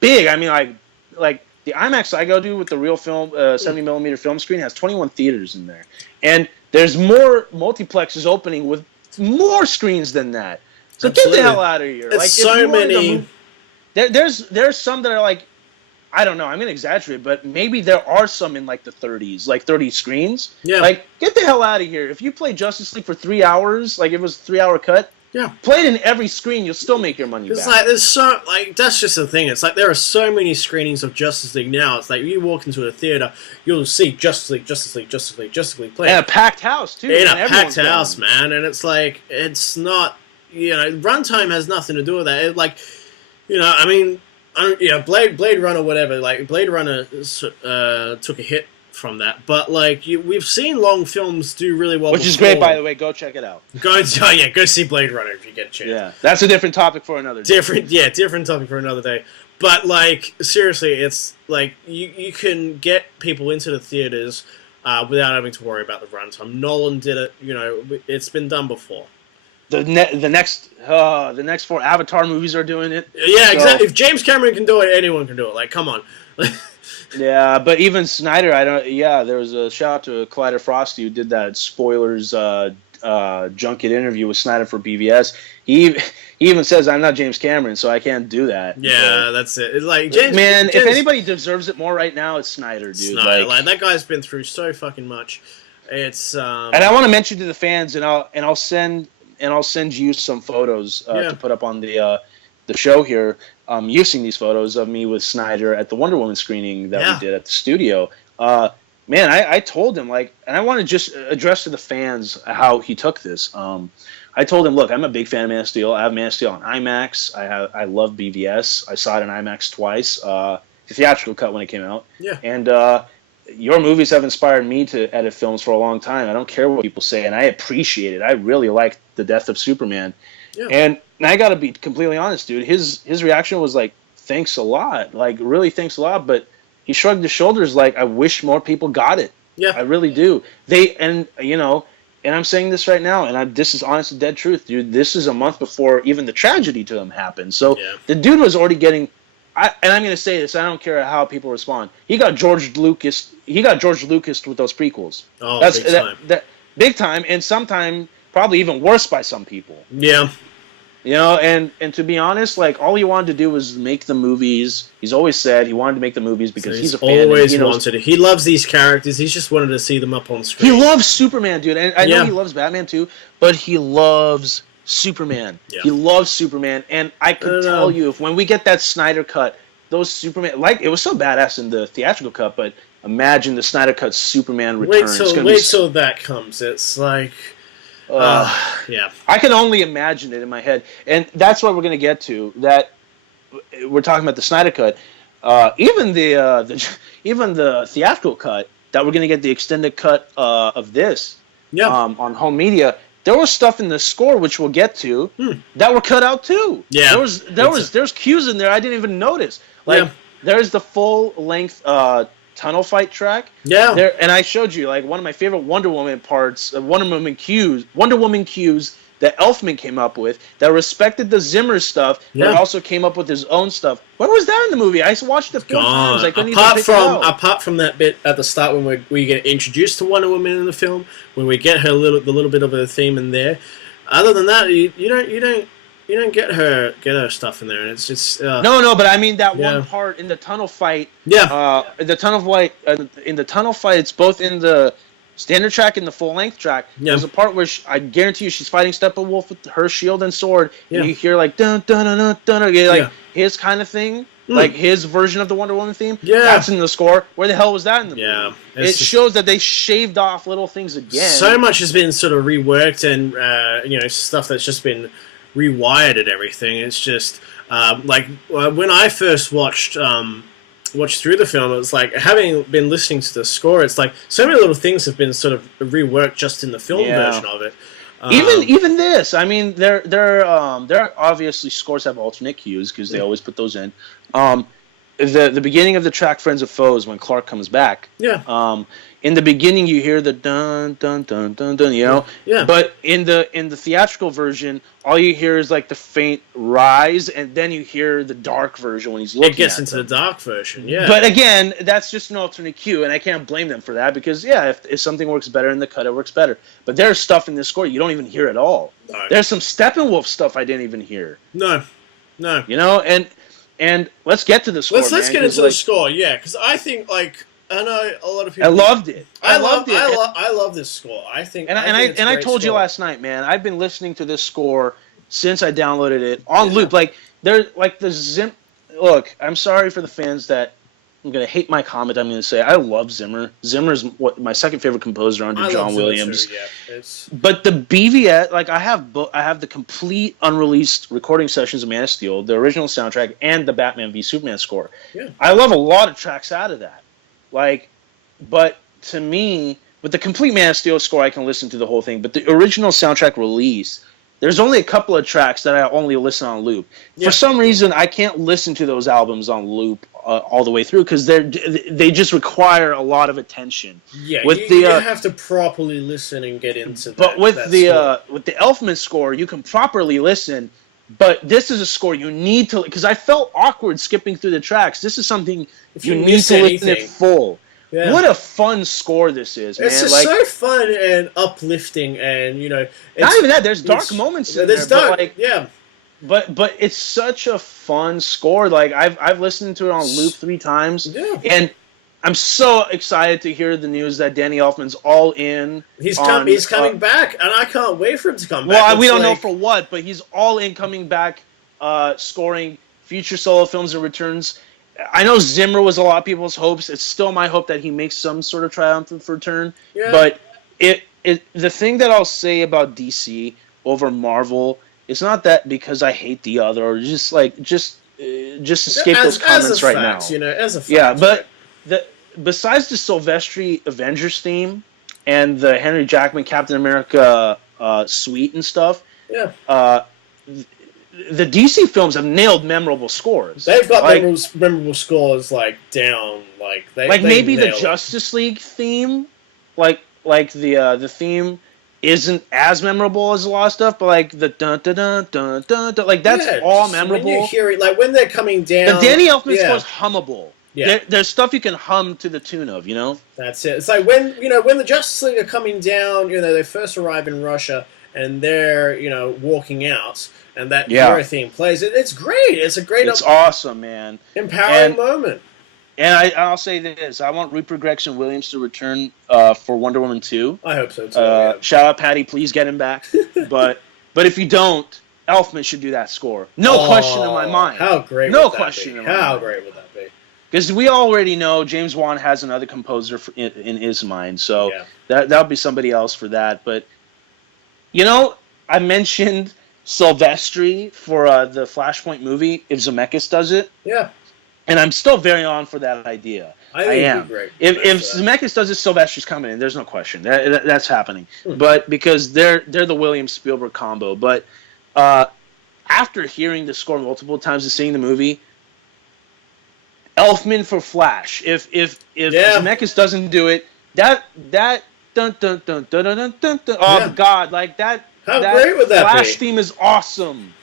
big. I mean, like the IMAX I go to with the real film 70mm film screen has 21 theaters in there, and there's more multiplexes opening with more screens than that. So Absolutely. get the hell out of here! It's like so many. There's some that are like, I don't know, I'm gonna exaggerate, but maybe there are some in like the 30s, like 30 screens. Yeah. Like, get the hell out of here! If you play Justice League for 3 hours, like it was a 3-hour cut. Yeah. Play it in every screen, you'll still make your money back. It's like there's so like that's just the thing. It's like there are so many screenings of Justice League now. It's like you walk into a theater, you'll see Justice League play. And a packed house too. In a packed house, man. And it's like it's not, runtime has nothing to do with that. I mean, Blade Runner, whatever. Like Blade Runner took a hit from that, but like we've seen long films do really well, which is great, by the way. Go check it out. Go see Blade Runner if you get a chance. Yeah, that's a different topic for another day. Different topic for another day. But like seriously, it's like you can get people into the theaters without having to worry about the runtime. Nolan did it. It's been done before. The next 4 Avatar movies are doing it. Yeah, exactly. If James Cameron can do it, anyone can do it. Like, come on. Yeah, but even Snyder, there was a shout out to Collider Frosty who did that spoilers junket interview with Snyder for BVS. He even says, I'm not James Cameron, so I can't do that. Yeah, that's it. It's like James, if anybody deserves it more right now, it's Snyder, dude. Snyder, like that guy's been through so fucking much. It's and I want to mention to the fans, and I'll send you some photos to put up on the show here. Using these photos of me with Snyder at the Wonder Woman screening that we did at the studio. Man, I told him, and I want to just address to the fans how he took this. I told him, look, I'm a big fan of Man of Steel. I have Man of Steel on IMAX. I love BVS. I saw it in IMAX twice. The theatrical cut when it came out. Yeah. And your movies have inspired me to edit films for a long time. I don't care what people say, and I appreciate it. I really like The Death of Superman. Yeah. And I got to be completely honest, dude. His reaction was like, thanks a lot. Like, really thanks a lot. But he shrugged his shoulders like, I wish more people got it. Yeah. I really do. And I'm saying this right now, and this is honest and dead truth, dude. This is a month before even the tragedy to him happened. So the dude was already getting, and I'm going to say this, I don't care how people respond. He got George Lucas with those prequels. Oh, big time. Big time, and sometime probably even worse by some people. Yeah. And to be honest, like, all he wanted to do was make the movies. He's always said he wanted to make the movies because he's a fan. Always wanted it. He loves these characters. He's just wanted to see them up on screen. He loves Superman, dude. And I know he loves Batman too, but he loves Superman. Yeah. He loves Superman. And I can tell you, when we get that Snyder cut, those Superman, like, it was so badass in the theatrical cut, but imagine the Snyder cut Superman return. Wait till that comes. It's like... yeah, I can only imagine it in my head, and that's what we're going to get to. That we're talking about the Snyder cut, even the theatrical cut. That we're going to get the extended cut of this on home media. There was stuff in the score which we'll get to that were cut out too. Yeah, there's cues in there I didn't even notice. Like there's the full length tunnel fight track. Yeah. There, and I showed you, like, one of my favorite Wonder Woman parts, Wonder Woman cues that Elfman came up with that respected the Zimmer stuff, but also came up with his own stuff. Where was that in the movie? I watched it 4 times. I couldn't even pick it out. Apart from that bit at the start when we get introduced to Wonder Woman in the film, when we get the little bit of a theme in there. Other than that, you don't get her stuff in there, and it's just no. But I mean that one part in the tunnel fight. Yeah. In the tunnel fight, it's both in the standard track and the full length track. Yeah. There's a part where I guarantee you she's fighting Steppenwolf with her shield and sword, and you hear like dun dun dun dun dun, like his kind of thing, like his version of the Wonder Woman theme. Yeah. That's in the score. Where the hell was that in the movie? Yeah. It shows that they shaved off little things again. So much has been sort of reworked, and stuff that's just been rewired and everything. It's just when I first watched through the film, it was like, having been listening to the score, it's like so many little things have been sort of reworked just in the film version of it. Even this, I mean, there obviously scores have alternate cues because they always put those in. the beginning of the track "Friends of Foes" when Clark comes back. Yeah. In the beginning, you hear the dun dun dun dun dun, you know. Yeah. But in the theatrical version, all you hear is like the faint rise, and then you hear the dark version when he's looking. It gets into the dark version. Yeah. But again, that's just an alternate cue, and I can't blame them for that because if something works better in the cut, it works better. But there's stuff in this score you don't even hear at all. No. There's some Steppenwolf stuff I didn't even hear. No. You know, and let's get to the score. Let's get into the score. Yeah, because I think I know a lot of people. I loved it. I love this score. I think. I told you last night, man. I've been listening to this score since I downloaded it on loop. Like Look, I'm sorry for the fans that I'm gonna hate my comment. I'm gonna say I love Zimmer. Zimmer's my second favorite composer under John Williams. Too, yeah. But the BVS, like I have the complete unreleased recording sessions of Man of Steel, the original soundtrack, and the Batman v Superman score. Yeah. I love a lot of tracks out of that. But to me, with the complete Man of Steel score, I can listen to the whole thing. But the original soundtrack release, there's only a couple of tracks that I only listen on loop. Yeah. For some reason, I can't listen to those albums on loop all the way through because they just require a lot of attention. Yeah, you have to properly listen and get into that. But with the Elfman score, you can properly listen. But this is a score you need to, because I felt awkward skipping through the tracks. This is something you need to listen to full. Yeah. What a fun score this is, man! It's just so fun and uplifting, and not even that. There's dark moments in there. But it's such a fun score. Like I've listened to it on loop 3 times, and I'm so excited to hear the news that Danny Elfman's all in. He's coming back, and I can't wait for him to come back. Well, we don't know for what, but he's all in coming back, scoring future solo films and returns. I know Zimmer was a lot of people's hopes. It's still my hope that he makes some sort of triumphant return. Yeah. But the thing that I'll say about DC over Marvel, it's not that because I hate the other or just escape those comments right now. As a fact. Yeah, but besides the Silvestri Avengers theme and the Henry Jackman Captain America suite and stuff, the DC films have nailed memorable scores. They've got memorable scores down. Maybe the Justice League theme, the theme isn't as memorable as a lot of stuff, but the dun dun dun dun dun dun, that's all memorable. When you hear it, when they're coming down, the Danny Elfman score is hummable. Yeah. There's stuff you can hum to the tune of, That's it. It's like when the Justice League are coming down, they first arrive in Russia and they're, walking out and that hero theme plays. It's great. It's a great... It's awesome, man. Empowering moment. And I'll say this. I want Rupert Gregson-Williams to return for Wonder Woman 2. I hope so, too. Shout out, Patty. Please get him back. But if you don't, Elfman should do that score. No question in my mind. How great no would that question be? in my mind. How great would that be? Because we already know James Wan has another composer in his mind, so that'll be somebody else for that. But I mentioned Silvestri for the Flashpoint movie. If Zemeckis does it, and I'm still very on for that idea. I think it'd be great. If Zemeckis does it, Silvestri's coming in. There's no question that's happening. But because they're the Williams Spielberg combo. But after hearing the score multiple times and seeing the movie. Elfman for Flash. If Zemeckis doesn't do it, that dun dun dun dun dun dun dun dun. Oh God, that. How great would that Flash be? theme is awesome.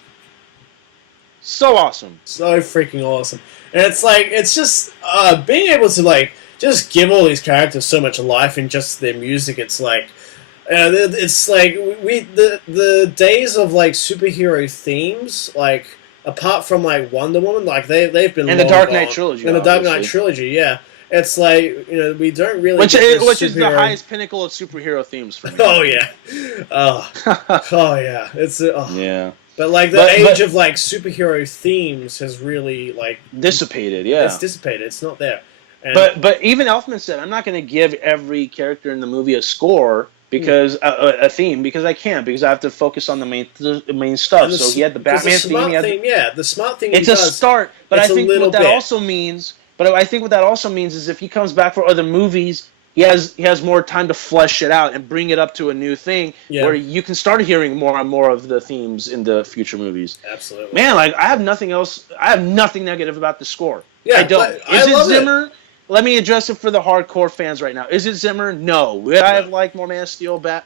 So awesome. So freaking awesome. And it's just being able to just give all these characters so much life in just their music. It's the days of superhero themes apart from Wonder Woman, they've been and the Dark Knight trilogy, and the Dark Knight trilogy, it's we don't really which is the highest pinnacle of superhero themes for me. Oh yeah, oh yeah, it's yeah. But the age of superhero themes has really dissipated. Yeah, it's dissipated. It's not there. And but even Elfman said, I'm not going to give every character in the movie a score. Because a theme, because I can't, because I have to focus on the main stuff. So he had the Batman theme. The smart theme. It's a start, but I think what that also means. But I think what that also means is if he comes back for other movies, he has more time to flesh it out and bring it up to a new thing where you can start hearing more and more of the themes in the future movies. Absolutely. Man, like I have nothing negative about the score. Yeah, I don't. Is it Zimmer? It. Let me address it for the hardcore fans right now. Is it Zimmer? No. Would I have liked more Man of Steel, Superman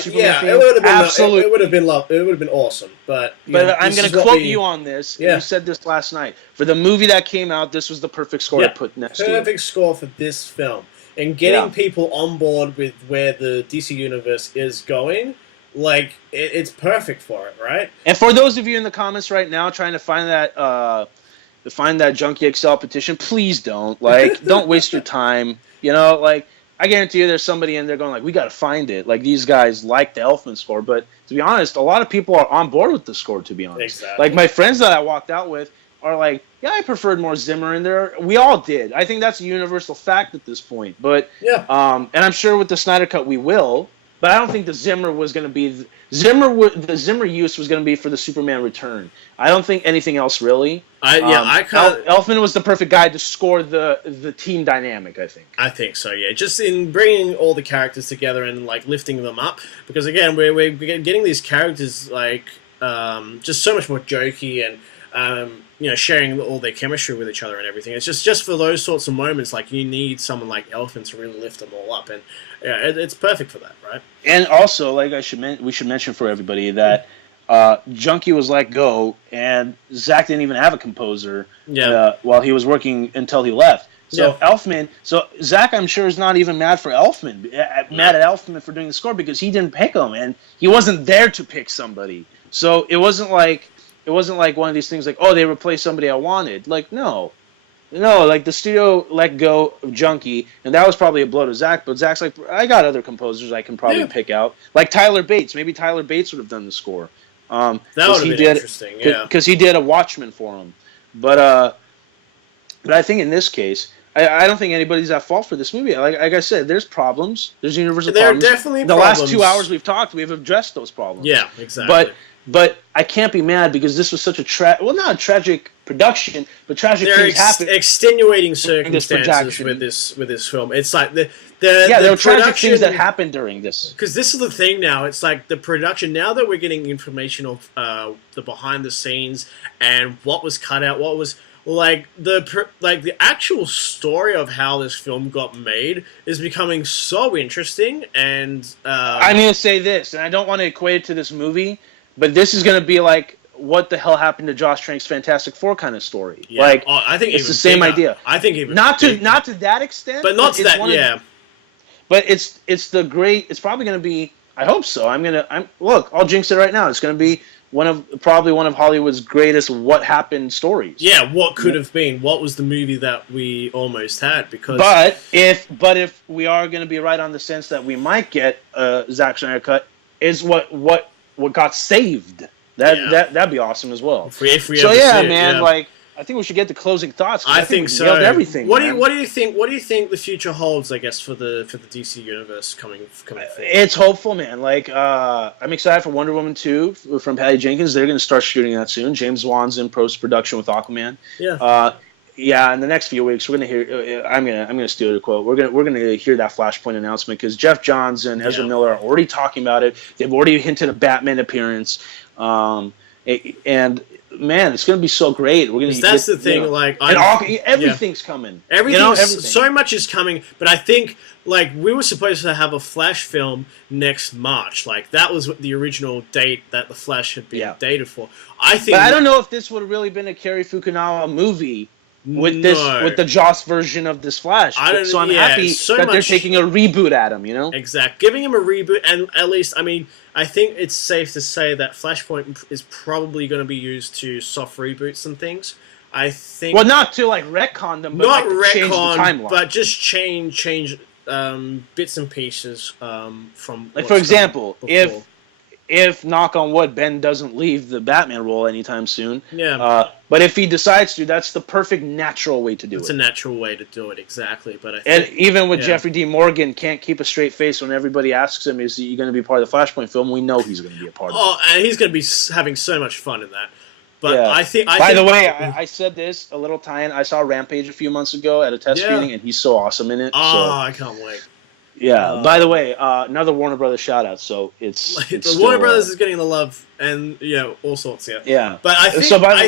theme? It would have been absolutely. It would have been love. It would have been awesome. But I'm going to quote you on this. Yeah. You said this last night. For the movie that came out, this was the perfect score to put next to it. Perfect score for this film. And getting people on board with where the DC Universe is going, like, it's perfect for it, right? And for those of you in the comments right now trying to find that Junkie XL petition, please don't. Like, don't waste your time. You know, like, I guarantee you there's somebody in there going, like, we got to find it. Like, these guys like the Elfman score. But to be honest, a lot of people are on board with the score, to be honest. Exactly. Like, my friends that I walked out with are like, yeah, I preferred more Zimmer in there. We all did. I think that's a universal fact at this point. But and I'm sure with the Snyder Cut we will. But I don't think the Zimmer was going to be the Zimmer use was going to be for the Superman Return. I don't think anything else really. Elfman was the perfect guy to score the team dynamic. I think so. Yeah, just in bringing all the characters together and like lifting them up, because again we're getting these characters like just so much more jokey and. Sharing all their chemistry with each other and everything. It's just for those sorts of moments, like you need someone like Elfman to really lift them all up, and it's perfect for that, right? And also, like we should mention for everybody that Junkie was let go, and Zack didn't even have a composer while he was working until he left. So Elfman, Zack, I'm sure is not even mad for Elfman, mad at Elfman for doing the score because he didn't pick him, and he wasn't there to pick somebody. So it wasn't like one of these things like, oh, they replaced somebody I wanted. Like, no, like the studio let go of Junkie, and that was probably a blow to Zack, but Zack's like, I got other composers I can probably pick out. Like Tyler Bates. Maybe Tyler Bates would have done the score. That would have been interesting, because he did a Watchmen for him. But I think in this case, I don't think anybody's at fault for this movie. Like I said, there's problems. There's universal problems. There are definitely the problems. last 2 hours we've talked, we've addressed those problems. Yeah, exactly. But I can't be mad because this was such a not a tragic production, but tragic things happened. Extenuating circumstances with this film. It's like there were tragic things that happened during this. Because this is the thing now. It's like the production. Now that we're getting information of the behind the scenes and what was cut out, what was like the actual story of how this film got made is becoming so interesting. And I'm going to say this, and I don't want to equate it to this movie. But this is going to be like what the hell happened to Josh Trank's Fantastic Four kind of story. Yeah. Like, I think it's the same idea. I think even not to that extent, but not to that. But it's the great. It's probably going to be. I hope so. Look. I'll jinx it right now. It's going to be probably one of Hollywood's greatest what happened stories. Yeah, what could have been? What was the movie that we almost had? Because but if we are going to be right on the sense that we might get a Zack Snyder cut, is what got saved. That'd be awesome as well. If we ever see it, man, like I think we should get the closing thoughts. I think so. Nailed everything. What do you think? What do you think the future holds? I guess for the DC universe coming forward. It's hopeful, man. Like I'm excited for Wonder Woman 2 from Patty Jenkins. They're going to start shooting that soon. James Wan's in post production with Aquaman. In the next few weeks, we're gonna hear. I'm gonna steal the quote. We're gonna hear that Flashpoint announcement because Jeff Johns and Ezra Miller are already talking about it. They've already hinted a Batman appearance, and man, it's gonna be so great. That's the thing. Everything's coming. Everything. So much is coming, but I think like we were supposed to have a Flash film next March. Like that was the original date that the Flash had been dated for. But I don't know if this would have really been a Cary Fukunaga movie. With the Joss version of this Flash, so I'm happy that they're taking a reboot at him. Exactly, giving him a reboot, and at least I think it's safe to say that Flashpoint is probably going to be used to soft reboots and things. I think not to like retcon them, but not change the timeline, but just change bits and pieces from. Like for example, if knock on wood, Ben doesn't leave the Batman role anytime soon. Yeah. But if he decides to, that's the perfect natural way to do it. It's a natural way to do it, exactly. But I think, and even with Jeffrey D. Morgan can't keep a straight face when everybody asks him, "Is he going to be part of the Flashpoint film?" We know he's going to be a part of it. Oh, and he's going to be having so much fun in that. But Yeah. I think. By the way, I said this a little tie-in. I saw Rampage a few months ago at a test screening, and he's so awesome in it. Oh, so. I can't wait. Yeah. By the way, another Warner Brothers shout out. So it's the still, Warner Brothers is getting the love and all sorts. Yeah. Yeah. But I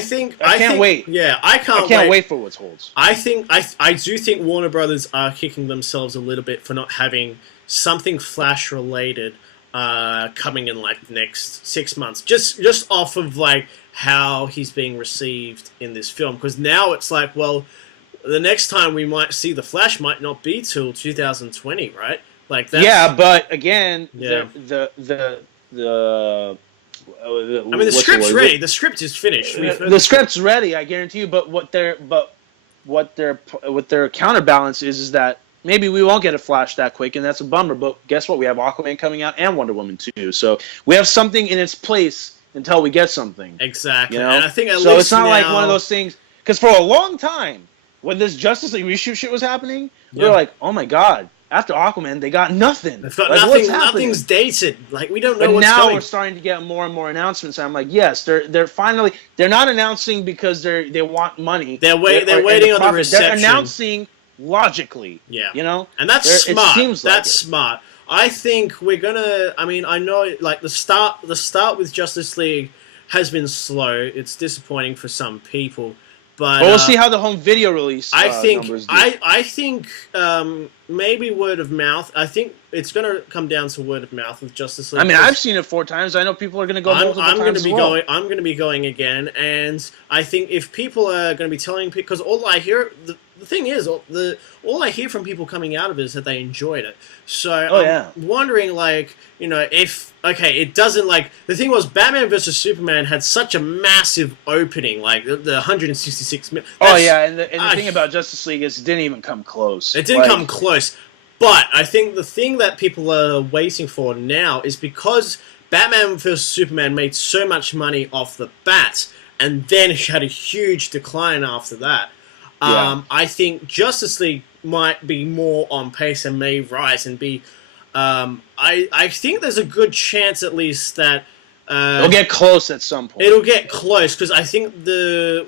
think. So I can't wait. Yeah, I can't wait for what holds. I think I do think Warner Brothers are kicking themselves a little bit for not having something Flash related coming in like the next 6 months. Just off of like how he's being received in this film, because now it's like, well, the next time we might see the Flash might not be till 2020, right? Like that's, yeah, but again, yeah. the I mean, the script's ready. The script is finished. The script's ready, I guarantee you. But what their counterbalance is that maybe we won't get a Flash that quick, and that's a bummer. But guess what? We have Aquaman coming out and Wonder Woman too. So we have something in its place until we get something. Exactly. You know? And I think so it's not like one of those things. Because for a long time, when this Justice League reshoot shit was happening, we were like, oh my god. After Aquaman, they got nothing. They've got nothing. Nothing's dated. Like we don't know what's now coming. We're starting to get more and more announcements. I'm like, yes, they're finally. They're not announcing because they want money. They're waiting on the reception. They're announcing logically. Yeah. You know, and that's smart. It seems that's smart. I think we're gonna. I mean, I know like the start with Justice League has been slow. It's disappointing for some people. But we'll see how the home video release numbers do. I think maybe word of mouth. I think it's going to come down to word of mouth with Justice League. I mean, I've seen it 4 times. I know people are going to go multiple times. I'm going to be going again, and I think if people are going to be telling people, because all I hear, the thing is, all I hear from people coming out of it is that they enjoyed it. So I'm wondering, like, you know, if it doesn't, like, the thing was Batman vs Superman had such a massive opening, like the 166 million. Oh yeah, and the thing about Justice League is it didn't even come close. It didn't come close. But I think the thing that people are waiting for now is because Batman vs Superman made so much money off the bat, and then it had a huge decline after that. I think Justice League might be more on pace and may rise and be. I think there's a good chance at least that it'll get close at some point. It'll get close because I think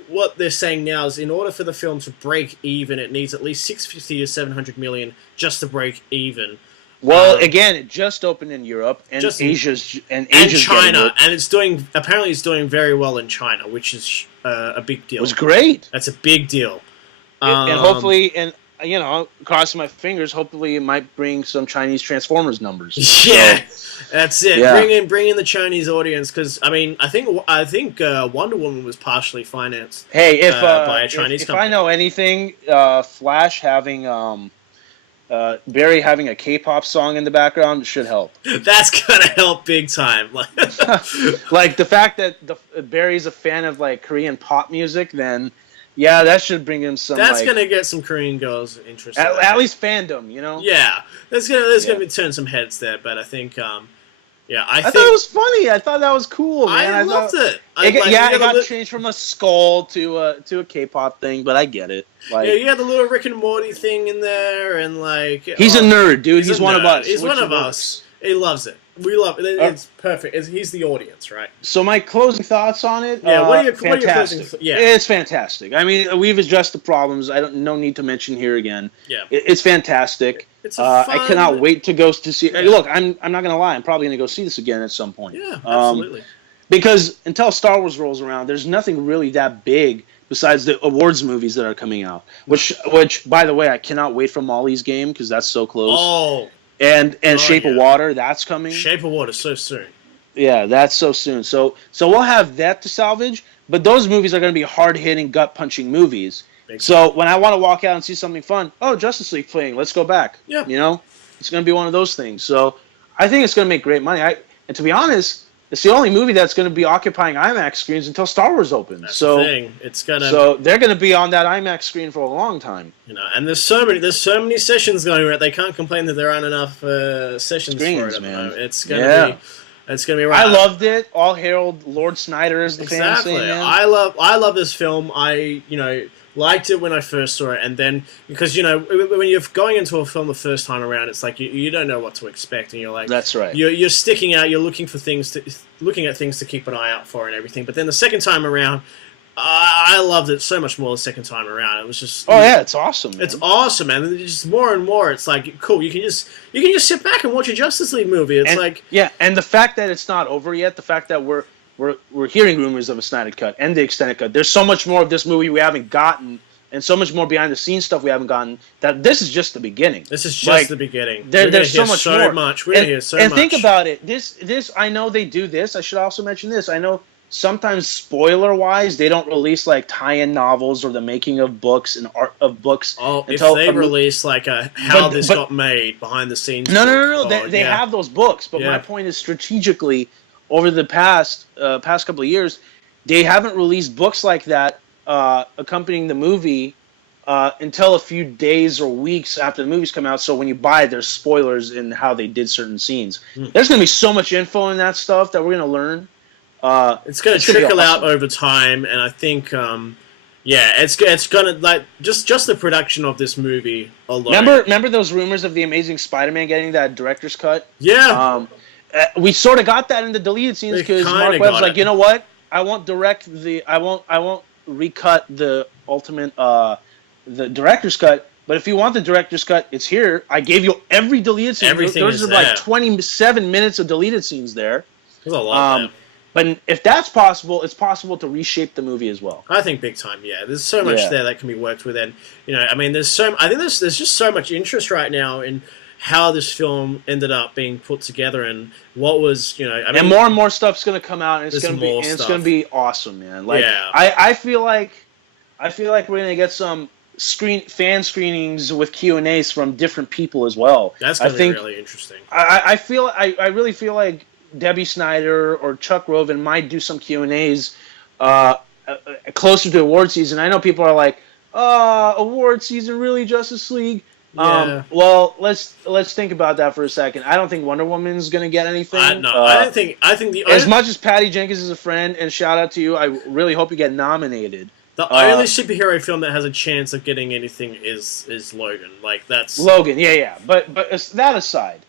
what they're saying now is in order for the film to break even, it needs at least 650 to 700 million just to break even. Well, again, it just opened in Europe and Asia's and China, and it's doing very well in China, which is a big deal. It was great. That's a big deal. And hopefully, you know, crossing my fingers, hopefully it might bring some Chinese Transformers numbers. Yeah, that's it. Yeah. Bring in the Chinese audience because I mean, I think Wonder Woman was partially financed. Hey, by a Chinese if company. I know anything, Flash having Barry having a K-pop song in the background should help. That's gonna help big time. Like the fact that Barry's a fan of like Korean pop music, then. Yeah, that should bring him some. That's gonna get some Korean girls interested. At least fandom, you know. Yeah, there's gonna be turn some heads there, but I think, I thought it was funny. I thought that was cool, man. I loved it. It got changed from a skull to a K-pop thing, but I get it. Like, yeah, you had the little Rick and Morty thing in there, and like he's a nerd, dude. He's one of us. He's one of us. He loves it. We love it. It's perfect. He's the audience, right? So my closing thoughts on it. Yeah, what are your closing? Yeah, it's fantastic. I mean, we've addressed the problems. No need to mention here again. Yeah, it's fantastic. It's fun, I cannot wait to go to see. Yeah. Look, I'm not gonna lie. I'm probably gonna go see this again at some point. Yeah, absolutely. Because until Star Wars rolls around, there's nothing really that big besides the awards movies that are coming out. Which, by the way, I cannot wait for Molly's Game because that's so close. Oh. And Shape of Water, that's coming. Shape of Water, so soon. Yeah, that's so soon. So we'll have that to salvage, but those movies are going to be hard-hitting, gut-punching movies. So when I want to walk out and see something fun, Justice League playing, let's go back. Yeah. You know, it's going to be one of those things. So I think it's going to make great money. And to be honest, it's the only movie that's going to be occupying IMAX screens until Star Wars opens. That's the thing. So they're going to be on that IMAX screen for a long time. You know, and there's so many sessions going around. They can't complain that there aren't enough sessions screens, for it at the man. moment. It's going to be. It's gonna be right. I loved it. All hail Lord Snyder, as the fans say, man. I love this film. I liked it when I first saw it, and then because when you're going into a film the first time around, it's like you don't know what to expect, and you're like, that's right. You're sticking out. You're looking at things to keep an eye out for and everything. But then the second time around, I loved it so much more the second time around. It was just it's awesome. Man. It's awesome, man. It's just more and more. It's like cool. You can just sit back and watch a Justice League movie. It's and the fact that it's not over yet, the fact that we're hearing rumors of a Snyder cut and the extended cut. There's so much more of this movie we haven't gotten, and so much more behind the scenes stuff we haven't gotten. That this is just the beginning. This is just the beginning. There's so much more. We're gonna hear so much. And think about it. This I know they do this. I should also mention this. I know. Sometimes, spoiler-wise, they don't release like tie-in novels or the making of books and art of books. Oh, if they release like how this got made behind the scenes. No. They have those books, but my point is strategically, over the past couple of years, they haven't released books like that accompanying the movie until a few days or weeks after the movies come out. So when you buy it, there's spoilers in how they did certain scenes. There's going to be so much info in that stuff that we're going to learn. It's going to trickle out over time, and I think, it's going to like just the production of this movie alone. Remember those rumors of the Amazing Spider-Man getting that director's cut? Yeah. We sort of got that in the deleted scenes because Mark Webb's like, you know what? I won't recut the ultimate the director's cut. But if you want the director's cut, it's here. I gave you every deleted scene. There's like 27 minutes of deleted scenes there. There's a lot of them. But if that's possible, it's possible to reshape the movie as well. I think big time, yeah. There's so much there that can be worked with, and I think there's just so much interest right now in how this film ended up being put together and what was, and more stuff's going to come out, and it's going to be awesome, man. Like I feel like we're going to get some fan screenings with Q&As from different people as well. That's going to be really interesting. I really feel like Debbie Snyder or Chuck Roven might do some Q&As closer to award season. I know people are like, award season, really, Justice League? Yeah. Well, let's think about that for a second. I don't think Wonder Woman's going to get anything. I think as much as Patty Jenkins is a friend, and shout out to you, I really hope you get nominated. The only superhero film that has a chance of getting anything is Logan. Like, that's... Logan, yeah. But that aside,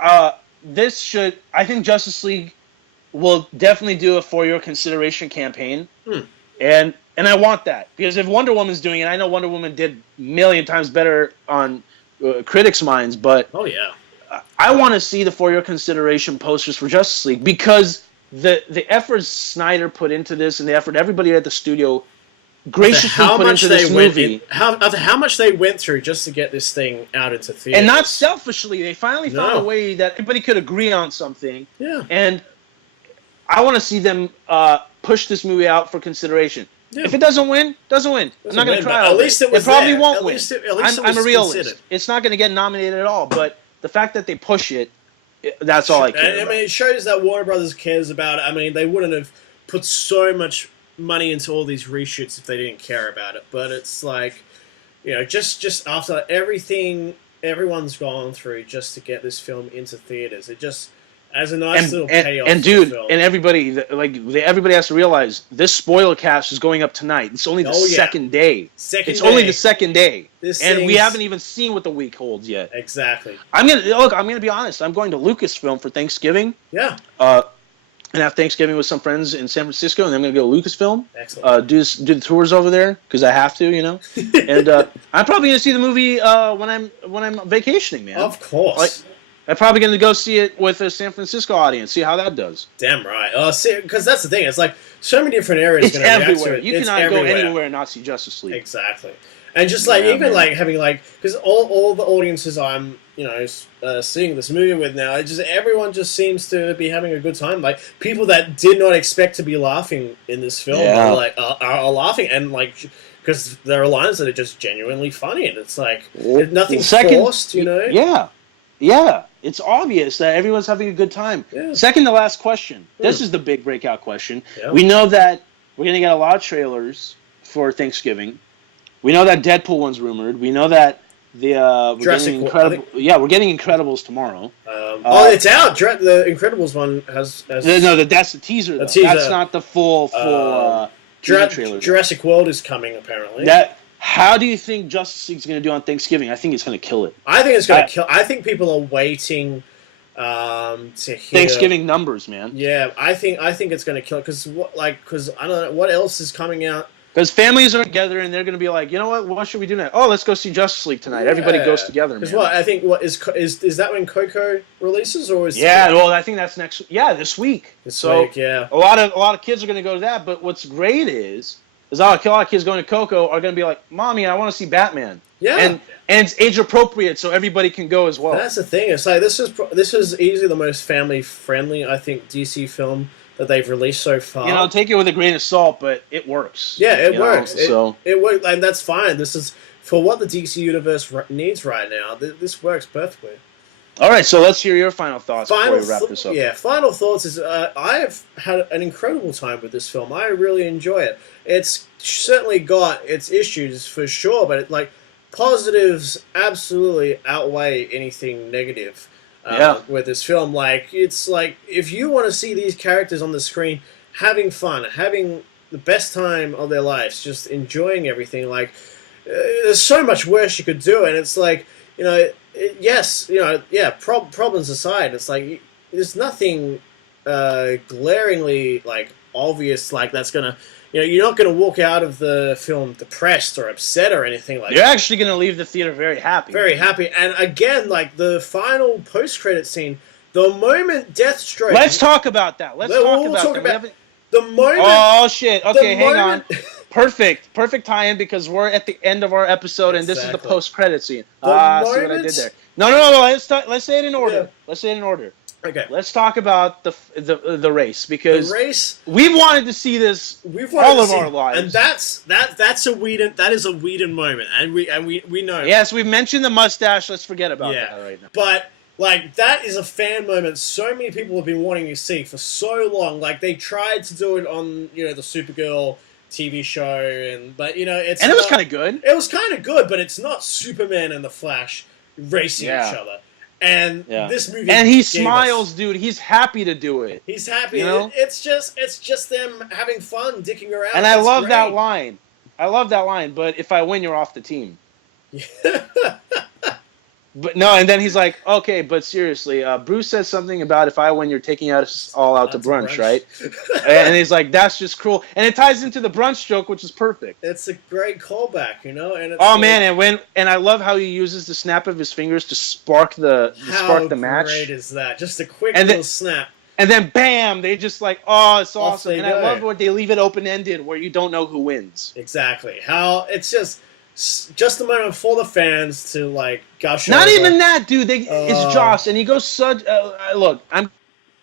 I think Justice League will definitely do a for your consideration campaign, and I want that because if Wonder Woman's doing it, I know Wonder Woman did a million times better on critics' minds, but I want to see the for your consideration posters for Justice League because the effort Snyder put into this and the effort everybody at the studio graciously put into this movie. How much they went through just to get this thing out into theaters. And not selfishly. They finally found a way that everybody could agree on something. Yeah. And I want to see them push this movie out for consideration. Yeah. If it doesn't win, doesn't win. I'm not going to try. At least it was. It probably there. won't win. I'm a realist. Considered. It's not going to get nominated at all. But the fact that they push it, that's all I care about. I mean, it shows that Warner Brothers cares about it. I mean, they wouldn't have put so much money into all these reshoots if they didn't care about it. But it's like, just after everything everyone's gone through just to get this film into theaters, it just as a nice little payoff. And dude, and everybody has to realize this spoiler cast is going up tonight. It's only the second day. Only the second day, and we haven't even seen what the week holds yet. Exactly. I'm gonna be honest. I'm going to Lucasfilm for Thanksgiving. Yeah. And have Thanksgiving with some friends in San Francisco, and then I'm going to go to Lucasfilm. Excellent. Do the tours over there because I have to, And I'm probably going to see the movie when I'm vacationing, man. Of course. I'm probably going to go see it with a San Francisco audience, see how that does. Damn right. Because that's the thing. It's like so many different areas. It's everywhere. You cannot go anywhere and not see Justice League. Exactly. And just having because all the audiences I'm seeing this movie with now, everyone just seems to be having a good time. Like people that did not expect to be laughing in this film are laughing, and because there are lines that are just genuinely funny, and it's like nothing forced, Yeah, it's obvious that everyone's having a good time. Yeah. Second to last question. This is the big breakout question. Yeah. We know that we're going to get a lot of trailers for Thanksgiving. We know that Deadpool one's rumored. We know that we're getting Incredibles tomorrow. It's out. The Incredibles one has that's the teaser. Though. Teaser. That's not the full teaser trailer. Jurassic World is coming apparently. How do you think Justice League's going to do on Thanksgiving? I think it's going to kill it. I think it's going to kill. I think people are waiting to hear Thanksgiving numbers, man. Yeah, I think it's going to kill it because I don't know what else is coming out. Because families are together and they're going to be like, you know what should we do now? Oh, let's go see Justice League tonight. Yeah. Everybody goes together, man. Because I think is that when Coco releases or is I think that's this week. This week, yeah. A lot of kids are going to go to that. But what's great is a lot of kids going to Coco are going to be like, Mommy, I want to see Batman. Yeah, and it's age appropriate, so everybody can go as well. That's the thing. It's like this is easily the most family friendly I think DC film that they've released so far. Take it with a grain of salt, but it works. Yeah, it works. It works, and that's fine. This is for what the DC universe needs right now. This works perfectly. All right, so let's hear your final thoughts before we wrap this up. Yeah, final thoughts is I have had an incredible time with this film. I really enjoy it. It's certainly got its issues for sure, but positives absolutely outweigh anything negative. With this film, it's like if you want to see these characters on the screen having fun, having the best time of their lives, just enjoying everything, there's so much worse you could do, and it's like problems aside, it's like there's nothing glaringly obvious that's gonna. You're not going to walk out of the film depressed or upset or anything like that. You're actually going to leave the theater very happy. Very happy. And again, the final post-credit scene, the moment Deathstroke... Let's talk about that. Let's talk about the moment... Oh, shit. Okay, hang on. Perfect tie-in because we're at the end of our episode and this is the post-credit scene. See what I did there. No. Let's say it in order. Yeah. Let's say it in order. Okay. Let's talk about the race because the race we've wanted to see this all of our lives, and that's a Whedon. That is a Whedon moment, and we know. Yes, we've mentioned the mustache. Let's forget about that right now. But that is a fan moment. So many people have been wanting to see for so long. They tried to do it on the Supergirl TV show, but it was kind of good. It was kind of good, but it's not Superman and the Flash racing each other. And this movie, and he smiles, dude. He's happy to do it. He's happy. It's just them having fun, dicking around. And I love that line. But if I win, you're off the team. But no, and then he's like, okay, but seriously, Bruce says something about if I win, you're taking us all out to brunch, right? And he's like, that's just cruel. And it ties into the brunch joke, which is perfect. It's a great callback, And it's man, and I love how he uses the snap of his fingers to spark the match. How great is that? Just a quick little snap. And then bam, they just it's awesome. And I love what they leave it open-ended where you don't know who wins. Exactly. How it's just a moment for the fans to gush Not over. even that, dude. It's Joss, and he goes such. Look, I'm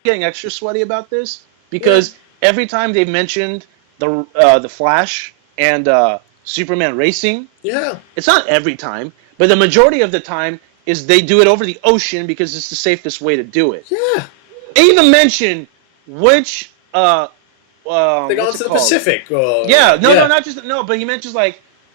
getting extra sweaty about this because every time they've mentioned the Flash and Superman racing, it's not every time, but the majority of the time is they do it over the ocean because it's the safest way to do it. Yeah. They even mention which. They go into the Pacific. Or, but he mentions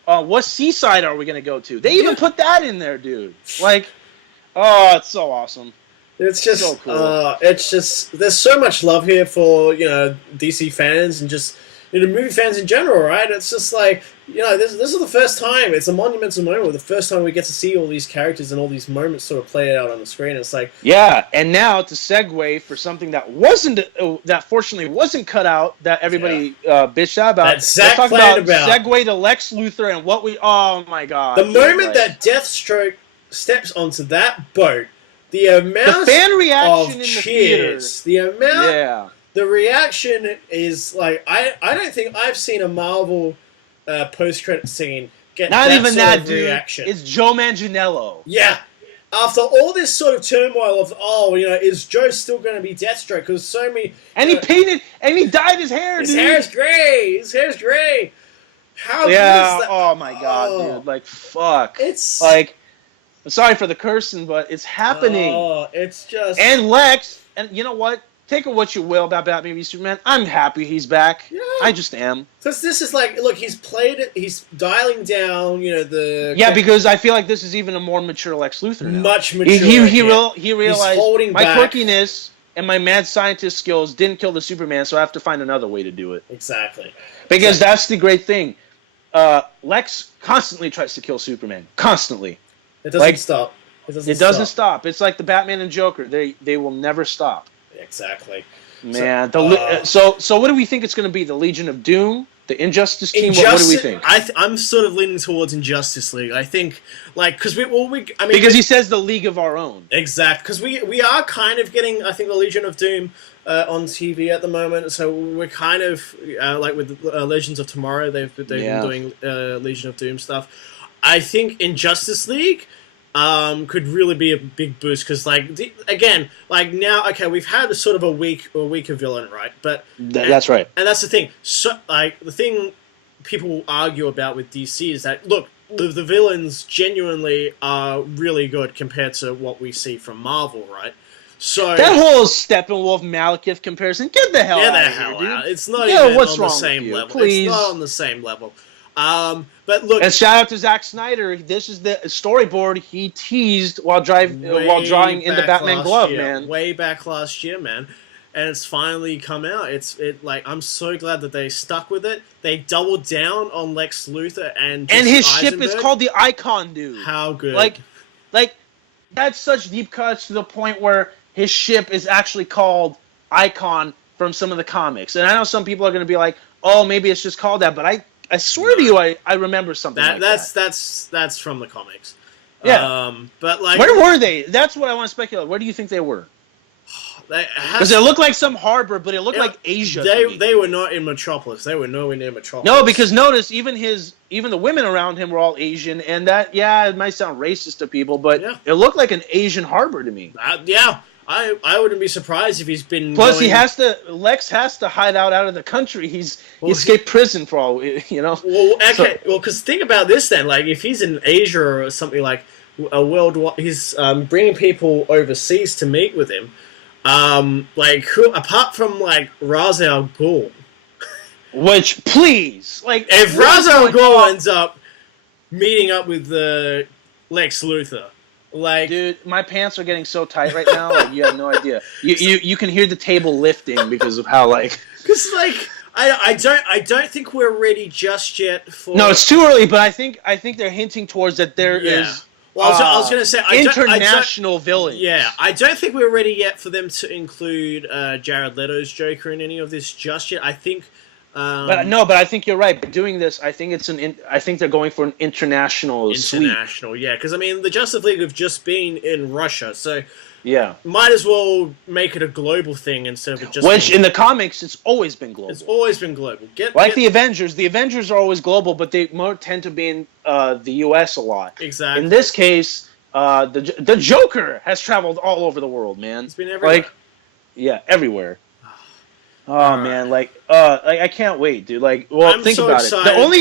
what seaside are we going to go to? They even put that in there, dude. It's so awesome. It's just so cool. There's so much love here for DC fans and just movie fans in general, right? It's just this is the first time. It's a monumental moment. The first time we get to see all these characters and all these moments sort of play out on the screen. It's and now to segue for something that fortunately wasn't cut out that everybody bitched out about. That Zack planned about. Segue to Lex Luthor and what we. Oh my God! The moment that Deathstroke steps onto that boat, the amount the fan reaction of in cheers, the amount. The reaction is I don't think I've seen a Marvel post-credit scene get not that even sort that, of dude. reaction. It's Joe Manganiello. Yeah. After all this sort of turmoil of is Joe still going to be Deathstroke? Because so many and he painted and he dyed his hair. His hair's gray. His hair's gray. How good is that? Oh my God, dude! Fuck. It's I'm sorry for the cursing, but it's happening. Oh, it's just and Lex, and you know what? take it what you will about Batman v Superman. I'm happy he's back. Yeah. I just am. Because this is like, look, he's played it. He's dialing down, the... Yeah, because I feel like this is even a more mature Lex Luthor now. Much mature. He realized my quirkiness and my mad scientist skills didn't kill the Superman, so I have to find another way to do it. Exactly. Because that's the great thing. Lex constantly tries to kill Superman. Constantly. It doesn't stop. It doesn't stop. It's like the Batman and Joker. They will never stop. Exactly. Man. So what do we think it's going to be? The Legion of Doom? The Injustice team? What do we think? I'm sort of leaning towards Injustice League. I think, like, because because he says the League of Our Own. Exactly. Because we are kind of getting, I think, the Legion of Doom on TV at the moment. So we're kind of like with Legends of Tomorrow. They've been doing Legion of Doom stuff. I think Injustice League could really be a big boost because, like, again, like now, okay, we've had a sort of a weaker villain, right? But that's right, and that's the thing. So, like, the thing people argue about with DC is that, look, the villains genuinely are really good compared to what we see from Marvel, right? So that whole Steppenwolf Malekith comparison, get the hell out of here, dude. It's not even what's on wrong the same with you? level. Please. It's not on the same level. But look, and shout out to Zack Snyder. This is the storyboard he teased while drawing in the Batman glove, man. Way back last year, man. And it's finally come out. Like, I'm so glad that they stuck with it. They doubled down on Lex Luthor and his ship is called the Icon, dude. How good! Like that's such deep cuts to the point where his ship is actually called Icon from some of the comics. And I know some people are going to be like, "Oh, maybe it's just called that," but I swear to you, I remember something like that. That's from the comics. Yeah. But like, where were they? That's what I want to speculate. Where do you think they were? Because it looked like some harbor, but it looked like Asia. They were not in Metropolis. They were nowhere near Metropolis. No, because notice even the women around him were all Asian, and that it might sound racist to people, but it looked like an Asian harbor to me. I wouldn't be surprised if he's been. Plus, Lex has to hide out of the country. He escaped prison for all Well, okay. Because think about this then. Like, if he's in Asia or something like a worldwide, he's bringing people overseas to meet with him. Like, apart from like Ra's al Ghul, which please, like, if Ra's al Ghul ends up meeting up with the Lex Luthor. Like, dude, my pants are getting so tight right now. Like, you have no idea. You can hear the table lifting because of how Because I don't think we're ready just yet for. No, it's too early. But I think they're hinting towards that there is. Well, I was going to say international villains. Yeah, I don't think we're ready yet for them to include Jared Leto's Joker in any of this just yet. I think. But I think you're right. By doing this, I think I think they're going for an international sweep. Yeah, because I mean, the Justice League have just been in Russia, so might as well make it a global thing instead of just. Which in the comics, it's always been global. It's always been global. The Avengers. The Avengers are always global, but they more tend to be in the U.S. a lot. Exactly. In this case, the Joker has traveled all over the world, man. It's been everywhere. Everywhere. Oh man, I can't wait, dude. Like, well, think about it.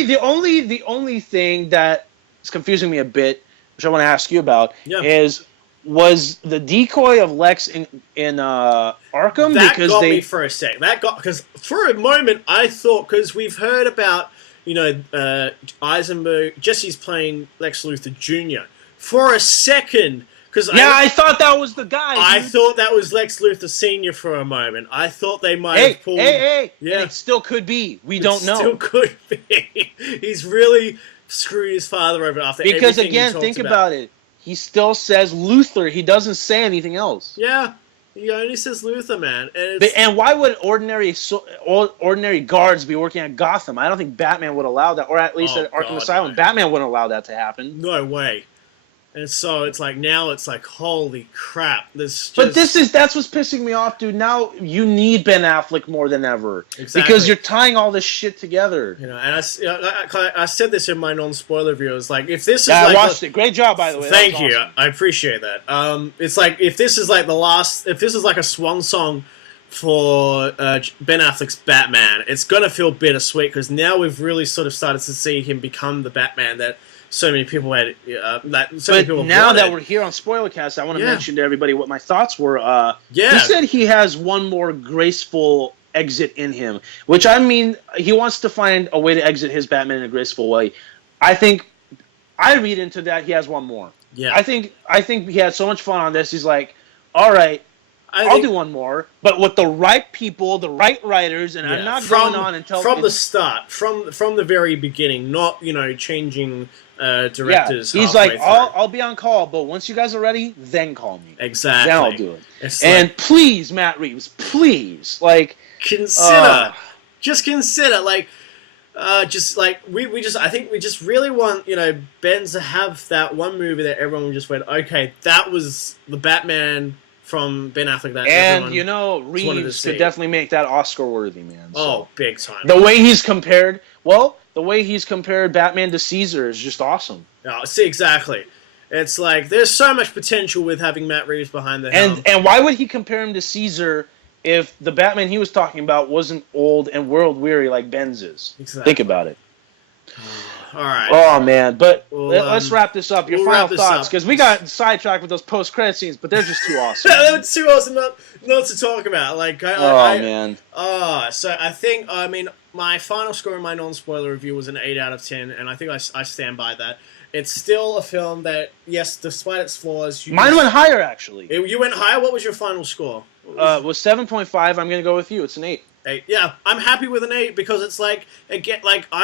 The only thing that is confusing me a bit, which I want to ask you about, was the decoy of Lex in Arkham. That got me for a sec. Because for a moment I thought, because we've heard about Eisenberg, Jesse's playing Lex Luthor Jr. For a second. I thought that was the guy. I thought that was Lex Luthor Sr. for a moment. I thought they might have pulled. Hey! Yeah, and it still could be. We don't know. Still could be. He's really screwed his father over after everything. Because again, think about it. He still says Luthor. He doesn't say anything else. Yeah, he only says Luthor, man. And why would ordinary guards be working at Gotham? I don't think Batman would allow that, or at least at Arkham Asylum, Batman wouldn't allow that to happen. No way. And so it's like now it's like, holy crap! That's what's pissing me off, dude. Now you need Ben Affleck more than ever, because you're tying all this shit together. And I said this in my non-spoiler review. It's like, if this is I watched it. Great job, by the way. Thank you. Awesome. I appreciate that. It's like, if this is like a swan song for Ben Affleck's Batman, it's gonna feel bittersweet because now we've really sort of started to see him become the Batman that so many people had. Many people now wanted. that we're here on Spoilercast, I want to mention to everybody what my thoughts were. He said he has one more graceful exit in him, which I mean, he wants to find a way to exit his Batman in a graceful way. I think I read into that he has one more. Yeah, I think he had so much fun on this. He's like, all right. I'll do one more, but with the right people, the right writers, and I'm not going on until from the start, from the very beginning, not changing directors. He's like, I'll be on call, but once you guys are ready, then call me. Exactly, then I'll do it. And please, Matt Reeves, please, like just consider, I think we just really want Ben to have that one movie that everyone just went, okay, that was the Batman from Ben Affleck that Reeves could definitely make that Oscar worthy, man. So, big time. The way he's compared Batman to Caesar is just awesome. See, exactly. It's like there's so much potential with having Matt Reeves behind the helm. And why would he compare him to Caesar if the Batman he was talking about wasn't old and world weary like Ben's is? Exactly. Think about it. All right. Oh man, but let's wrap this up. Your final thoughts, because we got sidetracked with those post-credit scenes, but they're just too awesome. They were too awesome not to talk about. Man. So I think my final score in my non-spoiler review was an 8 out of 10, and I think I stand by that. It's still a film that, yes, despite its flaws, mine went higher actually. You went higher. What was your final score? Was 7.5. I'm gonna go with you. It's an 8. 8. Yeah, I'm happy with an 8 because it's I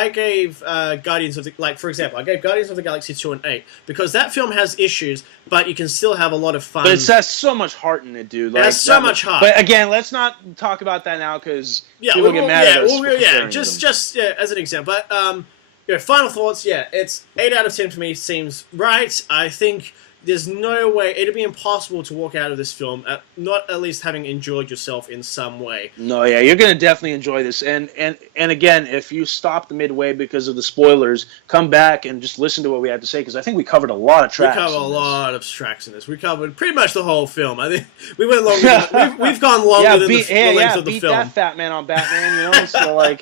gave Guardians of the for example, I gave Guardians of the Galaxy 2 an 8 because that film has issues, but you can still have a lot of fun. But it has so much heart in it, dude. It has so much heart. But again, let's not talk about that now because people get mad at us. Just as an example. But final thoughts. Yeah, it's 8 out of 10 for me. Seems right. I think there's no way it'd be impossible to walk out of this film not at least having enjoyed yourself in some way. No, yeah, you're gonna definitely enjoy this. And again, if you stop the midway because of the spoilers, come back and just listen to what we had to say because I think we covered a lot of tracks. We covered a lot of tracks in this. We covered pretty much the whole film. I think we went longer. We've gone longer than the length of the film. Beat that fat man on Batman, So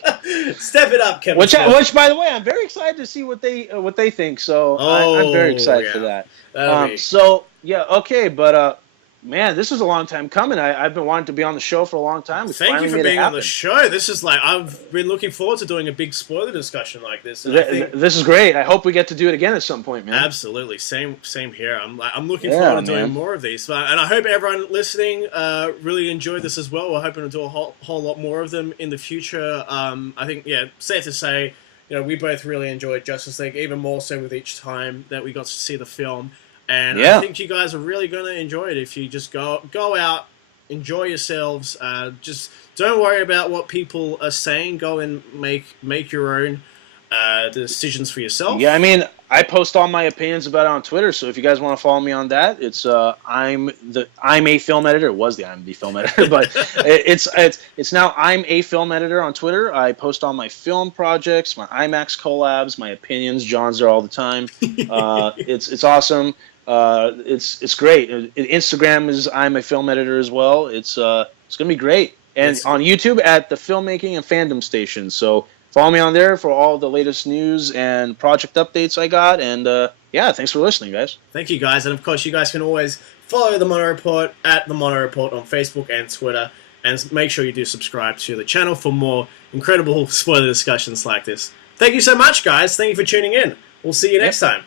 step it up, Kevin. Which, by the way, I'm very excited to see what they think. So I'm very excited for that. Man, this is a long time coming. I've been wanting to be on the show for a long time. Thank you for being on the show. This is I've been looking forward to doing a big spoiler discussion like this. This is great. I hope we get to do it again at some point, man. Absolutely, same here. I'm looking forward to doing more of these, and I hope everyone listening really enjoyed this as well. We're hoping to do a whole lot more of them in the future. I think safe to say, we both really enjoyed Justice League, even more so with each time that we got to see the film. And I think you guys are really going to enjoy it if you just go out, enjoy yourselves. Just don't worry about what people are saying. Go and make your own decisions for yourself. Yeah, I mean, I post all my opinions about it on Twitter. So if you guys want to follow me on that, it's I'm a film editor. It was the I'm the film editor, but it's now I'm a film editor on Twitter. I post all my film projects, my IMAX collabs, my opinions. John's there all the time. It's awesome. It's great. Instagram is I'm a film editor as well. It's gonna be great. And on YouTube at the Filmmaking and Fandom Station. So follow me on there for all the latest news and project updates I got. And thanks for listening, guys. Thank you, guys. And of course, you guys can always follow the Mono Report at the Mono Report on Facebook and Twitter. And make sure you do subscribe to the channel for more incredible spoiler discussions like this. Thank you so much, guys. Thank you for tuning in. We'll see you next time.